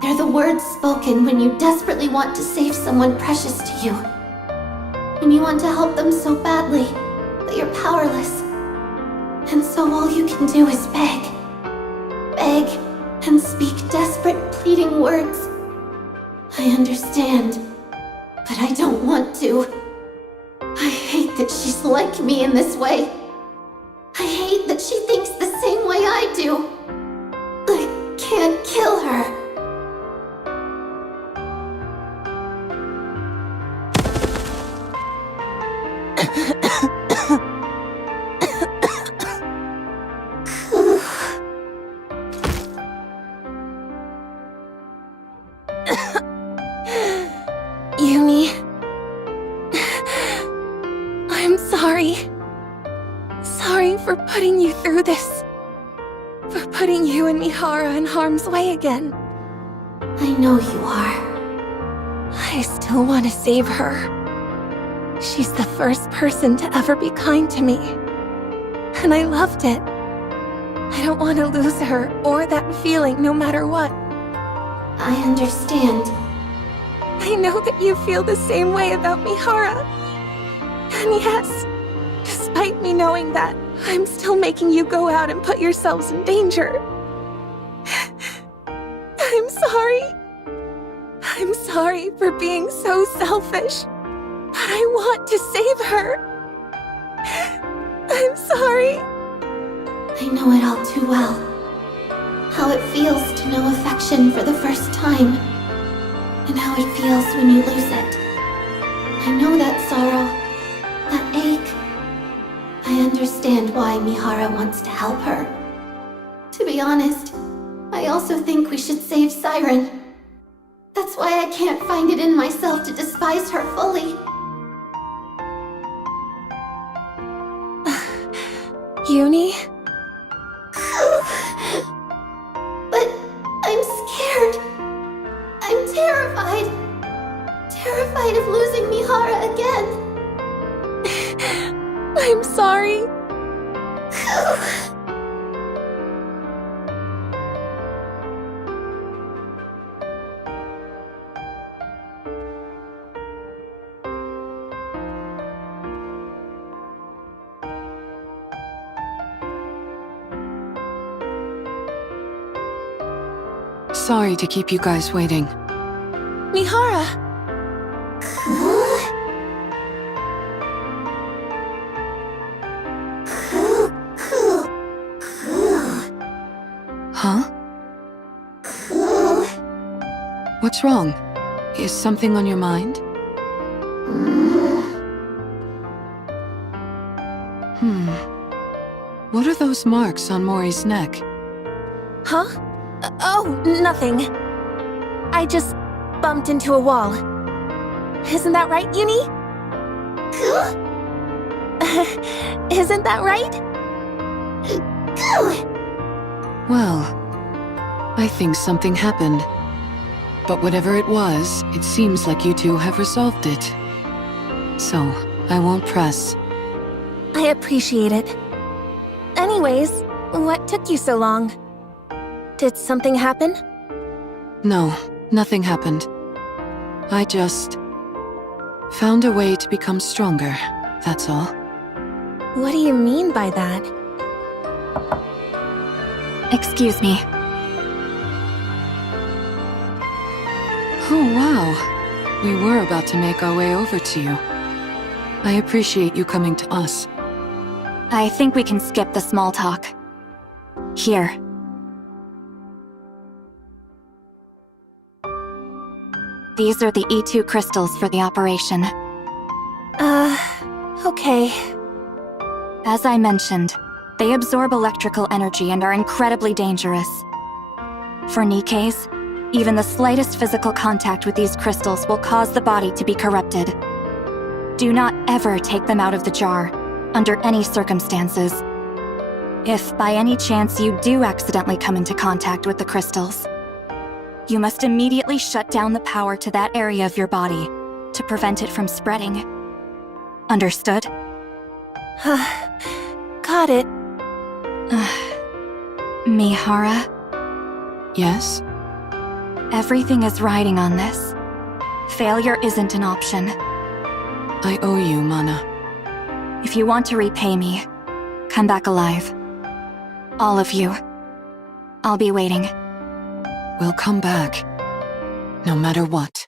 They're the words spoken when you desperately want to save someone precious to you. When you want to help them so badly, but you're powerless. And so all you can do is beg. Beg and speak desperate, pleading words. I understand, but I don't want to. I hate that she's like me in this way. I hate that she thinks the same way I do. I can't kill her. Yuni, I'm sorry. Sorry for putting you through this. For putting you and Mihara in harm's way again. I know you are. I still want to save her. She's the first person to ever be kind to me. And I loved it. I don't want to lose her or that feeling no matter what. I understand. I know that you feel the same way about Mihara. And yes, despite me knowing that, I'm still making you go out and put yourselves in danger. I'm sorry. I'm sorry for being so selfish. But I want to save her. I'm sorry. I know it all too well. How it feels to know affection for the first time. And how it feels when you lose it. I know that sorrow, that ache. I understand why Mihara wants to help her. To be honest, I also think we should save Siren. That's why I can't find it in myself to despise her fully. Yuni? But I'm scared. I'm terrified. Terrified of losing Mihara again. I'm sorry. Sorry to keep you guys waiting. Mihara! Huh? What's wrong? Is something on your mind? What are those marks on Mori's neck? Huh? Oh, nothing. I just bumped into a wall. Isn't that right, Yuni? Isn't that right? Well, I think something happened. But whatever it was, it seems like you two have resolved it. So, I won't press. I appreciate it. Anyways, what took you so long? Did something happen? No, nothing happened. I just found a way to become stronger, that's all. What do you mean by that? Excuse me. Oh, wow. We were about to make our way over to you. I appreciate you coming to us. I think we can skip the small talk. Here. These are the E2 crystals for the operation. okay. As I mentioned, they absorb electrical energy and are incredibly dangerous. For Nikkes, even the slightest physical contact with these crystals will cause the body to be corrupted. Do not ever take them out of the jar, under any circumstances. If by any chance you do accidentally come into contact with the crystals, you must immediately shut down the power to that area of your body to prevent it from spreading. Understood? Got it. Mihara, Yes? everything is riding on this. Failure isn't an option. I owe you, Mana. If you want to repay me, come back alive. All of you. I'll be waiting. We'll come back. No matter what.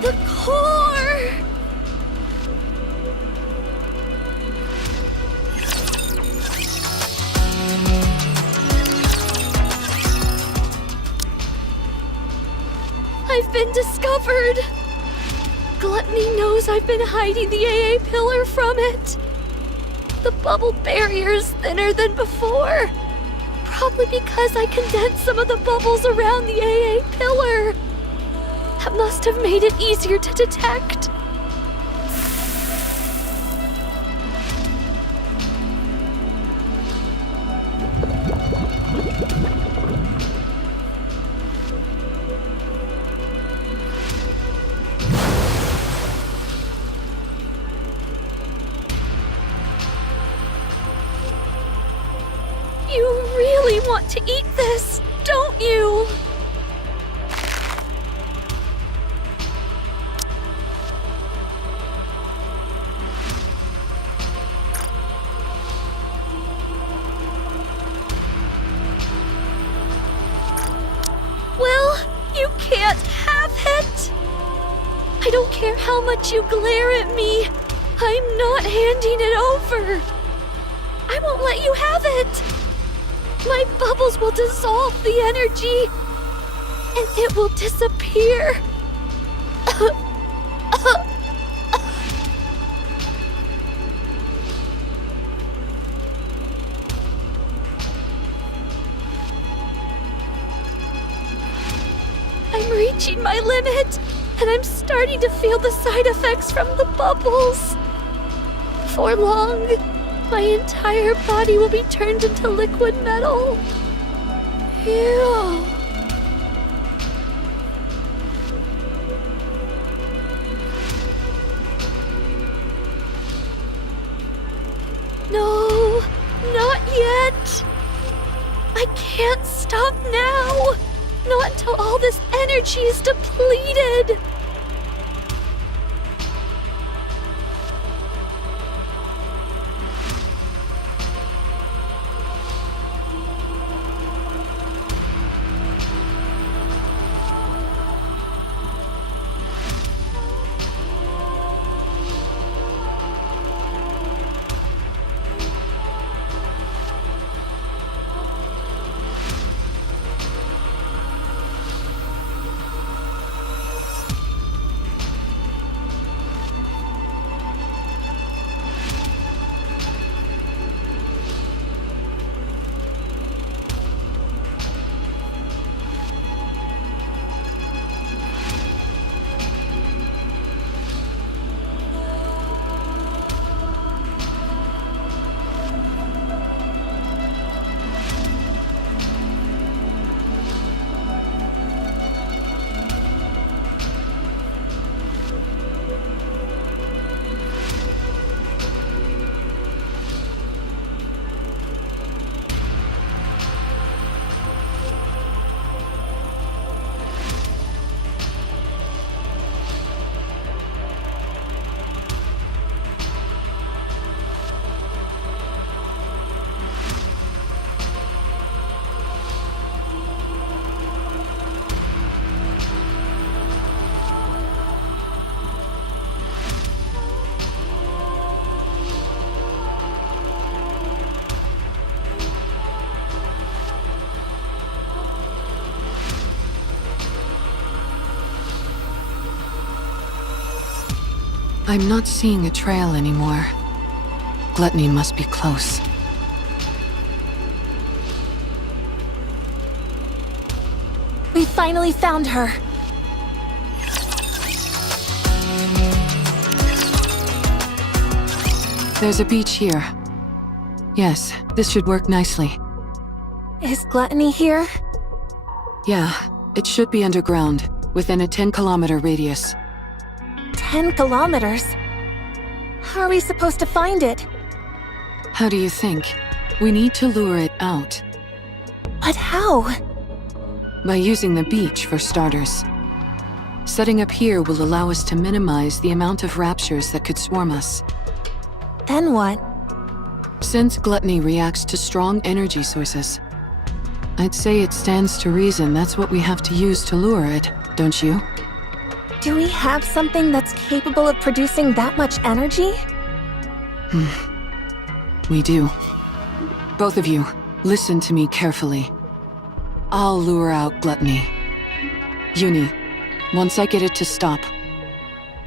The core! I've been discovered! Gluttony knows I've been hiding the AA pillar from it. The bubble barrier is thinner than before. Probably because I condensed some of the bubbles around the AA pillar. That must have made it easier to detect. You really want to eat this, don't you? Well, you can't have it. I don't care how much you glare at me. I'm not handing it over. I won't let you have it. My bubbles will dissolve the energy, and it will disappear. I'm reaching my limit, and I'm starting to feel the side effects from the bubbles. Before long, my entire body will be turned into liquid metal. Ew. No, not yet. I can't stop now. Not until all this energy is depleted. I'm not seeing a trail anymore. Gluttony must be close. We finally found her. There's a beach here. Yes, this should work nicely. Is Gluttony here? Yeah, it should be underground, within a 10-kilometer radius. 10 kilometers? How are we supposed to find it? How do you think? We need to lure it out. But how? By using the beach, for starters. Setting up here will allow us to minimize the amount of raptures that could swarm us. Then what? Since Gluttony reacts to strong energy sources, I'd say it stands to reason that's what we have to use to lure it, don't you? Do we have something that's capable of producing that much energy? We do. Both of you, listen to me carefully. I'll lure out Gluttony. Yuni, once I get it to stop,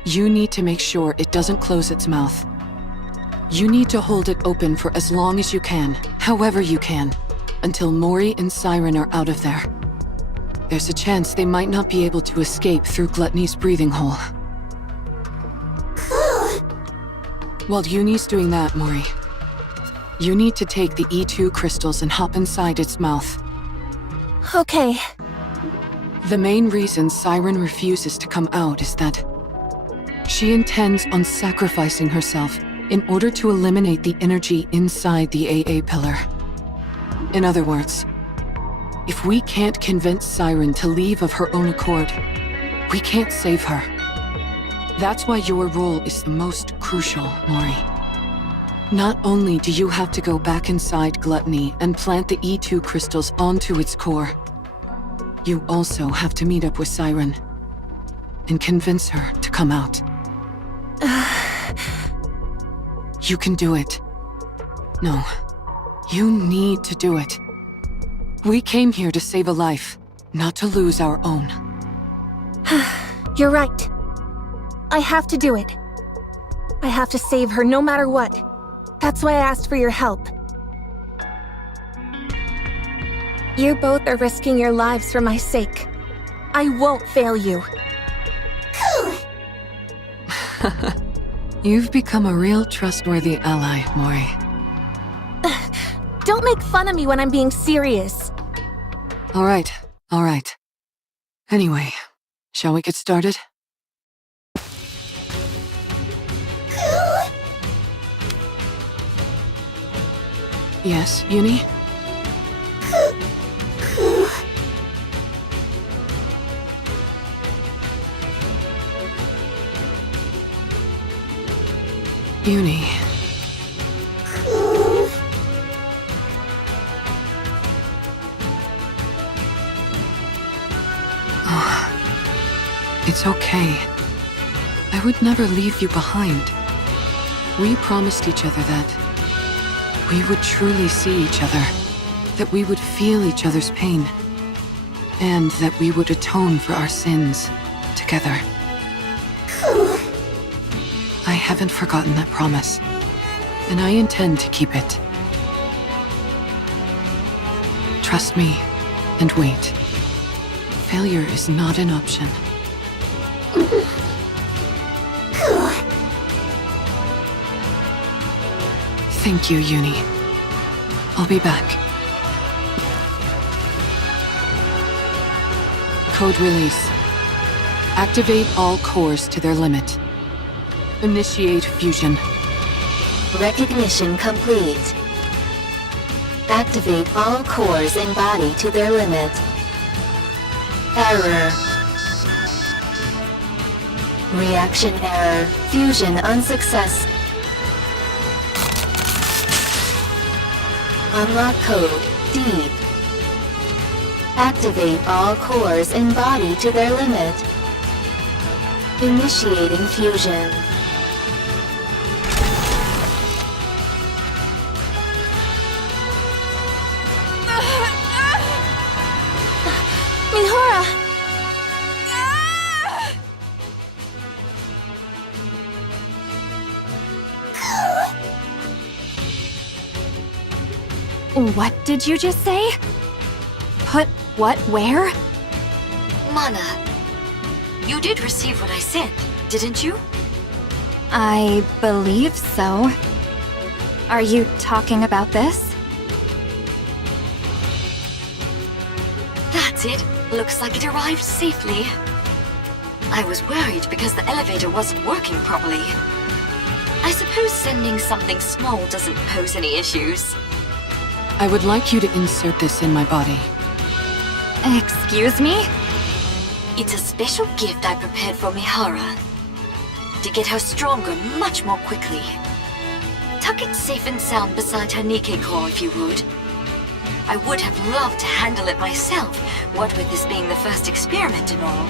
you need to make sure it doesn't close its mouth. You need to hold it open for as long as you can, however you can, until Mori and Siren are out of there. There's a chance they might not be able to escape through Gluttony's breathing hole. While Yuni's doing that, Mori, you need to take the E2 crystals and hop inside its mouth. Okay. The main reason Siren refuses to come out is that she intends on sacrificing herself in order to eliminate the energy inside the AA pillar. In other words, if we can't convince Siren to leave of her own accord, we can't save her. That's why your role is the most crucial, Mori. Not only do you have to go back inside Gluttony and plant the E2 crystals onto its core, you also have to meet up with Siren and convince her to come out. You can do it. No, you need to do it. We came here to save a life, not to lose our own. You're right. I have to do it. I have to save her no matter what. That's why I asked for your help. You both are risking your lives for my sake. I won't fail you. You've become a real trustworthy ally, Mori. Don't make fun of me when I'm being serious. All right. Anyway, shall we get started? Yes, Yuni? Yuni. Oh, it's okay. I would never leave you behind. We promised each other that we would truly see each other, that we would feel each other's pain, and that we would atone for our sins together. I haven't forgotten that promise, and I intend to keep it. Trust me, and wait. Failure is not an option. Thank you, Yuni. I'll be back. Code release. Activate all cores to their limit. Initiate fusion. Recognition complete. Activate all cores in body to their limit. Error. Reaction error. Fusion unsuccess. Unlock code D. Activate all cores in body to their limit. Initiating fusion. Mihara! What did you just say? Put what where? Mana, you did receive what I sent, didn't you? I believe so. Are you talking about this? That's it. Looks like it arrived safely. I was worried because the elevator wasn't working properly. I suppose sending something small doesn't pose any issues. I would like you to insert this in my body. Excuse me? It's a special gift I prepared for Mihara. To get her stronger much more quickly. Tuck it safe and sound beside her NIKKE core if you would. I would have loved to handle it myself, what with this being the first experiment and all.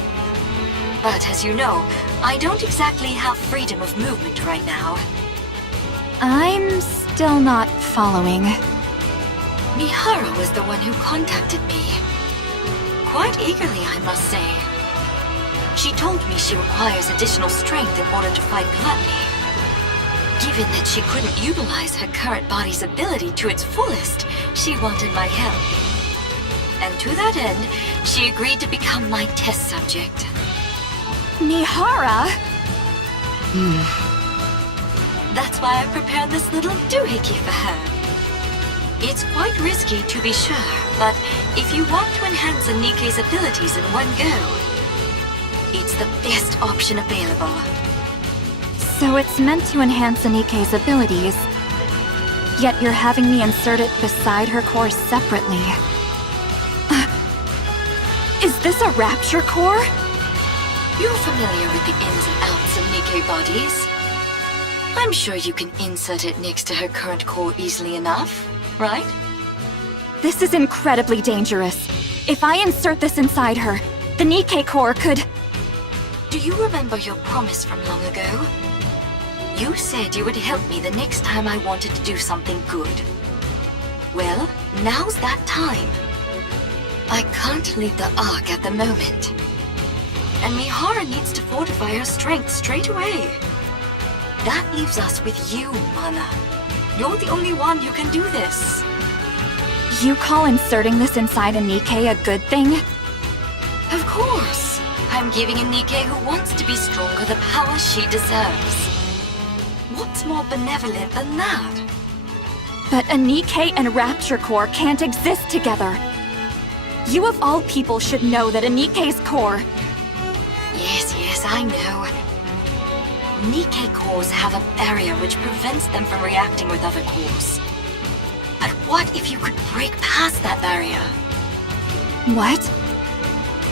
But as you know, I don't exactly have freedom of movement right now. I'm still not following. Mihara was the one who contacted me. Quite eagerly, I must say. She told me she requires additional strength in order to fight Gluttony. Given that she couldn't utilize her current body's ability to its fullest, she wanted my help. And to that end, she agreed to become my test subject. Mihara? That's why I prepared this little doohickey for her. It's quite risky to be sure, but if you want to enhance a NIKKE's abilities in one go, it's the best option available. So it's meant to enhance NIKKE's abilities, yet you're having me insert it beside her core separately. Is this a Rapture core? You're familiar with the ins and outs of NIKKE bodies. I'm sure you can insert it next to her current core easily enough, right? This is incredibly dangerous. If I insert this inside her, the NIKKE core could... Do you remember your promise from long ago? You said you would help me the next time I wanted to do something good. Well, now's that time. I can't leave the Ark at the moment. And Mihara needs to fortify her strength straight away. That leaves us with you, Mana. You're the only one who can do this. You call inserting this inside a NIKKE a good thing? Of course. I'm giving a NIKKE who wants to be stronger the power she deserves. What's more benevolent than that? But a NIKKE and Rapture core can't exist together. You of all people should know that a NIKKE's core... Yes, I know. NIKKE cores have a barrier which prevents them from reacting with other cores. But what if you could break past that barrier? What?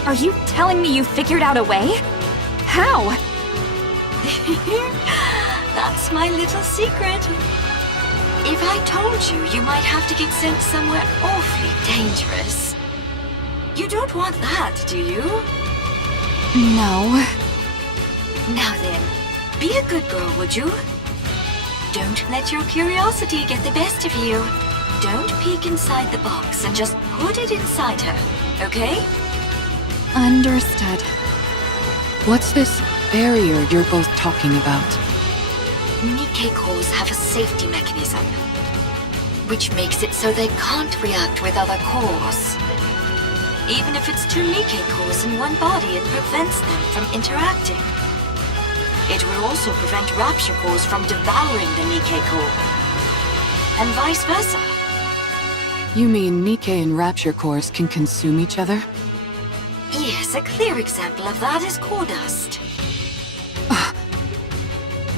Are you telling me you figured out a way? How? That's my little secret. If I told you, you might have to get sent somewhere awfully dangerous. You don't want that, do you? No. Now then, be a good girl, would you? Don't let your curiosity get the best of you. Don't peek inside the box and just put it inside her, okay? Understood. What's this barrier you're both talking about? NIKKE cores have a safety mechanism, which makes it so they can't react with other cores. Even if it's two NIKKE cores in one body, it prevents them from interacting. It will also prevent Rapture cores from devouring the NIKKE core, and vice versa. You mean NIKKE and Rapture cores can consume each other? Yes, a clear example of that is core dust.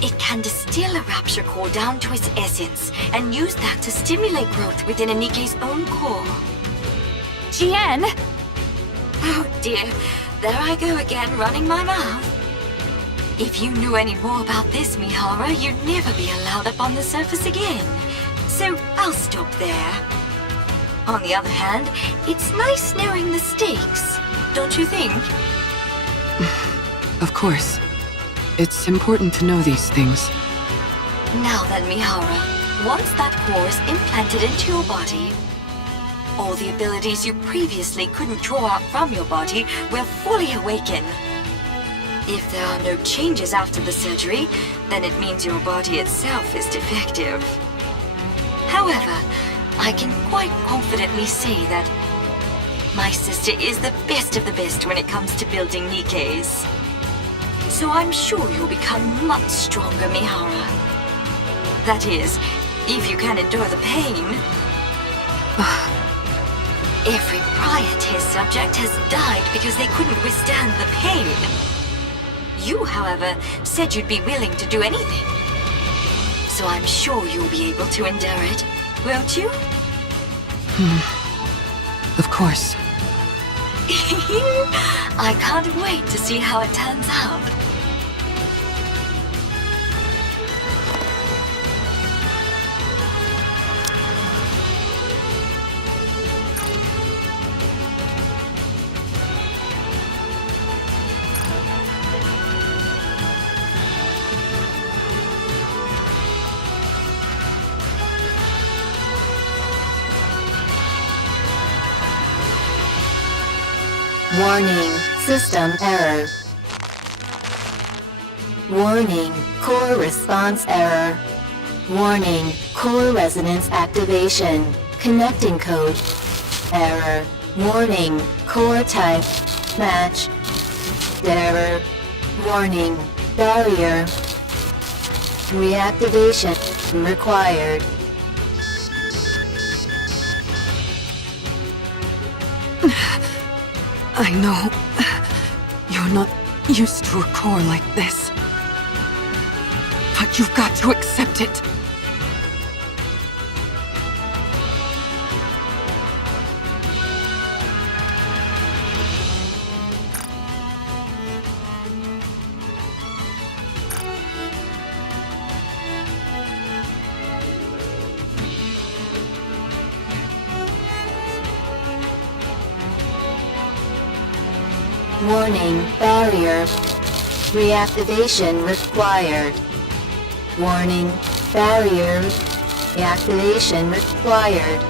It can distill a Rapture core down to its essence and use that to stimulate growth within a NIKKE's own core. Jian! Oh dear, there I go again, running my mouth. If you knew any more about this, Mihara, you'd never be allowed up on the surface again. So I'll stop there. On the other hand, it's nice knowing the stakes, don't you think? Of course. It's important to know these things. Now then, Mihara, once that core is implanted into your body, all the abilities you previously couldn't draw out from your body will fully awaken. If there are no changes after the surgery, then it means your body itself is defective. However, I can quite confidently say that my sister is the best of the best when it comes to building Nikkes. So I'm sure you'll become much stronger, Mihara. That is, if you can endure the pain. Every prior test subject has died because they couldn't withstand the pain. You, however, said you'd be willing to do anything. So I'm sure you'll be able to endure it, won't you? Of course. I can't wait to see how it turns out. Warning, system error. Warning, core response error. Warning, core resonance activation. Connecting code. Error. Warning, core type. Match. Error. Warning, barrier. Reactivation required. I know you're not used to a core like this, but you've got to accept it. Warning, barrier. Reactivation required. Warning, barrier. Reactivation required.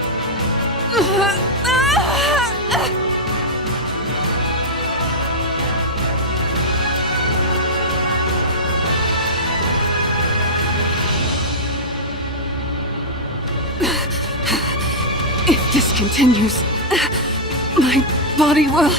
If this continues, my body will...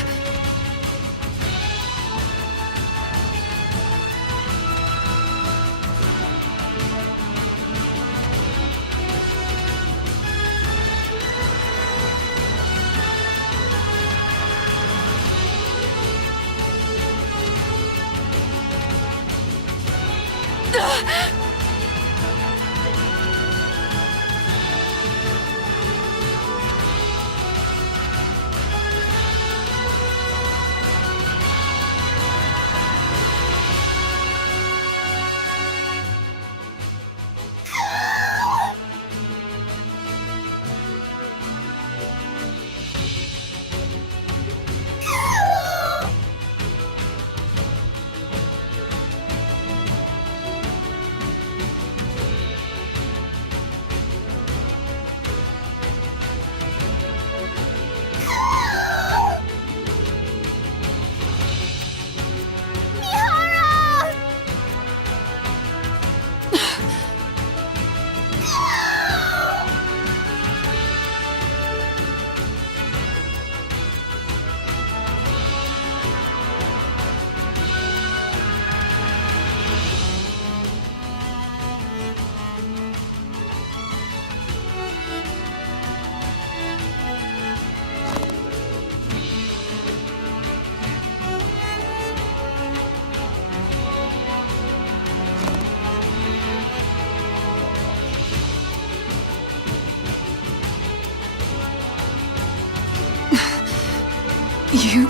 You...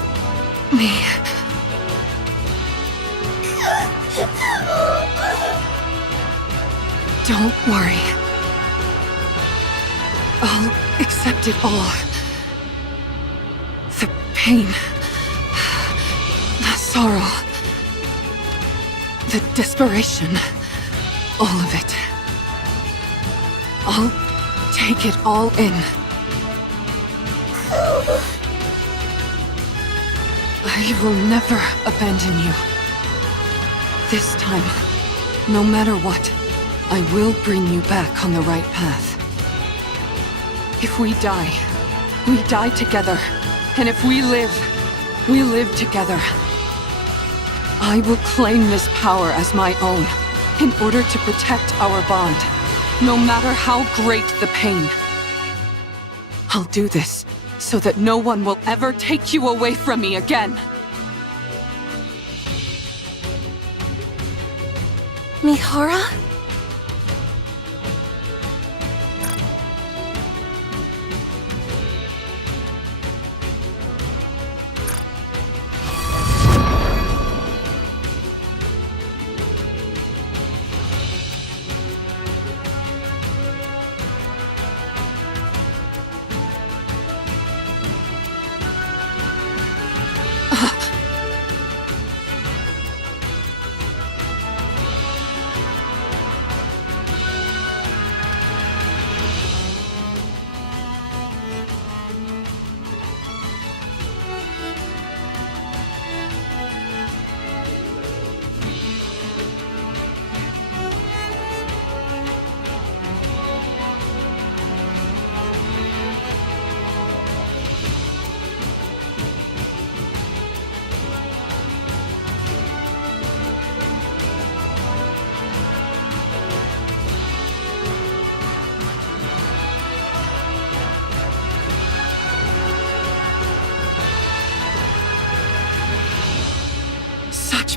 me... Don't worry. I'll accept it all. The pain... the sorrow... the desperation... all of it. I'll take it all in. I will never abandon you. This time, no matter what, I will bring you back on the right path. If we die together. And if we live together. I will claim this power as my own, in order to protect our bond, no matter how great the pain. I'll do this, so that no one will ever take you away from me again. Mihara?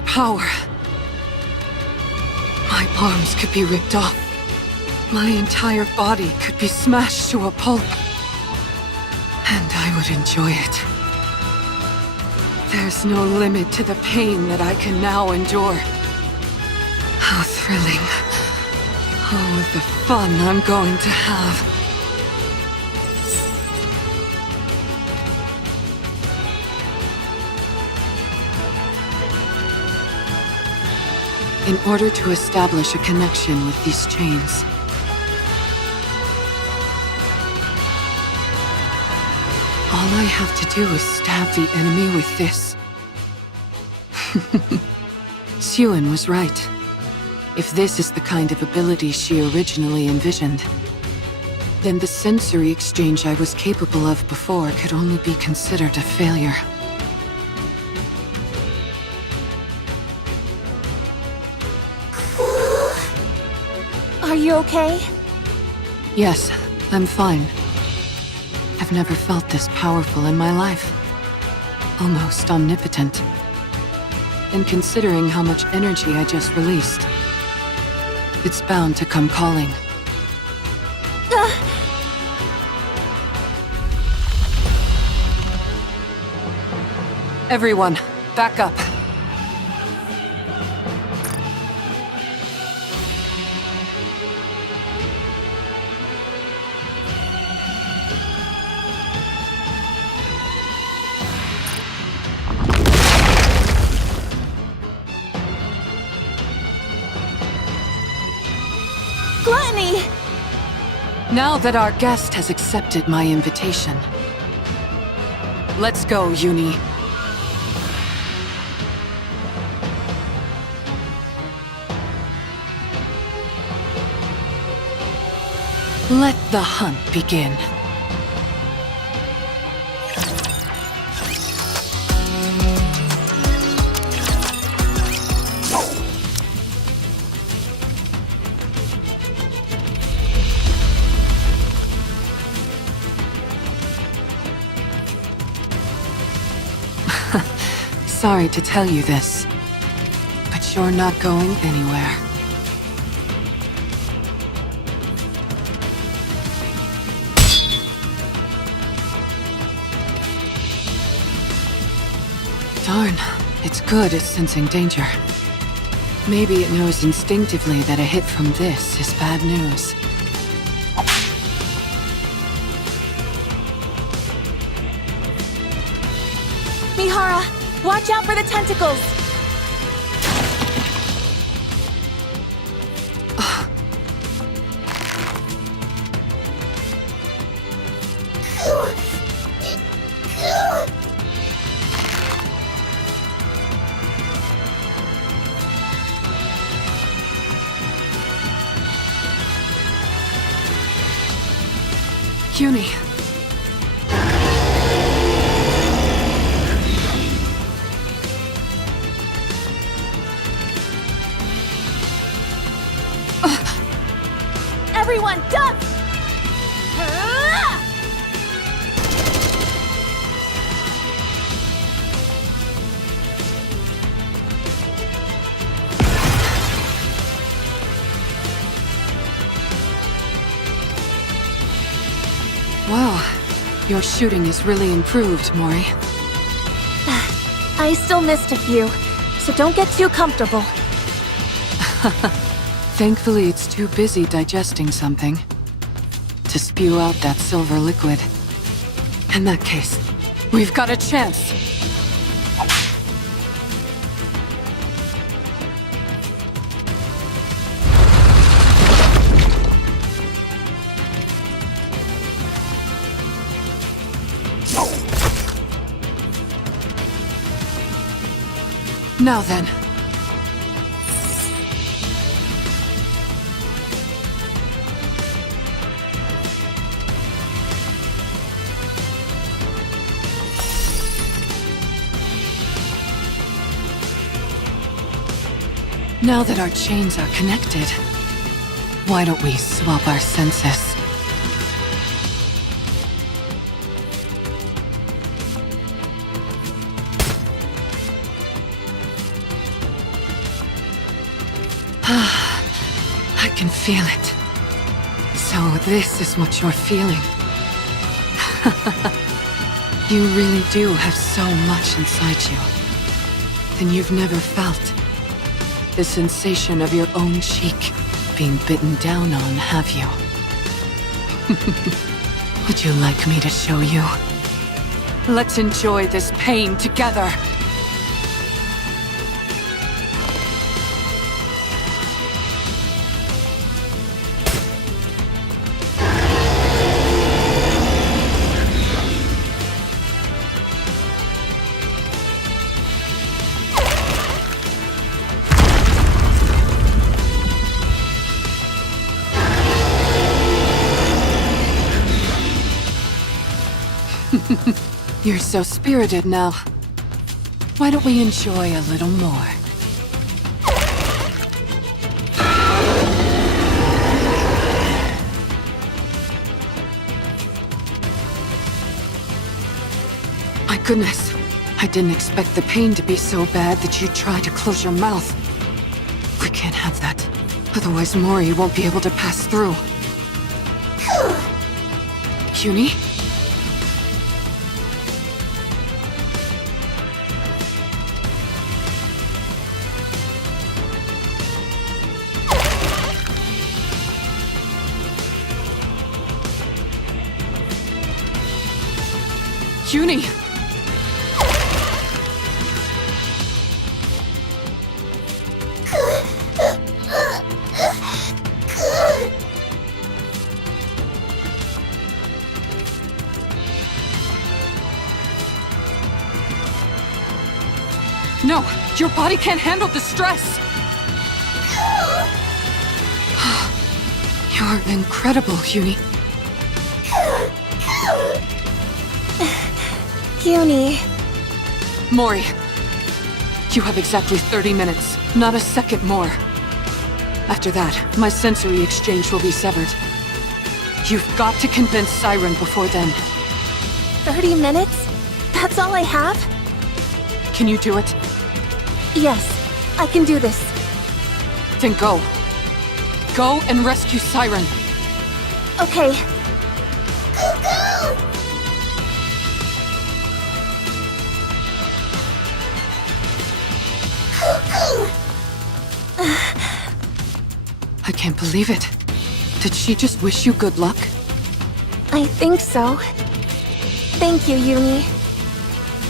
Power. My arms could be ripped off. My entire body could be smashed to a pulp. And I would enjoy it. There's no limit to the pain that I can now endure. How thrilling. Oh, the fun I'm going to have. In order to establish a connection with these chains, all I have to do is stab the enemy with this. Siren was right. If this is the kind of ability she originally envisioned, then the sensory exchange I was capable of before could only be considered a failure. Are you okay? Yes, I'm fine. I've never felt this powerful in my life. Almost omnipotent. And considering how much energy I just released, it's bound to come calling. Everyone, back up. Gluttony! Now that our guest has accepted my invitation, let's go, Yuni. Let the hunt begin. Sorry to tell you this, but you're not going anywhere. Darn, it's good at sensing danger. Maybe it knows instinctively that a hit from this is bad news. Mihara, watch out for the tentacles! Yuni. Everyone, duck! Wow, your shooting is really improved, Mori. I still missed a few, so don't get too comfortable. Thankfully, it's too busy digesting something to spew out that silver liquid. In that case, we've got a chance. Now then. Now that our chains are connected, why don't we swap our senses? I can feel it. So this is what you're feeling. You really do have so much inside you. Then you've never felt the sensation of your own cheek being bitten down on, have you? Would you like me to show you? Let's enjoy this pain together. You're so spirited now. Why don't we enjoy a little more? My goodness, I didn't expect the pain to be so bad that you'd try to close your mouth. We can't have that. Otherwise Mori won't be able to pass through. Yuni? Yuni! No! Your body can't handle the stress! You're incredible, Yuni. Yuni. Mori, you have exactly 30 minutes, not a second more. After that, my sensory exchange will be severed. You've got to convince Siren before then. 30 minutes? That's all I have? Can you do it? Yes, I can do this. Then go. Go and rescue Siren. Okay. I can't believe it. Did she just wish you good luck? I think so. Thank you, Yuni.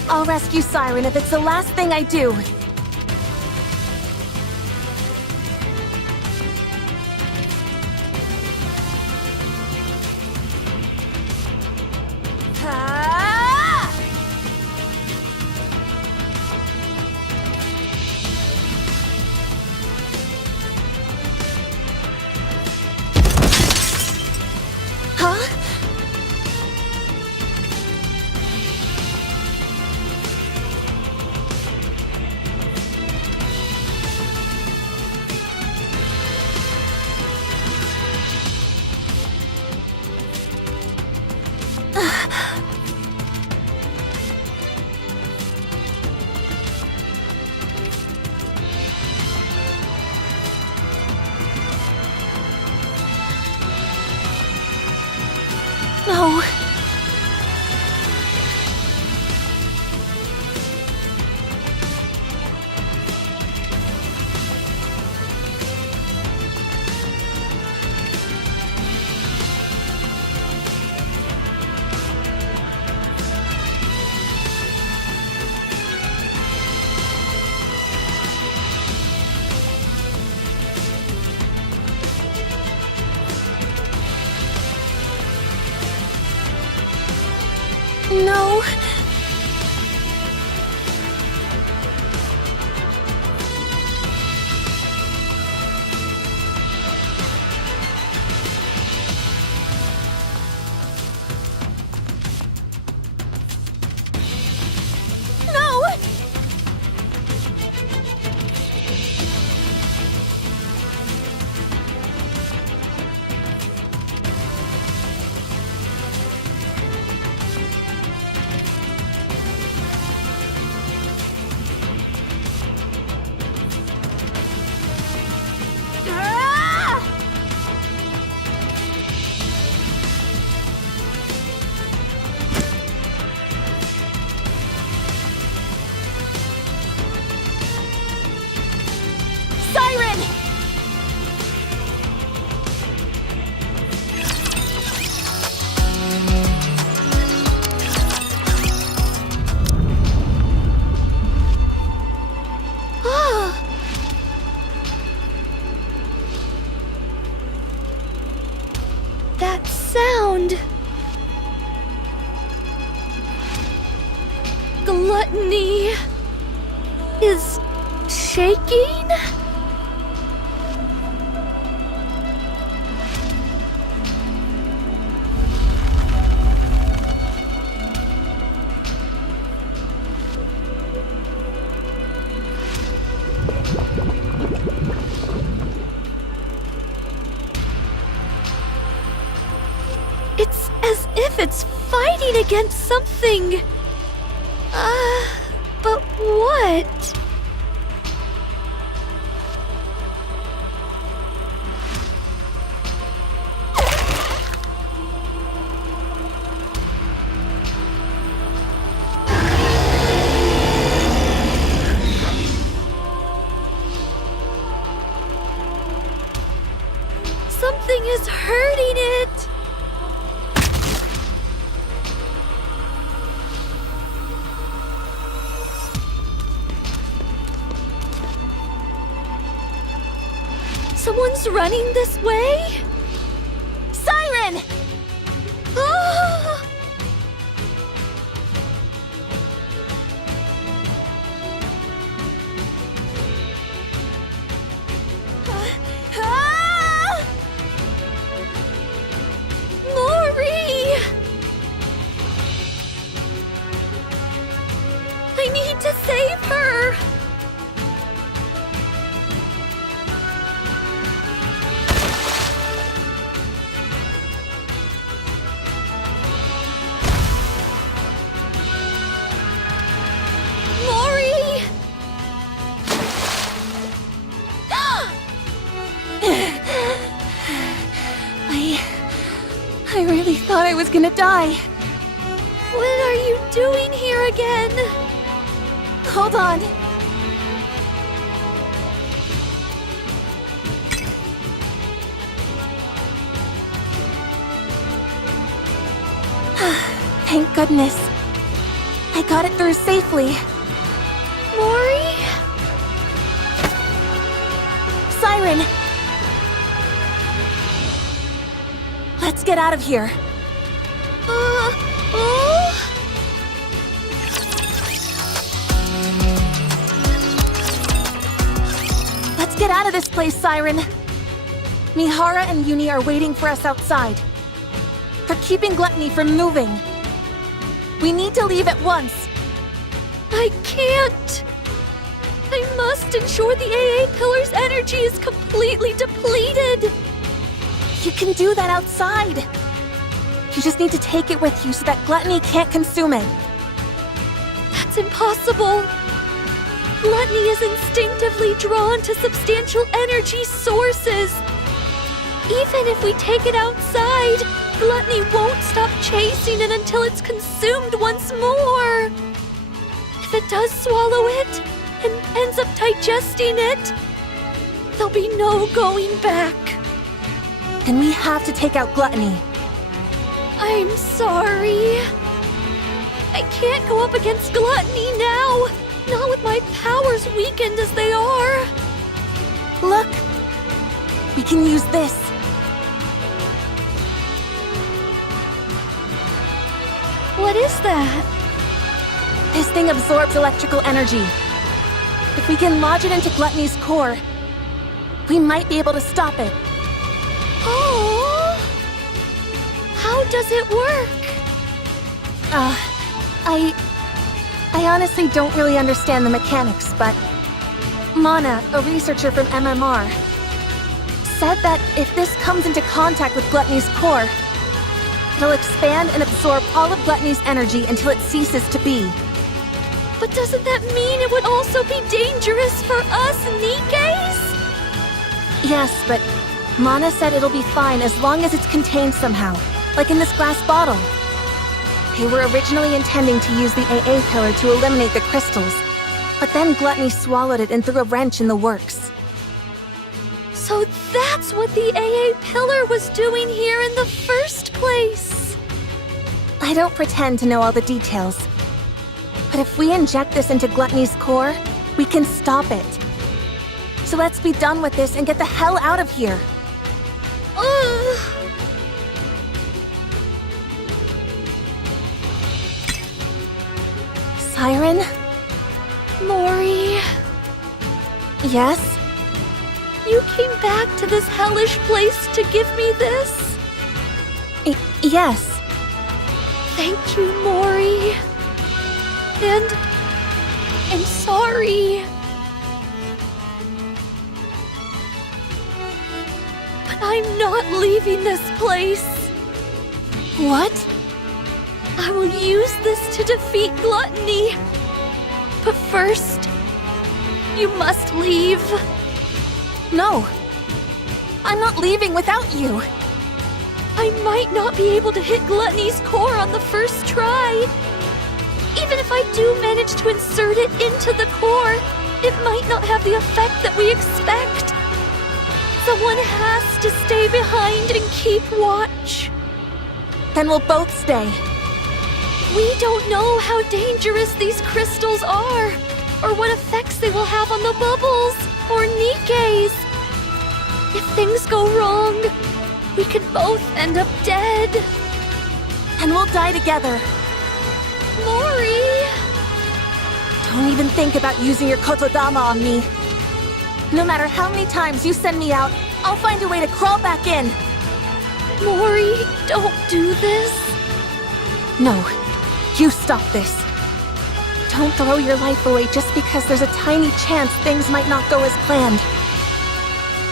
I'll rescue Siren if it's the last thing I do. Gluttony is shaking? It's as if it's fighting against something. But what? Something is hurting it. Someone's running this way? Siren! Ah! Ah! Mori! I need to save her! I really thought I was gonna die. What are you doing here again? Hold on. Thank goodness. I got it through safely. Mori? Siren! Let's get out of here. Let's get out of this place, Siren. Mihara and Yuni are waiting for us outside. They're keeping Gluttony from moving. We need to leave at once. I can't. I must ensure the AA Pillar's energy is completely depleted. You can do that outside. You just need to take it with you so that Gluttony can't consume it. That's impossible. Gluttony is instinctively drawn to substantial energy sources. Even if we take it outside, Gluttony won't stop chasing it until it's consumed once more. If it does swallow it and ends up digesting it, there'll be no going back. Then we have to take out Gluttony. I'm sorry. I can't go up against Gluttony now. Not with my powers weakened as they are. Look. We can use this. What is that? This thing absorbs electrical energy. If we can lodge it into Gluttony's core, we might be able to stop it. Oh! How does it work? I honestly don't really understand the mechanics, but Mana, a researcher from MMR, said that if this comes into contact with Gluttony's core, it'll expand and absorb all of Gluttony's energy until it ceases to be. But doesn't that mean it would also be dangerous for us Nikkes? Yes, but Mana said it'll be fine as long as it's contained somehow, like in this glass bottle. They were originally intending to use the AA pillar to eliminate the crystals, but then Gluttony swallowed it and threw a wrench in the works. So that's what the AA pillar was doing here in the first place. I don't pretend to know all the details, but if we inject this into Gluttony's core, we can stop it. So let's be done with this and get the hell out of here. Siren? Mori, Yes? you came back to this hellish place to give me this? Yes. Thank you, Mori. And I'm sorry. But I'm not leaving this place. What? I will use this to defeat Gluttony. But first, you must leave. No. I'm not leaving without you. I might not be able to hit Gluttony's core on the first try. Even if I do manage to insert it into the core, it might not have the effect that we expect. Someone has to stay behind and keep watch. Then we'll both stay. We don't know how dangerous these crystals are, or what effects they will have on the bubbles, or Nikkes. If things go wrong, we could both end up dead. And we'll die together. Mori! Don't even think about using your kotodama on me. No matter how many times you send me out, I'll find a way to crawl back in. Mori, don't do this. No, you stop this. Don't throw your life away just because there's a tiny chance things might not go as planned.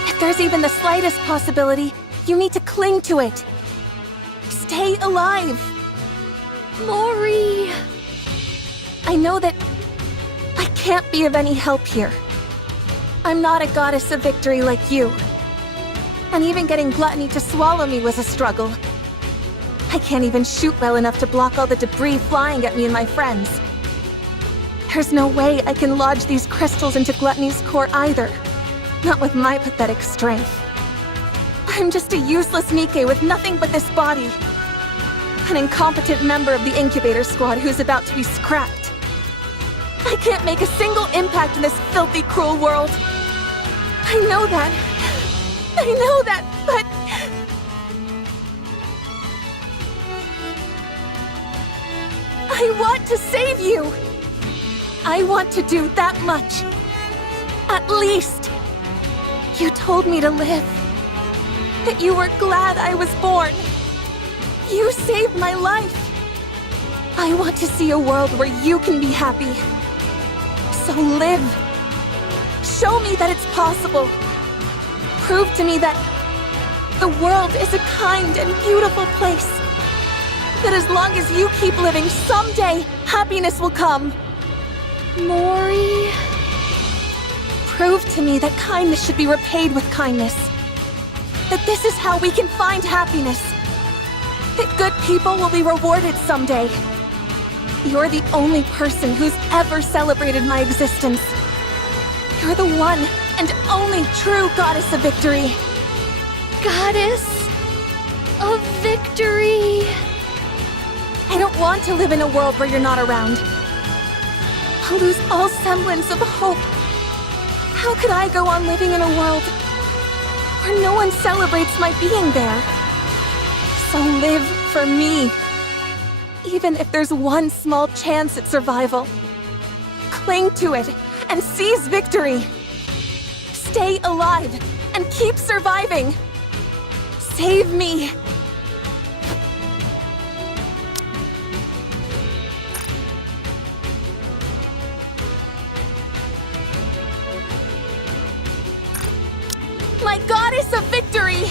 If there's even the slightest possibility, you need to cling to it. Stay alive. Mori! I know that I can't be of any help here. I'm not a goddess of victory like you. And even getting Gluttony to swallow me was a struggle. I can't even shoot well enough to block all the debris flying at me and my friends. There's no way I can lodge these crystals into Gluttony's core either. Not with my pathetic strength. I'm just a useless Nikke with nothing but this body. An incompetent member of the Incubator squad who's about to be scrapped. I can't make a single impact in this filthy, cruel world. I know that. I know that, but... I want to save you! I want to do that much. At least. You told me to live. That you were glad I was born. You saved my life. I want to see a world where you can be happy. So live. Show me that it's possible. Prove to me that the world is a kind and beautiful place. That as long as you keep living, someday happiness will come. Mori... Prove to me that kindness should be repaid with kindness. That this is how we can find happiness. That good people will be rewarded someday. You're the only person who's ever celebrated my existence. You're the one and only true goddess of victory. Goddess of victory. I don't want to live in a world where you're not around. I'll lose all semblance of hope. How could I go on living in a world where no one celebrates my being there? So live for me. Even if there's one small chance at survival. Cling to it and seize victory. Stay alive and keep surviving. Save me. My goddess of victory!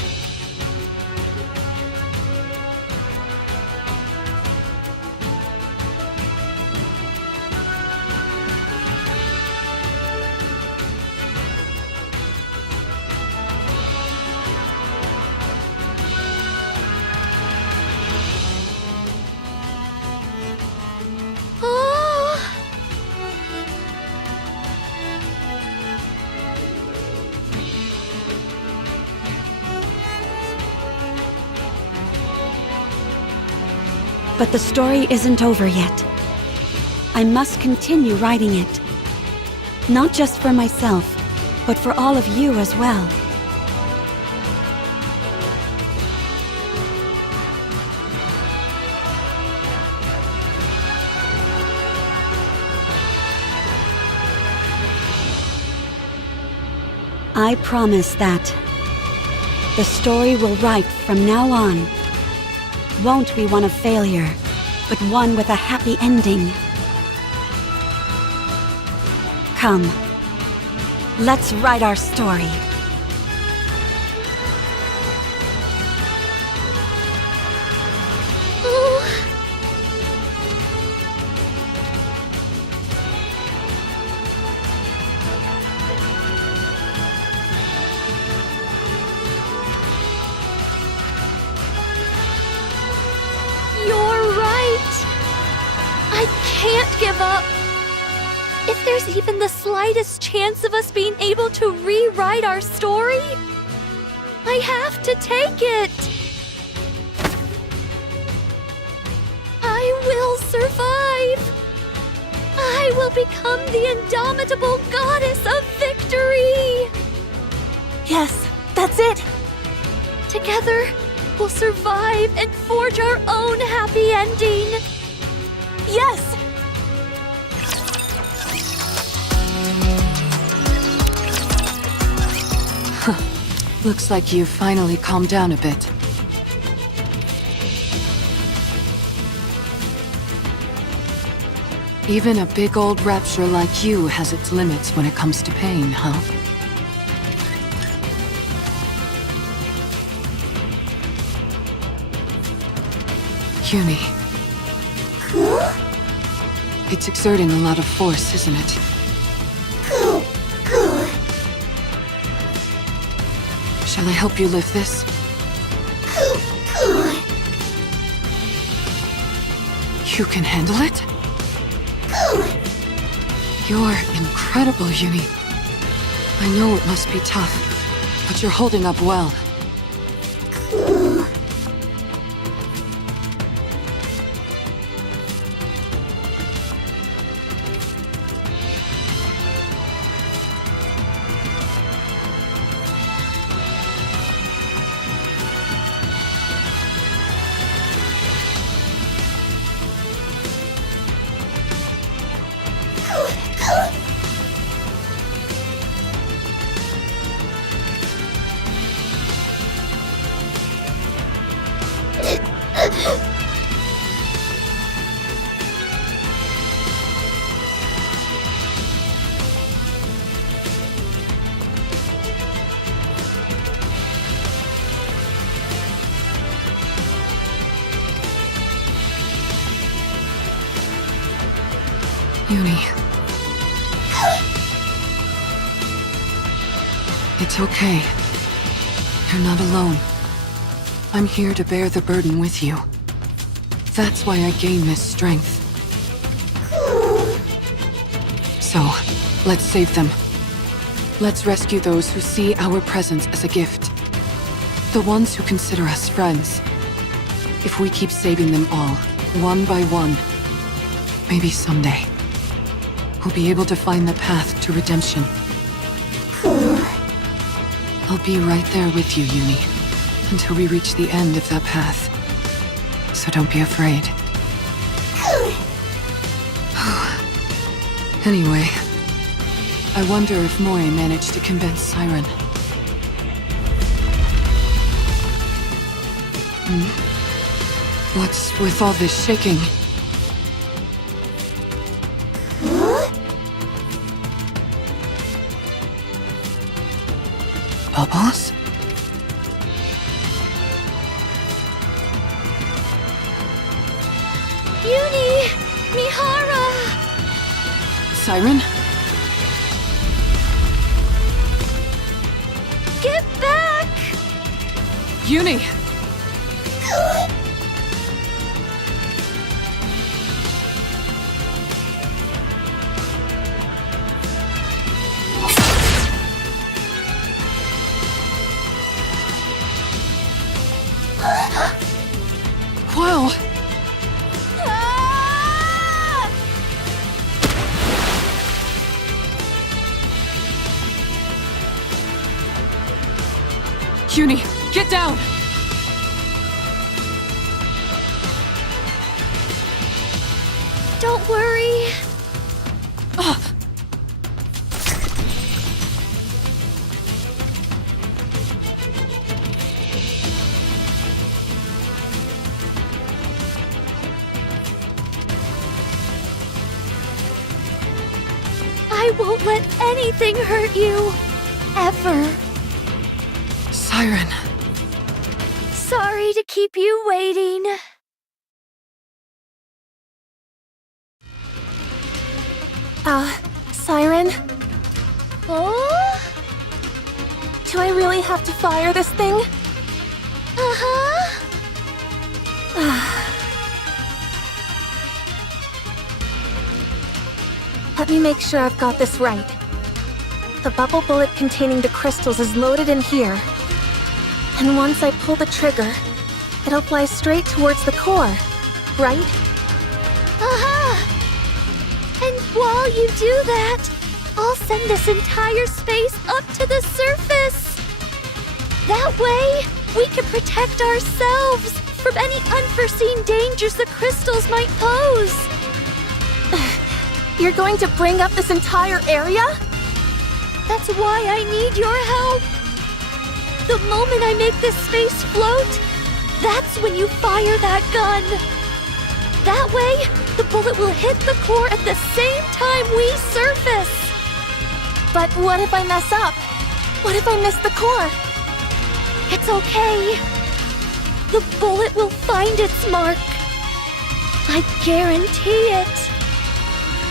But the story isn't over yet. I must continue writing it. Not just for myself, but for all of you as well. I promise that the story we'll write from now on won't be one of failure, but one with a happy ending. Come, let's write our story. If there's even the slightest chance of us being able to rewrite our story, I have to take it. I will survive. I will become the indomitable goddess of victory. Yes, that's it. Together, we'll survive and forge our own happy ending. Yes! Looks like you've finally calmed down a bit. Even a big old Rapture like you has its limits when it comes to pain, huh? Yuni. It's exerting a lot of force, isn't it? Shall I help you lift this? You can handle it? You're incredible, Yuni. I know it must be tough, but you're holding up well. Yuni. It's okay. You're not alone. I'm here to bear the burden with you. That's why I gain this strength. So, let's save them. Let's rescue those who see our presence as a gift. The ones who consider us friends. If we keep saving them all, one by one, maybe someday, we'll be able to find the path to redemption. I'll be right there with you, Yuni, until we reach the end of that path. So don't be afraid. Anyway, I wonder if Mori managed to convince Siren. What's with all this shaking? Bubbles? Yuni! Mihara! Siren? Get back! Yuni! Wow! Yuni, get down! Don't worry. I won't let anything hurt you. Ever. Siren. Sorry to keep you waiting. Siren? Oh? Do I really have to fire this thing? Uh-huh. Let me make sure I've got this right. The bubble bullet containing the crystals is loaded in here. And once I pull the trigger, it'll fly straight towards the core, right? Uh-huh. And while you do that, I'll send this entire space up to the surface. That way, we can protect ourselves from any unforeseen dangers the crystals might pose. You're going to bring up this entire area? That's why I need your help. The moment I make this space float, that's when you fire that gun. That way, the bullet will hit the core at the same time we surface. But what if I mess up? What if I miss the core? It's okay. The bullet will find its mark. I guarantee it.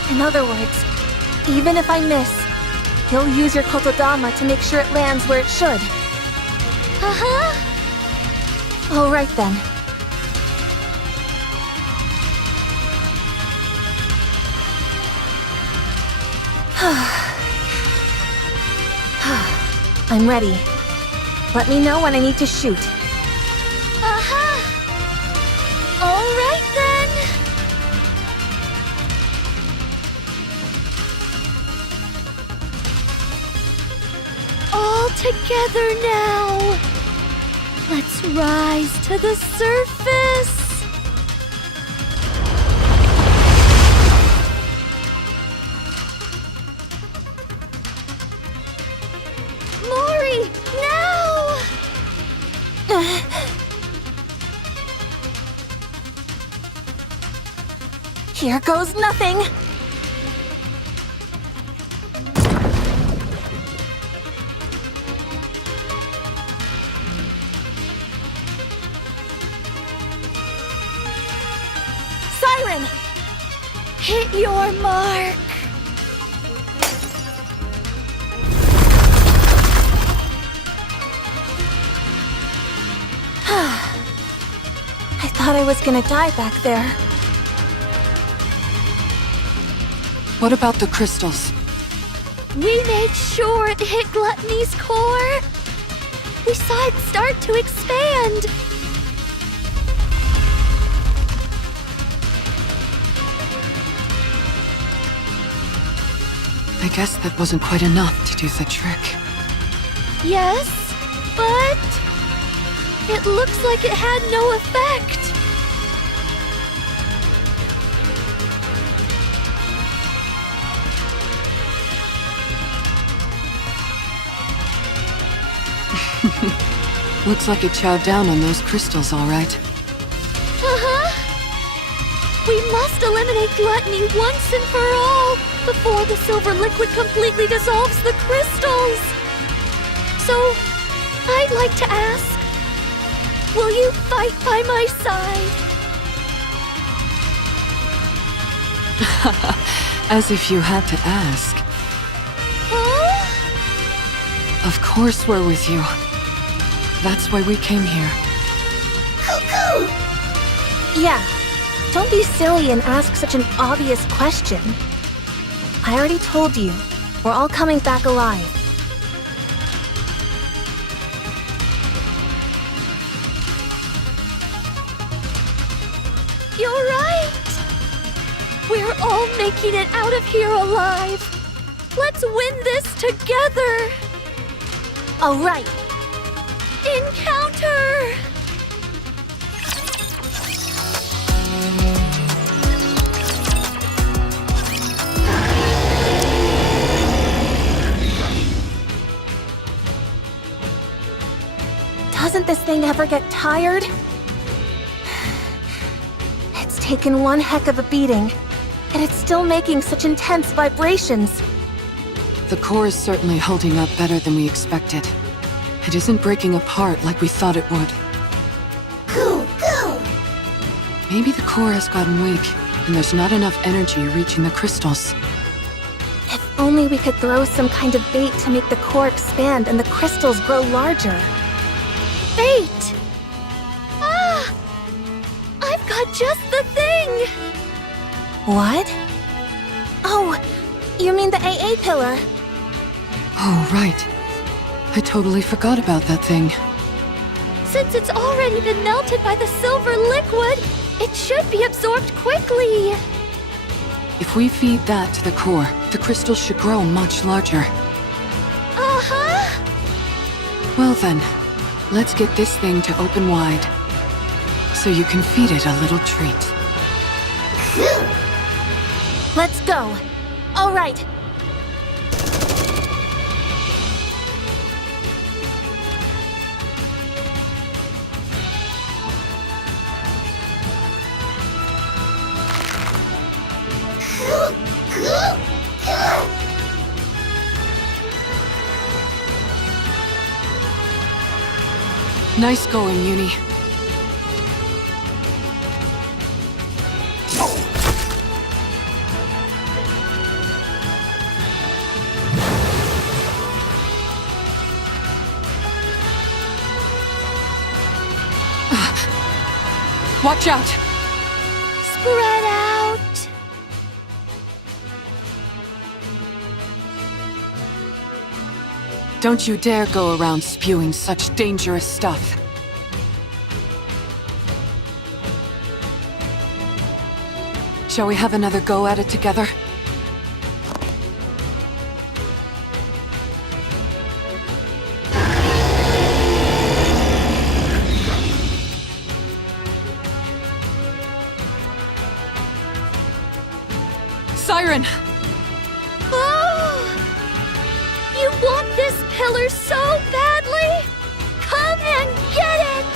In other words, even if I miss, you'll use your kotodama to make sure it lands where it should. Uh-huh. All right then. I'm ready. Let me know when I need to shoot. Uh-huh. All right then. All together now. Let's rise to the surface. Mori, now! Here goes nothing! Siren! Hit your mark! I thought I was gonna die back there. What about the crystals? We made sure it hit Gluttony's core. We saw it start to expand. I guess that wasn't quite enough to do the trick. Yes, but it looks like it had no effect. Looks like it chowed down on those crystals, all right. Uh-huh. We must eliminate Gluttony once and for all before the silver liquid completely dissolves the crystals. So, I'd like to ask, will you fight by my side? As if you had to ask. Huh? Of course we're with you. That's why we came here. Cuckoo! Yeah, don't be silly and ask such an obvious question. I already told you, we're all coming back alive. You're right! We're all making it out of here alive! Let's win this together! All right! Encounter! Doesn't this thing ever get tired? It's taken one heck of a beating, and it's still making such intense vibrations. The core is certainly holding up better than we expected. It isn't breaking apart like we thought it would. Go, go! Maybe the core has gotten weak, and there's not enough energy reaching the crystals. If only we could throw some kind of bait to make the core expand and the crystals grow larger. Fate! Ah! I've got just the thing! What? Oh, you mean the AA pillar? Oh, right. I totally forgot about that thing. Since it's already been melted by the silver liquid, it should be absorbed quickly. If we feed that to the core, the crystals should grow much larger. Uh-huh! Well then, let's get this thing to open wide, so you can feed it a little treat. Let's go. All right. Nice going, Yuni. Watch out! Spread out! Don't you dare go around spewing such dangerous stuff. Shall we have another go at it together? Siren! Oh! You want this pillar so badly? Come and get it!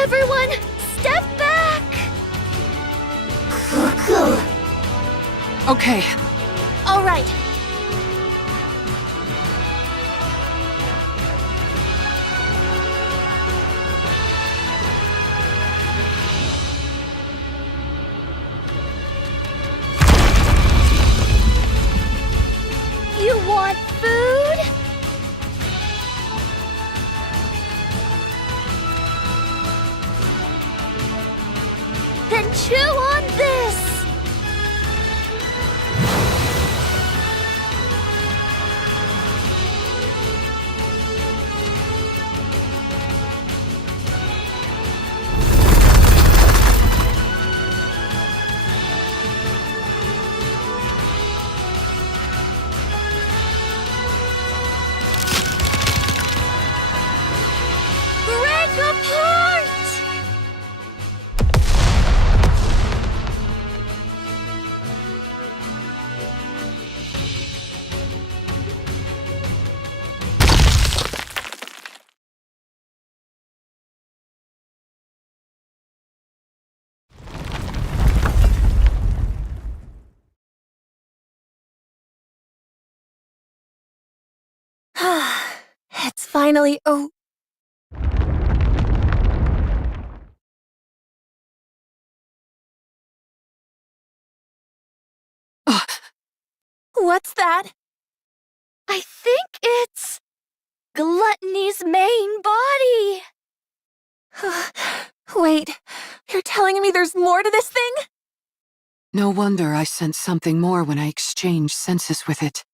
Everyone, step back! Okay. All right. You want food? Then chew on this! Break apart! It's finally What's that? I think it's Gluttony's main body. Wait, you're telling me there's more to this thing? No wonder I sensed something more when I exchanged senses with it.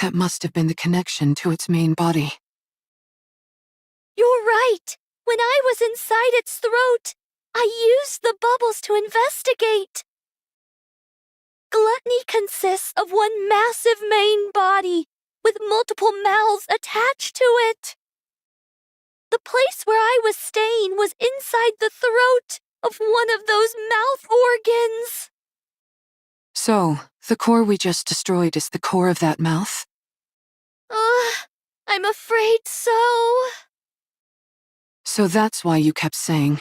That must have been the connection to its main body. You're right. When I was inside its throat, I used the bubbles to investigate. Gluttony consists of one massive main body with multiple mouths attached to it. The place where I was staying was inside the throat of one of those mouth organs. So, the core we just destroyed is the core of that mouth? I'm afraid so. So that's why you kept saying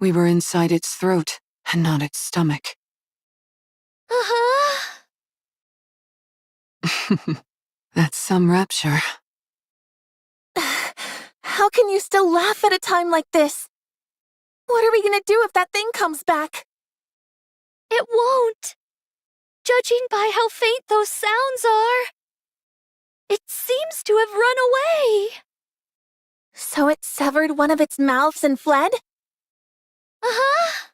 we were inside its throat and not its stomach. Uh-huh. That's some rapture. How can you still laugh at a time like this? What are we gonna do if that thing comes back? It won't. Judging by how faint those sounds are, it seems to have run away. So it severed one of its mouths and fled? Uh-huh.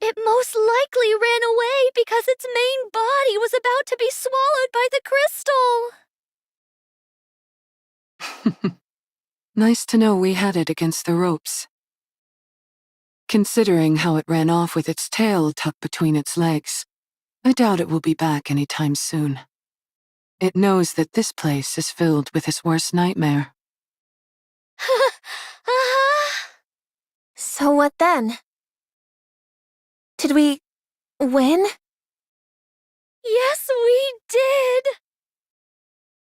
It most likely ran away because its main body was about to be swallowed by the crystal. Nice to know we had it against the ropes. Considering how it ran off with its tail tucked between its legs, I doubt it will be back anytime soon. It knows that this place is filled with its worst nightmare. So what then? Did we win? Yes, we did.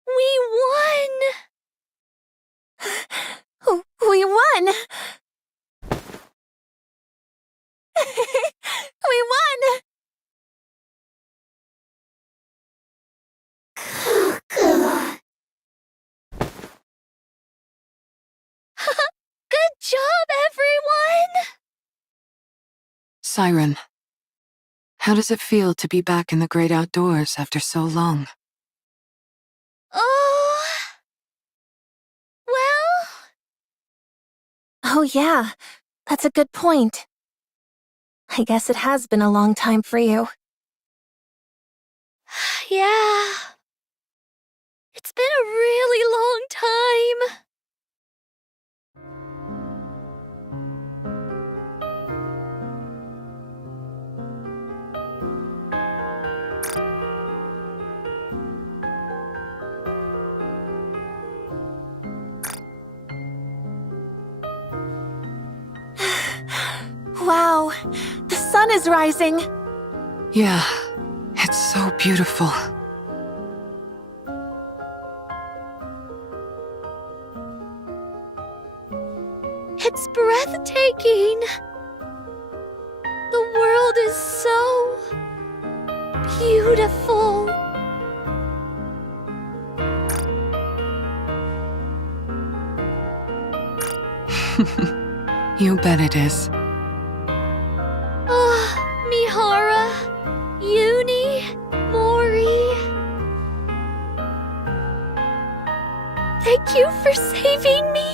We won. We won! We won! Good job, everyone! Siren, how does it feel to be back in the great outdoors after so long? Oh... Well... Oh yeah, that's a good point. I guess it has been a long time for you. Yeah... It's been a really long time. Wow, the sun is rising. Yeah, it's so beautiful. It's breathtaking. The world is so... beautiful. You bet it is. Mihara, Yuni, Mori. Thank you for saving me.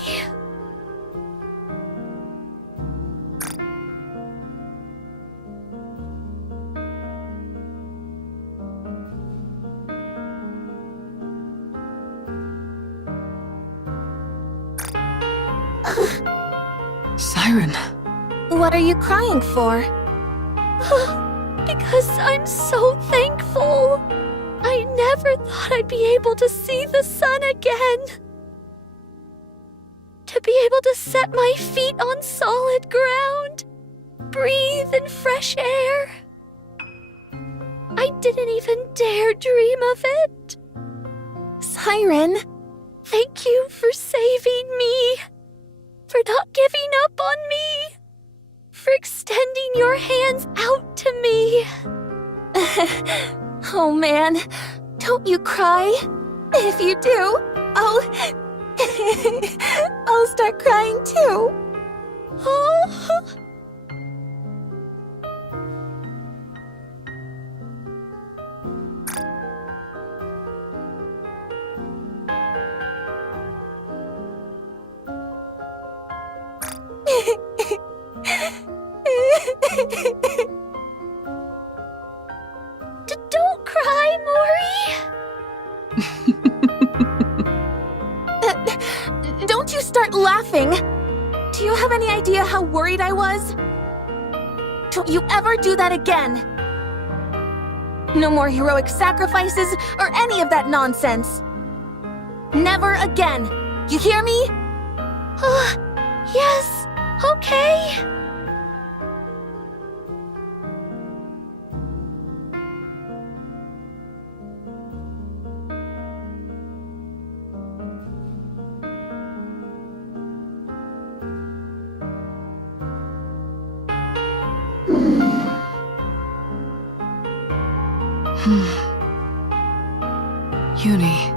Siren. What are you crying for? Because I'm so thankful. I never thought I'd be able to see the sun again. To be able to set my feet on solid ground. Breathe in fresh air. I didn't even dare dream of it. Siren. Thank you for saving me. For not giving up on me. For extending your hands out to me. Oh man, don't you cry. If you do, I'll start crying too. Oh. Don't cry, Mori. Don't you start laughing. Do you have any idea how worried I was? Don't you ever do that again. No more heroic sacrifices or any of that nonsense. Never again. You hear me? Yes, okay. Yuni.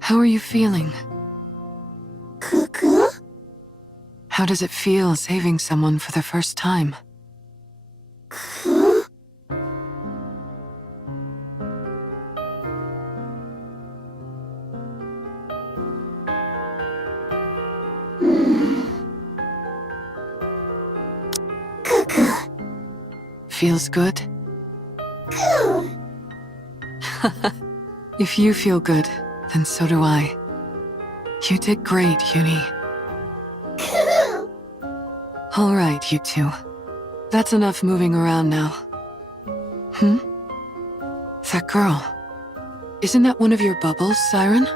How are you feeling? How does it feel saving someone for the first time? Feels good? If you feel good, then so do I. You did great, Yuni. All right, you two. That's enough moving around now. That girl. Isn't that one of your bubbles, Siren?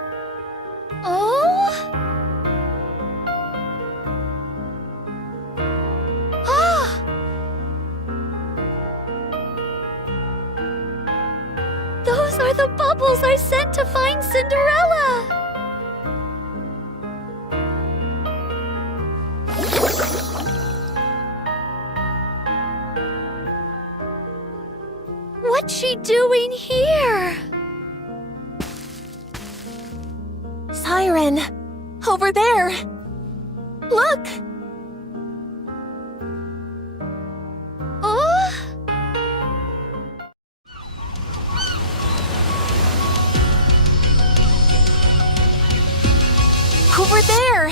Those are the bubbles I sent to find Cinderella! What's she doing here? Siren! Over there! Look! Over there!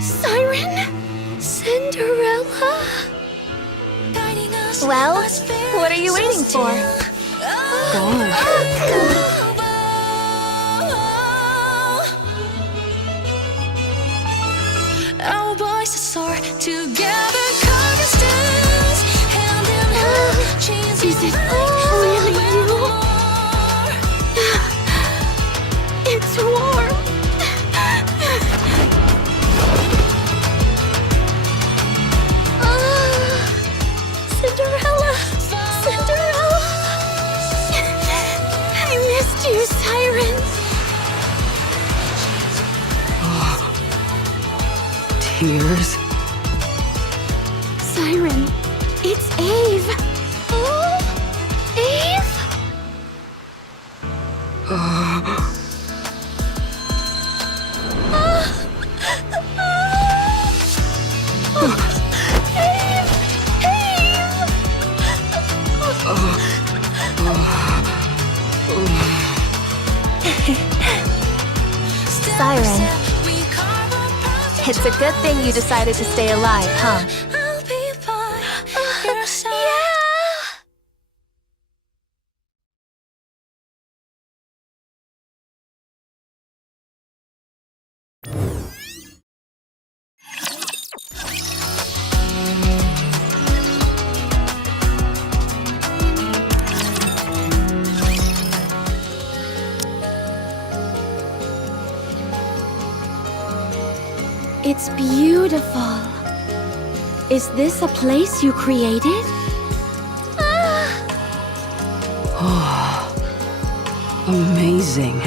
Siren? Cinderella? Well, what are you waiting for? Go on. Our voices soar together, carving stars, hand in hand, chains Is it really you? It's warm. Cinderella! Cinderella! I missed you, Siren! Tears. Siren, it's Eve! Oh, Eve? Siren. It's a good thing you decided to stay alive, huh? I'll be by your side. It's beautiful. Is this a place you created? Amazing.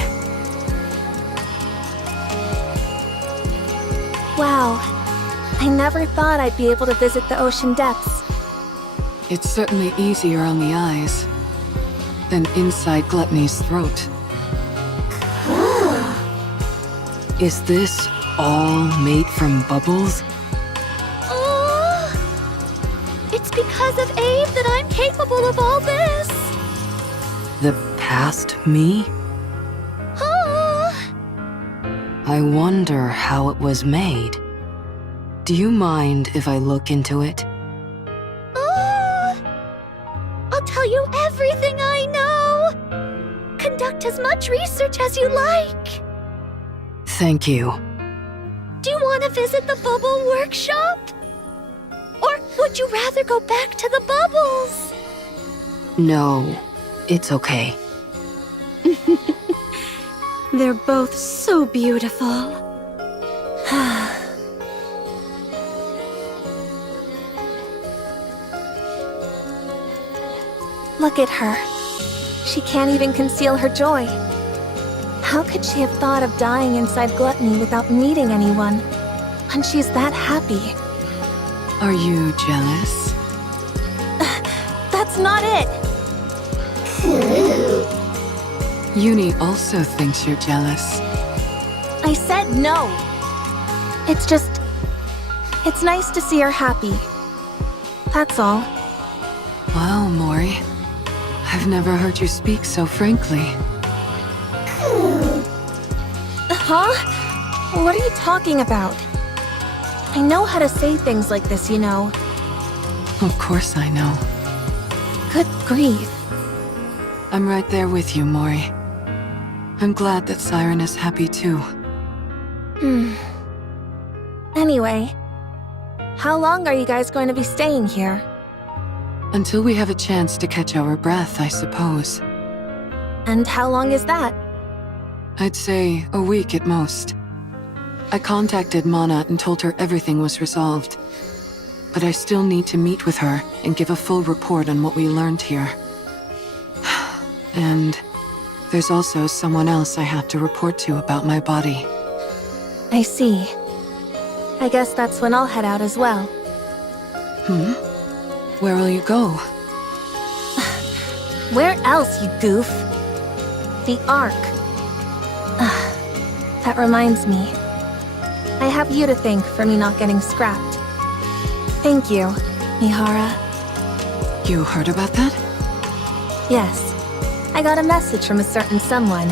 Wow. I never thought I'd be able to visit the ocean depths. It's certainly easier on the eyes than inside Gluttony's throat. Is this all made from bubbles? It's because of Abe that I'm capable of all this. The past me? I wonder how it was made. Do you mind if I look into it? tell you everything I know. Conduct as much research as you like. Thank you. Do you want to visit the bubble workshop? Or would you rather go back to the bubbles? No, it's okay. They're both so beautiful. Look at her. She can't even conceal her joy. How could she have thought of dying inside Gluttony without meeting anyone? And she's that happy. Are you jealous? That's not it! Yuni also thinks you're jealous. I said no. It's just... it's nice to see her happy. That's all. Wow, Mori. I've never heard you speak so frankly. Huh? What are you talking about? I know how to say things like this, you know. Of course I know. Good grief. I'm right there with you, Mori. I'm glad that Siren is happy too. Anyway, how long are you guys going to be staying here? Until we have a chance to catch our breath, I suppose. And how long is that? I'd say a week at most. I contacted Mana and told her everything was resolved. But I still need to meet with her and give a full report on what we learned here. And there's also someone else I have to report to about my body. I see. I guess that's when I'll head out as well. Where will you go? Where else, you goof? The Ark. That reminds me. I have you to thank for me not getting scrapped. Thank you, Mihara. You heard about that? Yes. I got a message from a certain someone.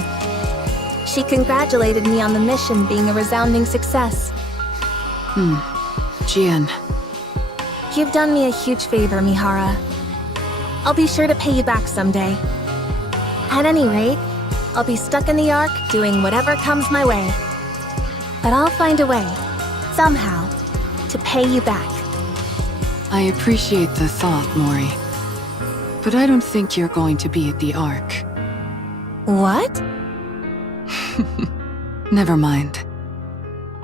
She congratulated me on the mission being a resounding success. Jian. You've done me a huge favor, Mihara. I'll be sure to pay you back someday. At any rate, I'll be stuck in the Ark doing whatever comes my way. But I'll find a way, somehow, to pay you back. I appreciate the thought, Mori. But I don't think you're going to be at the Ark. What? Never mind.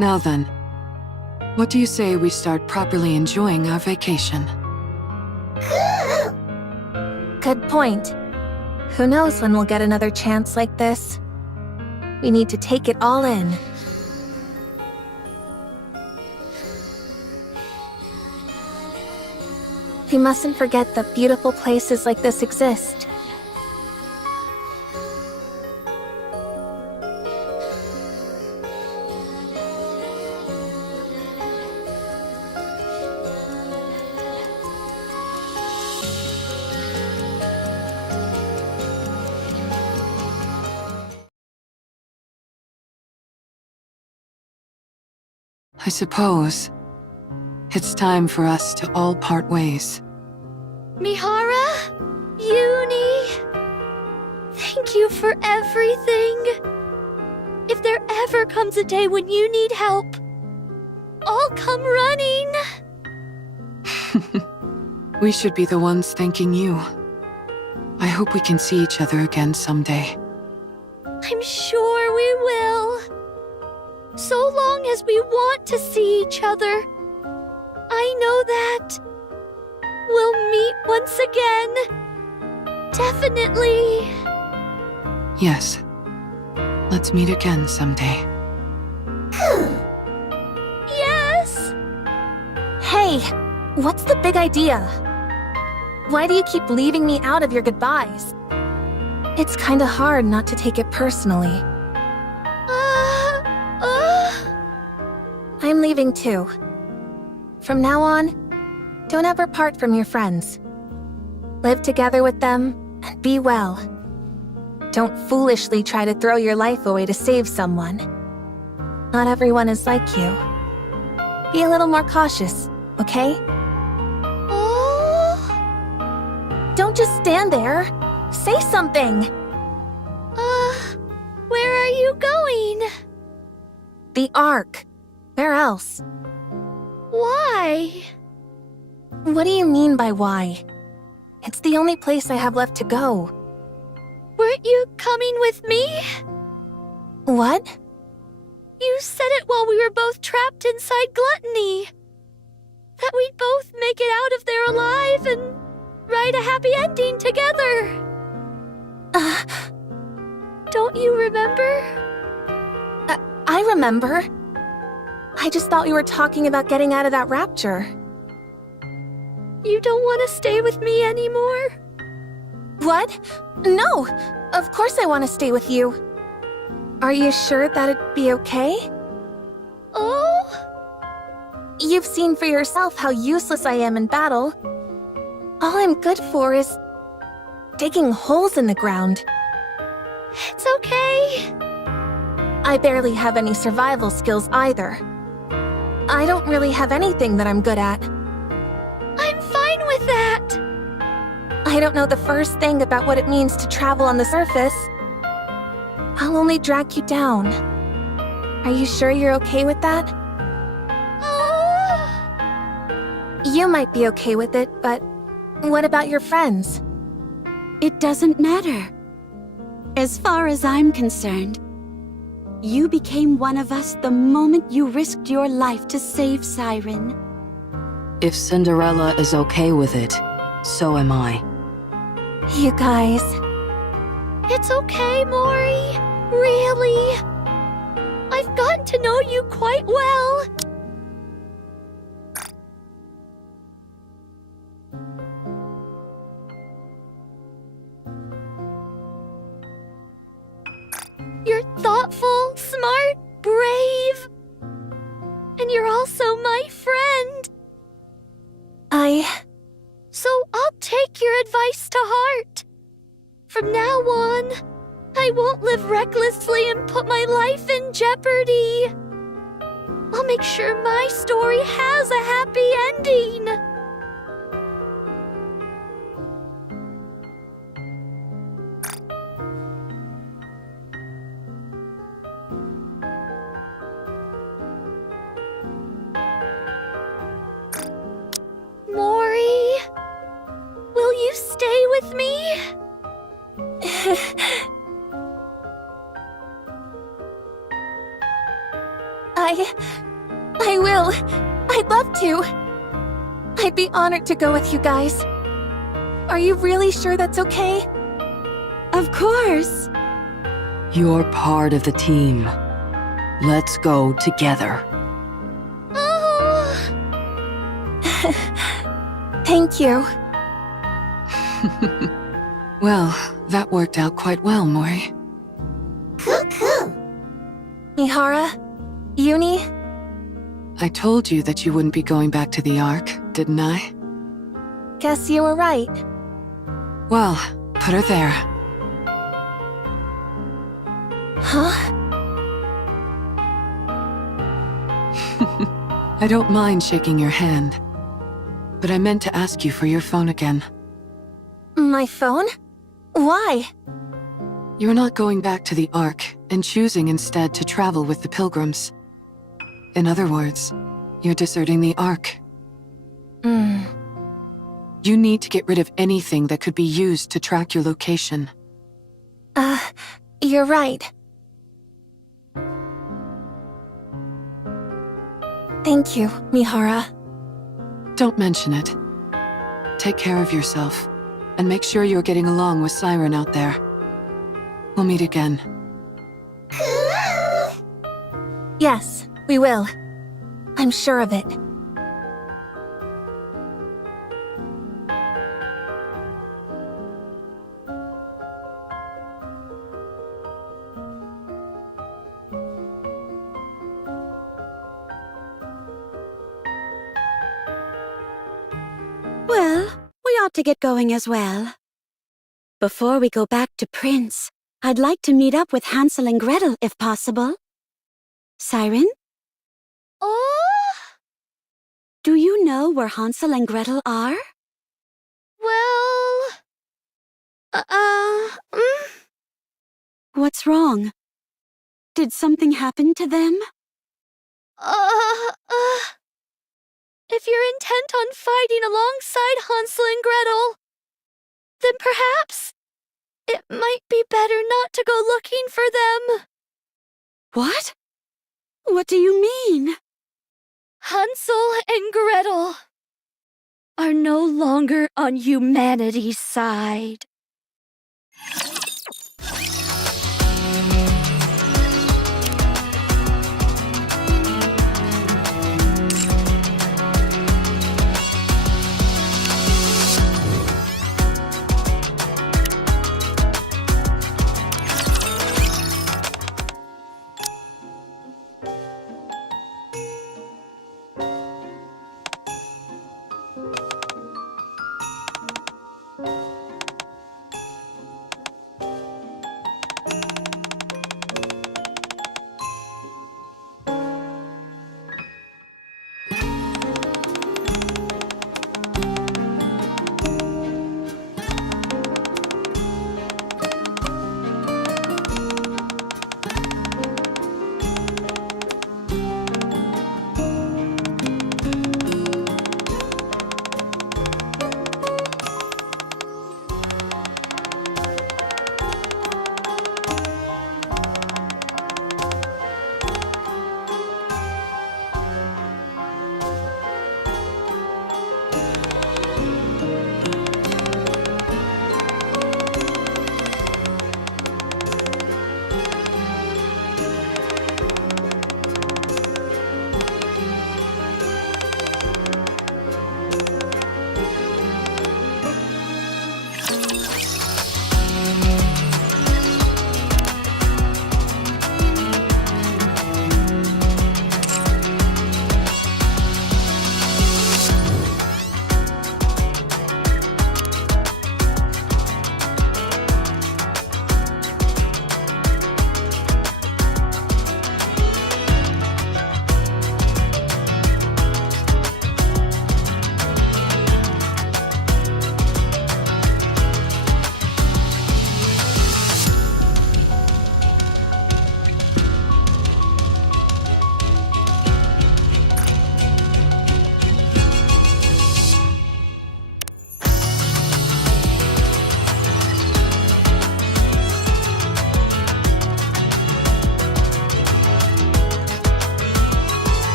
Now then, what do you say we start properly enjoying our vacation? Good point. Who knows when we'll get another chance like this? We need to take it all in. We mustn't forget that beautiful places like this exist. I suppose it's time for us to all part ways. Mihara? Yuni? Thank you for everything. If there ever comes a day when you need help, I'll come running. We should be the ones thanking you. I hope we can see each other again someday. I'm sure we will. So long as we want to see each other. I know that. We'll meet once again. Definitely. Yes. Let's meet again someday. Yes! Hey, what's the big idea? Why do you keep leaving me out of your goodbyes? It's kinda hard not to take it personally. I'm leaving too. From now on, don't ever part from your friends. Live together with them and be well. Don't foolishly try to throw your life away to save someone. Not everyone is like you. Be a little more cautious, okay? Oh. Don't Don't just stand there. Say something. Where are you going? The Ark. Where else? Why? What do you mean by why? It's the only place I have left to go. Weren't you coming with me? What? You said it while we were both trapped inside Gluttony. That we'd both make it out of there alive and write a happy ending together. Don't you remember? I remember. I just thought we were talking about getting out of that rapture. You don't want to stay with me anymore? What? No! Of course I want to stay with you. Are you sure that'd be okay? Oh? You've seen for yourself how useless I am in battle. All I'm good for is digging holes in the ground. It's okay. I barely have any survival skills either. I don't really have anything that I'm good at. I'm fine with that. I don't know the first thing about what it means to travel on the surface. I'll only drag you down. Are you sure you're okay with that? You might be okay with it, but what about your friends? It doesn't matter. As far as I'm concerned, you became one of us the moment you risked your life to save Siren. If Cinderella is okay with it, so am I. You guys... It's okay, Mori. Really. I've gotten to know you quite well. You're thoughtful, smart, brave. And you're also my friend. So I'll take your advice to heart. From now on, I won't live recklessly and put my life in jeopardy. I'll make sure my story has a happy ending. Mori, will you stay with me? I will. I'd love to. I'd be honored to go with you guys. Are you really sure that's okay? Of course. You're part of the team. Let's go together. Oh. Thank you. Well, that worked out quite well, Mori. Cool. Mihara? Yuni? I told you that you wouldn't be going back to the Ark, didn't I? Guess you were right. Well, put her there. Huh? I don't mind shaking your hand, but I meant to ask you for your phone again. My phone? Why? You're not going back to the Ark and choosing instead to travel with the Pilgrims. In other words, you're deserting the Ark. You need to get rid of anything that could be used to track your location. You're right. Thank you, Mihara. Don't mention it. Take care of yourself, and make sure you're getting along with Siren out there. We'll meet again. Yes, we will. I'm sure of it. Well, we ought to get going as well. Before we go back to Prince, I'd like to meet up with Hansel and Gretel if possible. Siren? Oh? Do you know where Hansel and Gretel are? Well, What's wrong? Did something happen to them? If you're intent on fighting alongside Hansel and Gretel, then perhaps it might be better not to go looking for them. What? What do you mean? Hansel and Gretel are no longer on humanity's side.